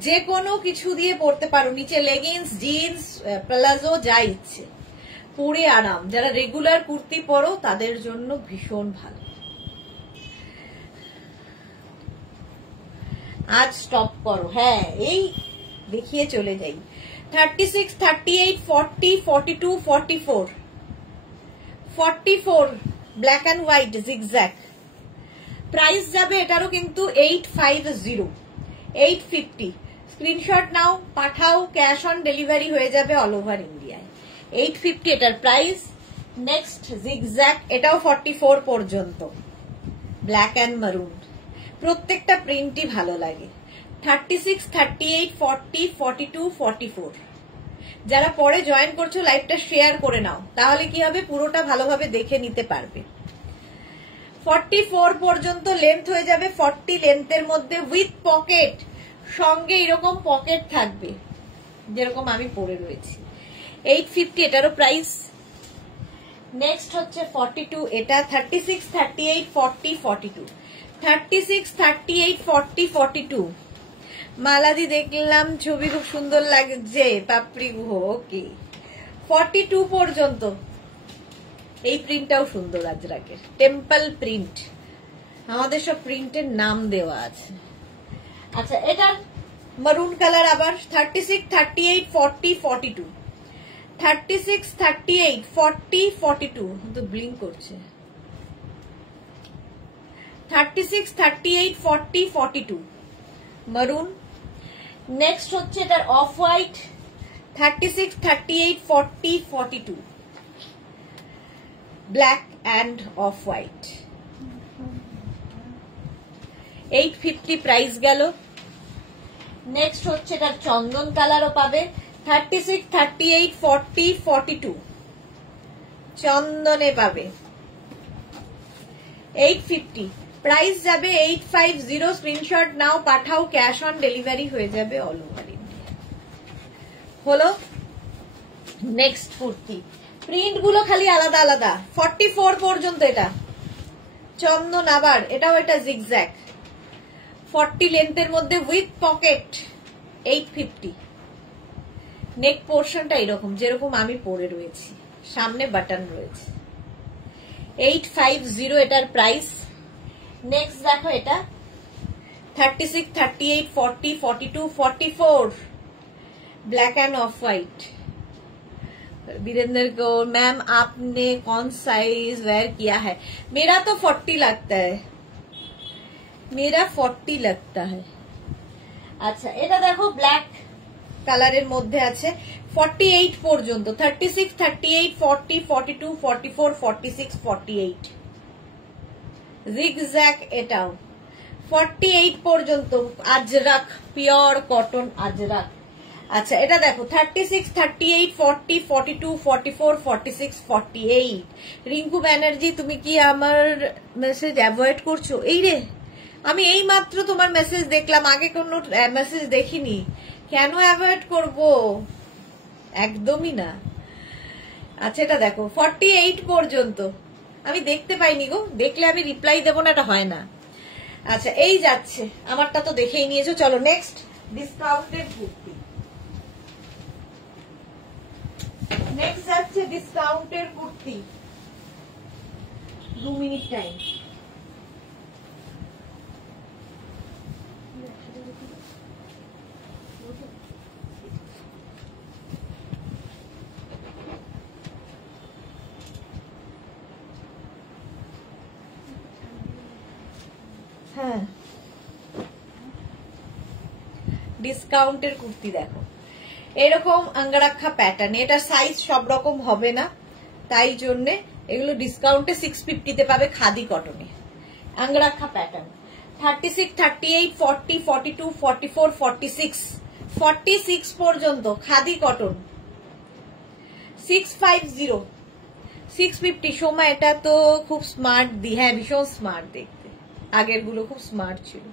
যে কোনো কিছু দিয়ে পরতে পারো, নিচে লেগিংস, জিন্স, প্লাজো, যা ইচ্ছে পরে আরাম। যারা রেগুলার কুর্তি পরো তাদের জন্য ভীষণ ভালো। আজ স্টপ করো, হ্যাঁ এই দেখিয়ে চলে যাই। 36, 38, 40, 42, 44, 44 black and white zigzag. Price যাবে এটারও কিন্তু 850, 850। স্ক্রিনশট নাও, পাঠাও, ক্যাশ অন ডেলিভারি হয়ে যাবে অল ওভার ইন্ডিয়ায়। 850 এটার প্রাইস। নেক্সট জিগজ্যাগ, এটাও 44 পর্যন্ত, ব্ল্যাক অ্যান্ড মারুন। প্রত্যেকটা প্রিন্টই ভালো লাগে। 36, 38, 40, 42, 44। যারা পরে জয়েন করছো লাইভটা শেয়ার করে নাও, তাহলে কি হবে পুরোটা ভালোভাবে দেখে নিতে পারবে। 44 পর্যন্ত লেন্থ হয়ে যাবে। 40 লেন্থের মধ্যে উইথ পকেট, সঙ্গে এরকম পকেট থাকবে যেরকম আমি পরে রয়েছি। 850 এটারও প্রাইস। নেক্সট হচ্ছে 42, এটা 36, 38, 40, 42, 36, 38, 40, 42। মালাদি দেখলাম ছবি খুব সুন্দর লাগছে, পাপড়ি গুহ, ওকে। 42 পর্যন্ত। এই প্রিন্টটাও সুন্দর, আজরাকের টেম্পল প্রিন্ট, আমাদের সব প্রিন্টের নাম দেওয়া আছে। আচ্ছা, এটার মারুন কালার আবার 36, 38, 40, 42, 36, 38, 40, 42 তো ব্লিঙ্ক করছে। 36, 38, 40, 42 মারুন। নেক্সট হচ্ছে এটার off white 36, 38, 40, 42 black and off white. 850 price গেল। নেক্সট হচ্ছে এটার চন্দন কালারও পাবে 36, 38, 40, 42 চন্দনে পাবে। 850 প্রাইস যাবে 850। স্ক্রিনশট নাও, পাঠাও, ক্যাশ অন ডেলিভারি হয়ে যাবে অল ওভার ইন্ডিয়া। হলো নেক্সট কুর্তি। প্রিন্ট গুলো খালি আলাদা আলাদা। 44 পর্যন্ত এটা চন্দন, আবার এটাও এটা জিগজ্যাগ। 40 লেন্থের মধ্যে উইথ পকেট 850। নেক পোর্শনটা এরকম যেরকম আমি পরে রয়েছি, সামনে বাটন রয়েছে। 850 এটার প্রাইস। নেক্সট দেখো এটা 36, 38, 40, 42, 44 black and of white. Virendra Kaur ma'am आपने कौन साइज वेयर किया है? मेरा तो 40 लगता है, मेरा 40 लगता है। আচ্ছা, এটা দেখো ব্ল্যাক কালারের মধ্যে আছে 48 পর্যন্ত। 36, 38, 40, 42, 44, 46, 48 জিগজ্যাগ। এটাও 48 পর্যন্ত আজরাক, পিওর কটন আজরাক। আচ্ছা, এটা দেখো 36, 38, 40, 42, 44, 46, 48 রিঙ্কু ব্যানার্জি, তুমি কি আমার মেসেজ অ্যাভয়েড করছো? এই রে, আমি এই মাত্র তোমার মেসেজ দেখলাম, আগে কোনো মেসেজ দেখিনি, কেন অ্যাভয়েড করব? একদমই না। আচ্ছা, এটা দেখো 48 পর্যন্ত, আমি দেখতে পাইনি গো, দেখলে আমি রিপ্লাই দেবো না, এটা হয় না। আচ্ছা, এই যাচ্ছে, আমারটা তো দেখেই নিয়েছো। চলো নেক্সট ডিসকাউন্টেড কুর্তি। নেক্সট যাচ্ছে ডিসকাউন্টের কুর্তি। 2 minute time. হ্যাঁ, ডিসকাউন্টের কুর্তি দেখো, এরকম আঙ্গারাক্ষা প্যাটার্ন। এটা সাইজ সব রকম হবে না, তাই জন্য এগুলো ডিসকাউন্টে 650 পাবে, খাদি কটনে আঙ্গারাক্ষা প্যাটার্ন। 36, 38, 40, 42, 44, 46 46 পর্যন্ত খাদি কটন। 650 650 সোমা, এটা তো খুব স্মার্ট হ্যাঁ ভীষণ স্মার্ট দেখতে, আগের গুলো খুব স্মার্ট ছিল।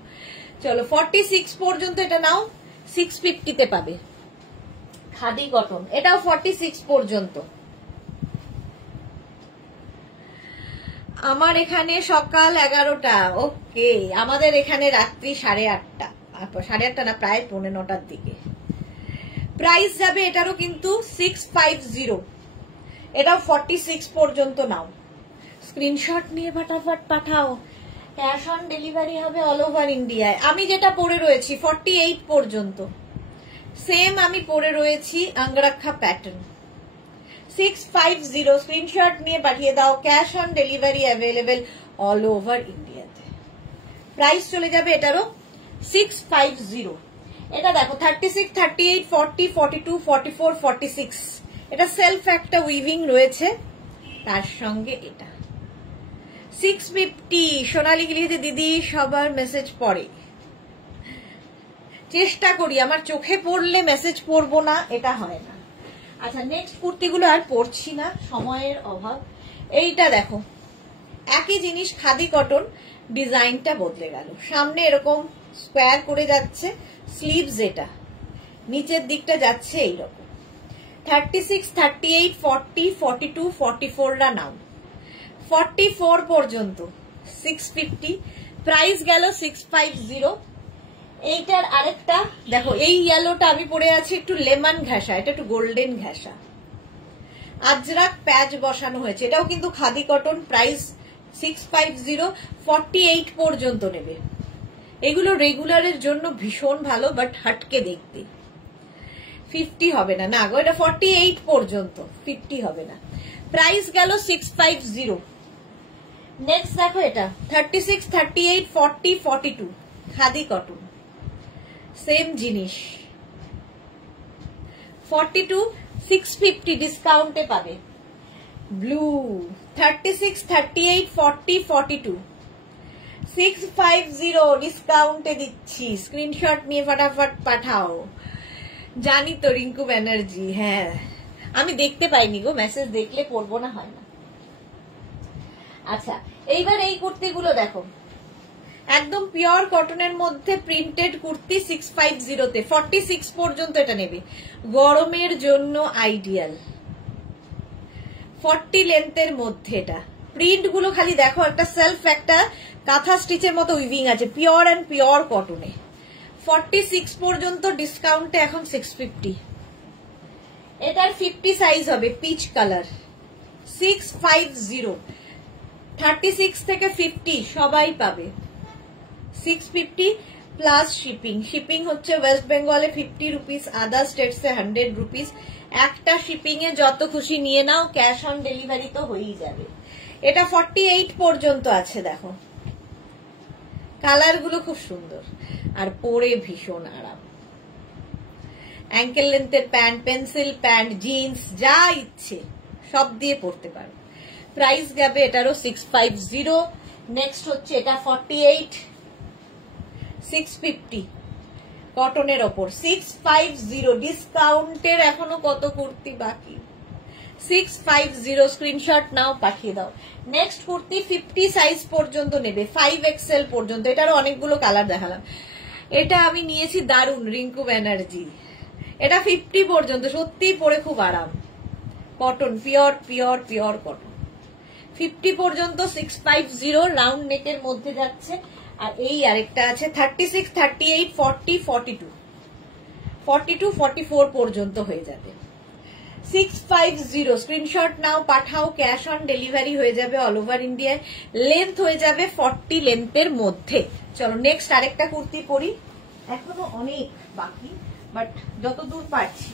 চলো 46 পর্যন্ত এটা নাও, 650 তে পাবে। খাদি কটন, এটাও 46 পর্যন্ত। আমার এখানে সকাল 11টা, ওকে, আমাদের এখানে রাত্রি 8:30, 8:30 না, প্রায় 9:45 দিকে। প্রাইস যাবে এটারও কিন্তু 650, এটাও 46 পর্যন্ত নাও। স্ক্রিনশট নিয়ে ফটাফট পাঠাও, ক্যাশ অন ডেলিভারি হবে অল ওভার ইন্ডিয়ায়। আমি যেটা পরে রয়েছি 48 পর্যন্ত, সেম আমি পরে রয়েছি অঙ্গরাক্ষা প্যাটার্ন, 650। স্ক্রিনশট নিয়ে পাঠিয়ে দাও, cash on delivery available all over ইন্ডিয়াতে। প্রাইস চলে যাবে এটারও 650। এটা দেখো 36, 38, 40, 42, 44, 46, এটা সেলফ একটা উইভিং রয়েছে, তার সঙ্গে এটা 650। সোনালি লিখেছে দিদি সবার মেসেজ পড়ে, চেষ্টা করি, আমার চোখে পড়লে মেসেজ পড়বো না এটা হয় না। আচ্ছা নেক্সট কুর্তিগুলো আর পরছি না, সময়ের অভাব। এইটা দেখো একই জিনিস, খাদি কটন, ডিজাইনটা বদলে গেল, সামনে এরকম স্কোয়ার করে যাচ্ছে, স্লিভস এটা, নিচের দিকটা যাচ্ছে এইরকম। 36, 38, 40, 42, 44 রা নাও, 44 পর্যন্ত 650। প্রাইস গেল 650। এইটার আরেকটা দেখো, এই ইয়েলোটা আমি পরে আছি একটু লেমন ঘাসা, এটা একটু গোল্ডেন ঘাসা, আজরাক প্যাচ বসানো হয়েছে, এটাও কিন্তু খাদি কটন। প্রাইস 650, 48 পর্যন্ত নেবে। এগুলো রেগুলারের জন্য ভীষণ ভালো, বাট হাটকে দেখতে 50 হবে না, না গো, এটা 48 পর্যন্ত, 50 হবে না। প্রাইস গেল 650। নেক্সট দেখো এটা 36, 38, 40, 42 খাদি কটন, সেম জিনিস, 42, 650 ডিসকাউন্টে পাবে। ব্লু 36, 38, 40, 42 650 ডিসকাউন্টে দিচ্ছি। স্ক্রিনশট নিয়ে ফটাফট পাঠাও। জানি তো রিঙ্কু ব্যানার্জি, হ্যাঁ আমি দেখতে পাইনি গো, মেসেজ দেখলে পড়বো না, হয় না। আচ্ছা এইবার এই কুর্তিগুলো দেখো, একদম পিওর কটনের মধ্যে প্রিন্টেড কুর্তি 650তে, 46 পর্যন্ত এটা নেবে, গরমের জন্য আইডিয়াল, 40 লেন্থের মধ্যে। এটা প্রিন্ট গুলো খালি দেখো, একটা সেলফ একটা কাঁথা স্টিচের মতো উইভিং আছে, পিওর অ্যান্ড পিওর কটনে। 46 পর্যন্ত ডিসকাউন্টে এখন 650। এটার 50 সাইজ হবে, পিচ কালার, 650। 36 থেকে 50 সবাই পাবে, 650 প্লাস শিপিং। শিপিং হচ্ছে ওয়েস্ট বেঙ্গলে 50 রুপিস, আদার স্টেটসে 100 রুপিস। একটা শিপিং এ যত খুশি নিয়ে নাও, ক্যাশ অন ডেলিভারি তো হয়েই যাবে। এটা 48 পর্যন্ত আছে, দেখো কালার গুলো খুব সুন্দর, আর পরে ভীষণ আরাম। অ্যাঙ্কেল লেন্থের প্যান্ট, পেন্সিল প্যান্ট, জিন্স, যা ইচ্ছে সব দিয়ে পরতে পারো। প্রাইস যাবে এটারও 650। নেক্সট হচ্ছে এটা 48, 650 কটনের ওপর, 650 ডিসকাউন্টের এখনো কত কুর্তি বাকি, 650 স্ক্রিনশট নাও পাঠিয়ে দাও। নেক্সট কুর্তি 50 সাইজ পর্যন্ত নেবে, 5XL পর্যন্ত। এটারও অনেকগুলো কালার দেখালাম, এটা আমি নিয়েছি দারুন রিঙ্কু ব্যানার্জি, এটা 50 পর্যন্ত, সত্যি পরে খুব আরাম, cotton, pure pure pure cotton. 50 পর্যন্ত 650 রাউন্ড নেকের মধ্যে যাচ্ছে। আর এই আরেকটা আছে 36, 38, 40, 42, 42, 44 পর্যন্ত হয়ে যাবে, 650 স্ক্রিনশট নাও পাঠাও, ক্যাশ অন ডেলিভারি হয়ে যাবে অল ওভার ইন্ডিয়ায়। লেন্থ হয়ে যাবে 40 লেন্থের মধ্যে। চলো নেক্সট আরেকটা কুর্তি পরি, এখনো অনেক বাকি, বাট যত দূর পারছি।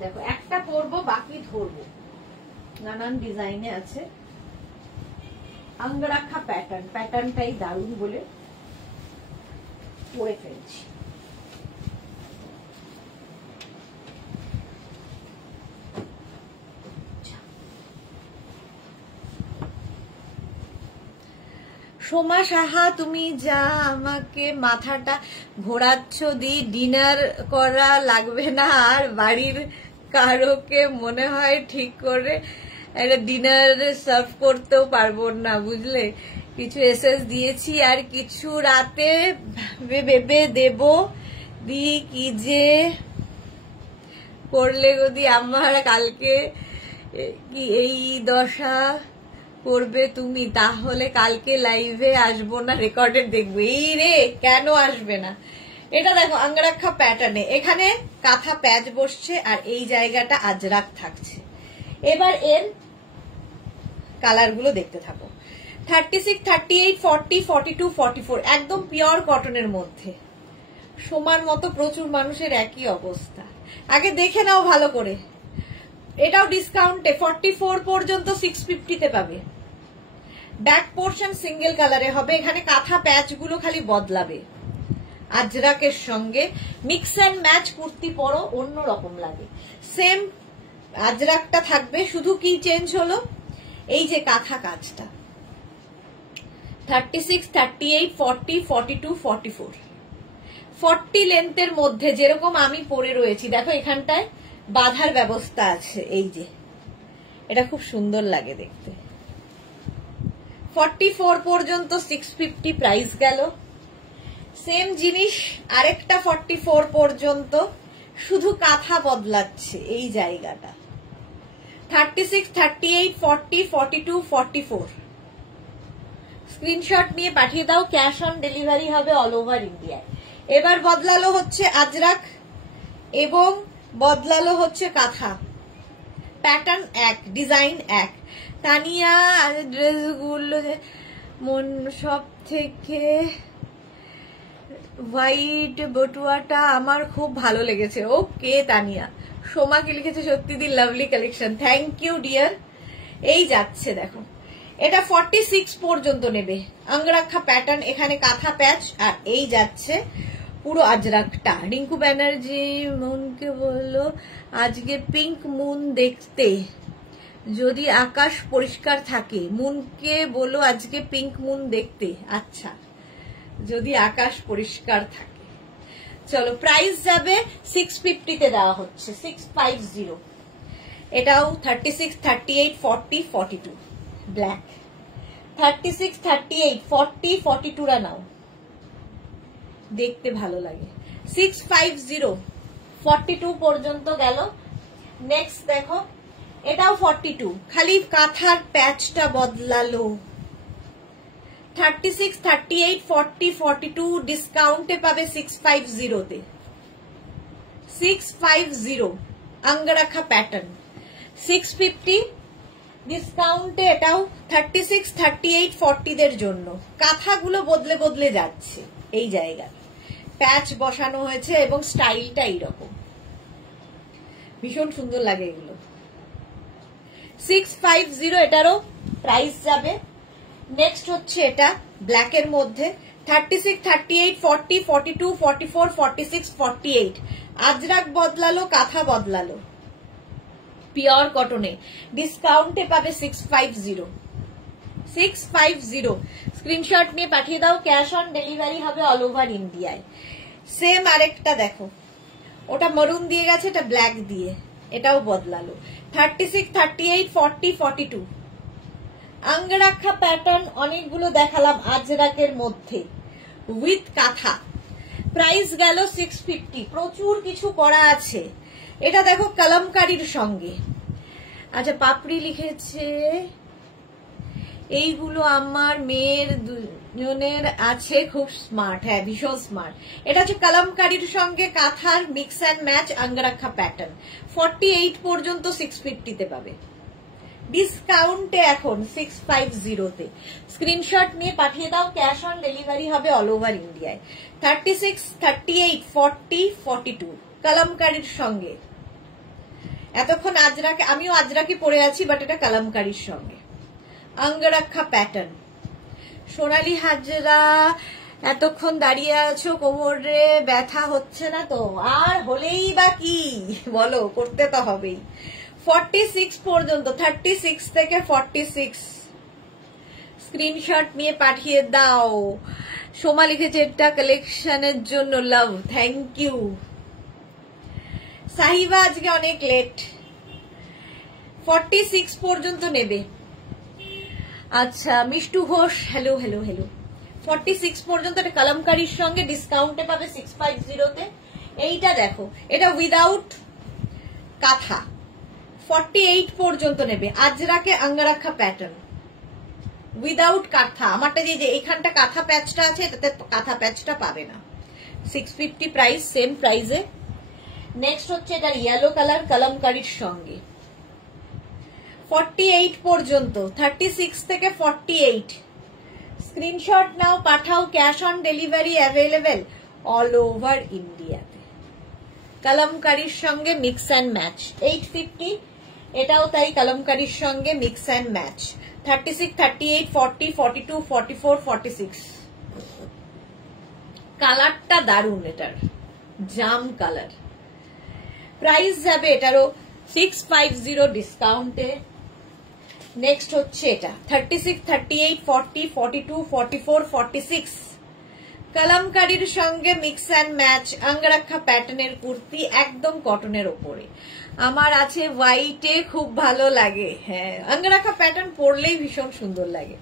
দেখো একটা পরবো, বাকি ধরবো, নানান ডিজাইনে আছে। অঙ্গরাক্ষা প্যাটার্ন, প্যাটার্নটাই দারুণ বলে পরে ফেলছি। সোমা সাহা, তুমি যা আমাকে মাথাটা ঘোরাচ্ছ দি, ডিনার করা লাগবে না আর, বাড়ির কারোকে মনে হয় ঠিক করে একটা ডিনার সার্ভ করতেও পারবো না, বুঝলে। কিছু এসএস দিয়েছি আর কিছু রাতে ভেবে দেব দি কি যে করলে যদি আমার কালকে কি এই দশা করবে তুমি, তাহলে কালকে লাইভে আসবো না, রেকর্ডেড দেখবো। এই রে, কেন আসবে না? এটা দেখো অঙ্গরাক্ষা প্যাটার্নে, এখানে কাঁথা প্যাচ বসছে আর এই জায়গাটা আজরাক থাকছে। এবার এর কালার গুলো দেখতে থাকো। 36, 38, 40, 42, 44 একদম পিওর কটনের মধ্যে। সমান মতো প্রচুর মানুষের একই অবস্থা। আগে দেখে নাও ভালো করে। এটাও ডিসকাউন্টে 44 পর্যন্ত 650 পাবে। ব্যাক পোর্শন সিঙ্গেল কালারে হবে, এখানে কাঁথা প্যাচ গুলো খালি বদলাবে। আজরাকের সঙ্গে মিক্স অ্যান্ড ম্যাচ কুর্তি পরো, অন্য রকম লাগে। সেম আজরাকটা থাকবে, শুধু কি চেঞ্জ হলো এই যে কাঁথা কাজটা। 36, 38, 40, 42, 44 40 লেন্থের মধ্যে যেরকম আমি পরে রয়েছি, দেখো এখানটায় বাঁধার ব্যবস্থা আছে। এই যে এটা খুব সুন্দর লাগে দেখতে। 44 পর্যন্ত 650 প্রাইস গেল। সেম জিনিস আরেকটা 44 পর্যন্ত, শুধু কাঁথা বদলাচ্ছে এই জায়গাটা। 36, 38, 40, 42, 44 স্ক্রিনশট নিয়ে পাঠিয়ে দাও, ক্যাশ অন ডেলিভারি হবে অল ওভার ইন্ডিয়ায়। এবার বদলালো হচ্ছে আজরাক এবং বদলালো হচ্ছে কাঁথা। প্যাটার্ন এক, ডিজাইন এক। তানিয়া ড্রেসগুলো মন সব থেকে হোয়াইট বটুয়াটা আমার খুব ভালো লেগেছে। ওকে তানিয়া, সোমাকে লিখেছে সত্যি দি lovely collection, thank you dear. এই যাচ্ছে দেখো, এটা 46 পর্যন্ত নেবে। অঙ্গরাক্ষা প্যাটার্ন, এখানে কাঁথা প্যাচ আর এই যাচ্ছে পুরো আজরাকটা। রিঙ্কু ব্যানার্জি মনকে বললো আজকে পিঙ্ক মুন দেখতে, যদি আকাশ পরিষ্কার থাকে। মুনকে বলো আজকে পিঙ্ক মুন দেখতে। আচ্ছা, যদি আকাশ পরিষ্কার থাকে। চলো, প্রাইস যাবে 650 তে দেওয়া হচ্ছে, 650। এটাও 36, 38, 40, 42 ব্ল্যাক। 36, 38, 40, 42 রা নাও, দেখতে ভালো লাগে। 650 42 পর্যন্ত গেল। নেক্সট দেখো, এটাও 42, খালি কাঁথার প্যাচটা বদলালো। 36, 38, 40, 42 ডিসকাউন্টে পাবে 650 তে। 650 অঙ্গরাখা প্যাটার্ন, 650 ডিসকাউন্টে। এটাও 36, 38, 40 দের জন্য। কাঁথাগুলো বদলে বদলে যাচ্ছে, এই জায়গায় প্যাচ বসানো হয়েছে এবং স্টাইলটা এইরকম, ভীষণ সুন্দর লাগে এগুলো। 650 এটারও প্রাইস যাবে। নেক্সট হচ্ছে এটা ব্ল্যাকের মধ্যে 36, 38, 40, 42, 44, 46, 48 আজরাক বদলালো, কাঁথা বদলালো। পিওর কটনে ডিসকাউন্টে পাবে 650। 650 স্ক্রিনশট নিয়ে পাঠিয়ে দাও, ক্যাশ অন ডেলিভারি হবে অল ওভার ইন্ডিয়ায়। সেম আরেকটা দেখো, ওটা মরুন দিয়ে গেছে, এটা ব্ল্যাক দিয়ে, এটাও বদলালো। 36, 38, 40, 42 অঙ্গরাক্ষা প্যাটার্ন অনেকগুলো দেখালাম আজরাকের মধ্যে উইথ কাঁথা। প্রাইস গেল 650। প্রচুর কিছু করা আছে। এটা দেখো কলমকারীর সঙ্গে। আচ্ছা, পাপড়ি লিখেছে এইগুলো আমার মেয়ের দুজনের আছে, খুব স্মার্ট। হ্যাঁ, ভীষণ স্মার্ট। এটা হচ্ছে কলমকারীর সঙ্গে কাঁথার মিক্স অ্যান্ড ম্যাচ অঙ্গরাক্ষা প্যাটার্ন। 48 পর্যন্ত 650 তে পাবে। ডিসকাউন্টে এখন 650 তে। স্ক্রিনশট নিয়ে পাঠিয়ে দাও, ক্যাশ অন ডেলিভারি হবে অল ওভার ইন্ডিয়ায়। 36, 38, 40, 42 কলমকারীর সঙ্গে। এতক্ষণ আজরাকে, আমিও আজরাকে পরে আছি, বাট এটা কলমকারীর সঙ্গে অঙ্গরাক্ষা প্যাটার্ন। সোনালী হাজরা, এতক্ষণ দাঁড়িয়ে আছো, কোমরে ব্যথা হচ্ছে না তো? আর হলেই বা কি বলো, করতে তো হবেই। 46 পর্যন্ত, 36 থেকে 46 স্ক্রিনশট নিয়ে পাঠিয়ে দাও। সোমা লিখেছে এটা কালেকশনের জন্য লাভ, থ্যাংক ইউ। সাহিবা আজকে অনেক লেট, 46 পর্যন্ত নেবে। আচ্ছা Mishtu Ghosh, hello hello hello. 46 পর্যন্ত এটা কলমকারীর সঙ্গে ডিসকাউন্টে পাবে 650-তে। এইটা দেখো, এটা উইদাউট কাঁথা, 48 পর্যন্ত নেবে। আজরাকে অঙ্গরাখা প্যাটার্ন উইদাউট কাঁথা। আমারটা যে এখানটা কাঁথা প্যাচটা আছে, এটাতে কাঁথা প্যাচটা পাবে না। 650 প্রাইস, সেম প্রাইসে। নেক্সট হচ্ছে এটা ইয়েলো কালার কলমকারীর সঙ্গে, 48 পর্যন্ত, 36 থেকে 48। স্ক্রিনশট নাও, পাঠাও, cash on delivery available all over ইন্ডিয়াতে। কলমকারীর সঙ্গে মিক্স অ্যান্ড ম্যাচ, 850। এটাও তাই, কলমকারীর সঙ্গে মিক্স অ্যান্ড ম্যাচ। 36, 38, 40, 42, 44, 46। কালারটা দারুন, এটার জাম কালার। প্রাইস যাবে এটারও 650 ডিসকাউন্টে। নেক্সট হচ্ছে এটা 36, 38, 40, 42, 44, 46। কলমকারীর সঙ্গে মিক্স অ্যান্ড ম্যাচ অঙ্গরাখা প্যাটার্নের কুর্তি, একদম কটনের ওপরে। আমার আছে হোয়াইটে, খুব ভালো লাগে। হ্যাঁ, অঙ্গরাখা প্যাটার্ন পরলেই ভীষণ সুন্দর লাগে।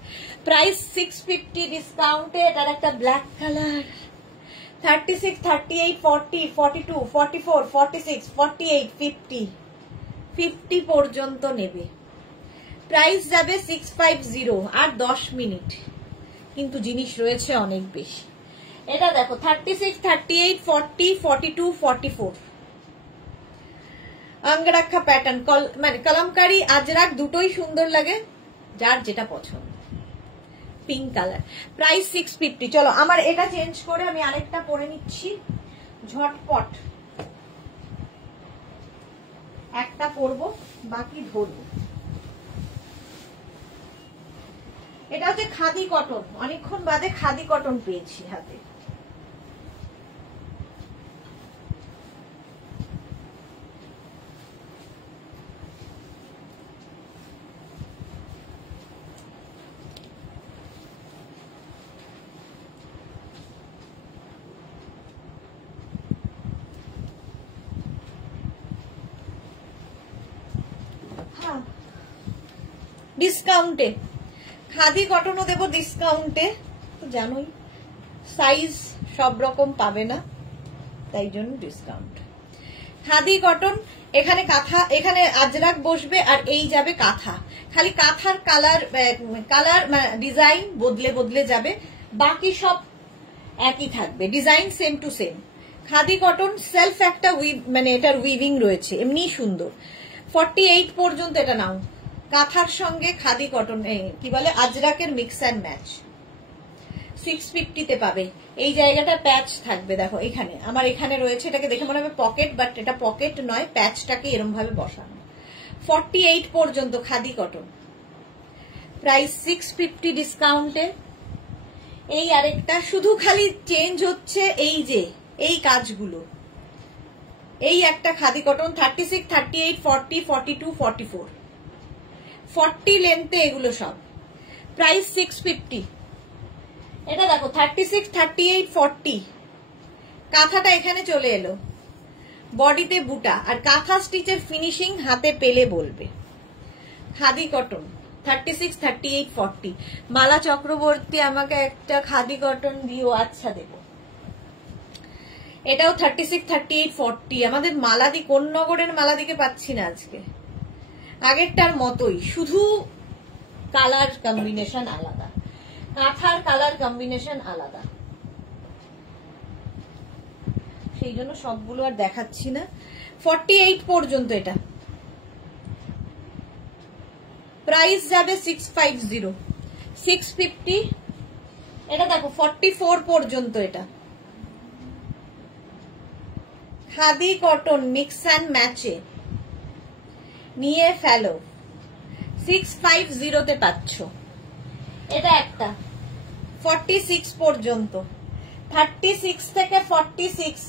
প্রাইস 650 ডিসকাউন্টে। এটার একটা ব্ল্যাক কালার। 36, 38, 40, 42, 44, 46, 48, 50। 50 পর্যন্ত নেবে। প্রাইস যাবে 650। আর 10 মিনিট, কিন্তু জিনিস রয়েছে অনেক বেশি। এটা দেখো 36, 38, 40, 42, 44। অঙ্গরাখা প্যাটার্ন, মানে কলমকারী আজরাক দুটোই সুন্দর লাগে, যার যেটা পছন্দ। Pink colour, price 650। চলো আমার এটা চেঞ্জ করে আমি আরেকটা পরে নিচ্ছি ঝটপট। একটা পরবো, বাকি ধরবো। এটা হচ্ছে খাদি কটন, অনেকক্ষণ বাদে খাদি কটন পেয়েছি হাতে। ডিসকাউন্টে খাদি কটনও দেবো ডিসকাউন্টে, জানোই সাইজ সব রকম পাবে না, তাই জন্য ডিসকাউন্ট। খাদি কটন, এখানে কাঁথা, এখানে আজরাক বসবে আর এই যাবে কাঁথা। খালি কাঁথার কালার ডিজাইন বদলে বদলে যাবে, বাকি সব একই থাকবে, design same to same. Khadi cotton self একটা মানে এটার উইভিং রয়েছে, এমনি সুন্দর। 48 পর্যন্ত এটা নাও। কাঁথার সঙ্গে খাদি কটন, কি বলে আজরাকের মিক্স অ্যান্ড ম্যাচ, 650-তে পাবে। এই জায়গাটা প্যাচ থাকবে, দেখো এখানে আমার এখানে রয়েছে, এটাকে দেখে মনে হবে পকেট, বাট এটা পকেট নয়, প্যাচটাকে এরকম ভাবে বসানো। 48 পর্যন্ত খাদি কটন, প্রাইস 650 ডিসকাউন্টে। এই আরেকটা, শুধু খালি চেঞ্জ হচ্ছে এই যে এই কাজগুলো। এই একটা খাদি কটন, 36, 38, 40, 42, 44, 40 লেন্থে এগুলো সব, প্রাইস 650। এটা দেখো 36, 38, 40। কাঁথাটা এখানে চলে এলো, বডিতে বুটা, আর কাঁথা স্টিচের ফিনিশিং হাতে পেলে বলবে। খাদি কটন 36, 38, 40। মালা চক্রবর্তী আমাকে একটা খাদি কটন দিও। আচ্ছা দেবো। এটাও 36, 38, 40। আমাদের মালাদি, কোন নগরের মালাদিকে পাচ্ছি না আজকে, আগেরটার মতোই, শুধু কালার কম্বিনেশন আলাদা, কাঁথার কালার কম্বিনেশন আলাদা, সেই জন্য সবগুলো আর দেখাচ্ছি না। 48 পর্যন্ত এটা, প্রাইস যাবে 650, 650। এটা দেখো 44 পর্যন্ত, এটা খাদি কটন মিক্স অ্যান্ড ম্যাচে, নিয়ে ফেলো, 650-তে পাচ্ছ। এটা একটা 46 পর্যন্ত, 36 থেকে 46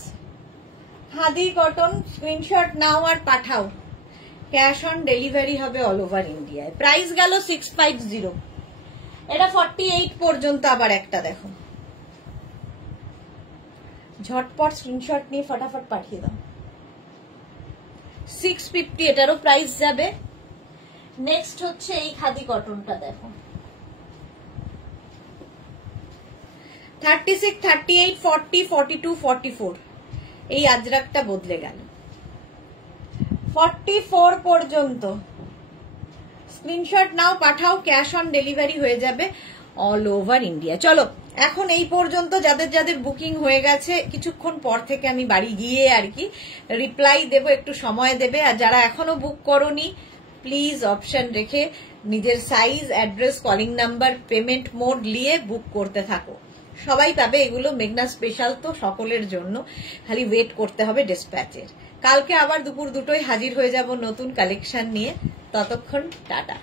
খাদি কটন। স্ক্রিনশট নাও আর পাঠাও, ক্যাশ অন ডেলিভারি হবে অল ওভার ইন্ডিয়ায়। প্রাইস গেল 650। এটা 48 পর্যন্ত। আবার একটা দেখো, ঝটপট স্ক্রিনশট নিয়ে ফটাফট পাঠিয়ে দাও। 650, এটারও প্রাইস যাবে। নেক্সট হচ্ছে এই খাদি কটনটা দেখো, 36, 38, 40, 42, 44, এই আজরাকটা বদলে গেল 44 পর্যন্ত। স্ক্রিনশট নাও, পাঠাও, ক্যাশ অন ডেলিভারি হয়ে যাবে অল ওভার ইন্ডিয়া। চলো এখন এই পর্যন্ত যাদের যাদের বুকিং হয়ে গেছে, কিছুক্ষণ পর থেকে আমি বাড়ি গিয়ে আর কি রিপ্লাই দেব, একটু সময় দেবে। আর যারা এখনো বুক করোনি, প্লিজ অপশন রেখে নিজের size, address, calling number, payment mode নিয়ে বুক করতে থাকো। সবাই পাবে এগুলো, মেঘনা স্পেশাল তো সকলের জন্য, খালি ওয়েট করতে হবে ডিসপ্যাচের। কালকে আবার দুপুর 2টোয় হাজির হয়ে যাব নতুন কালেকশন নিয়ে। ততক্ষণ টাটা।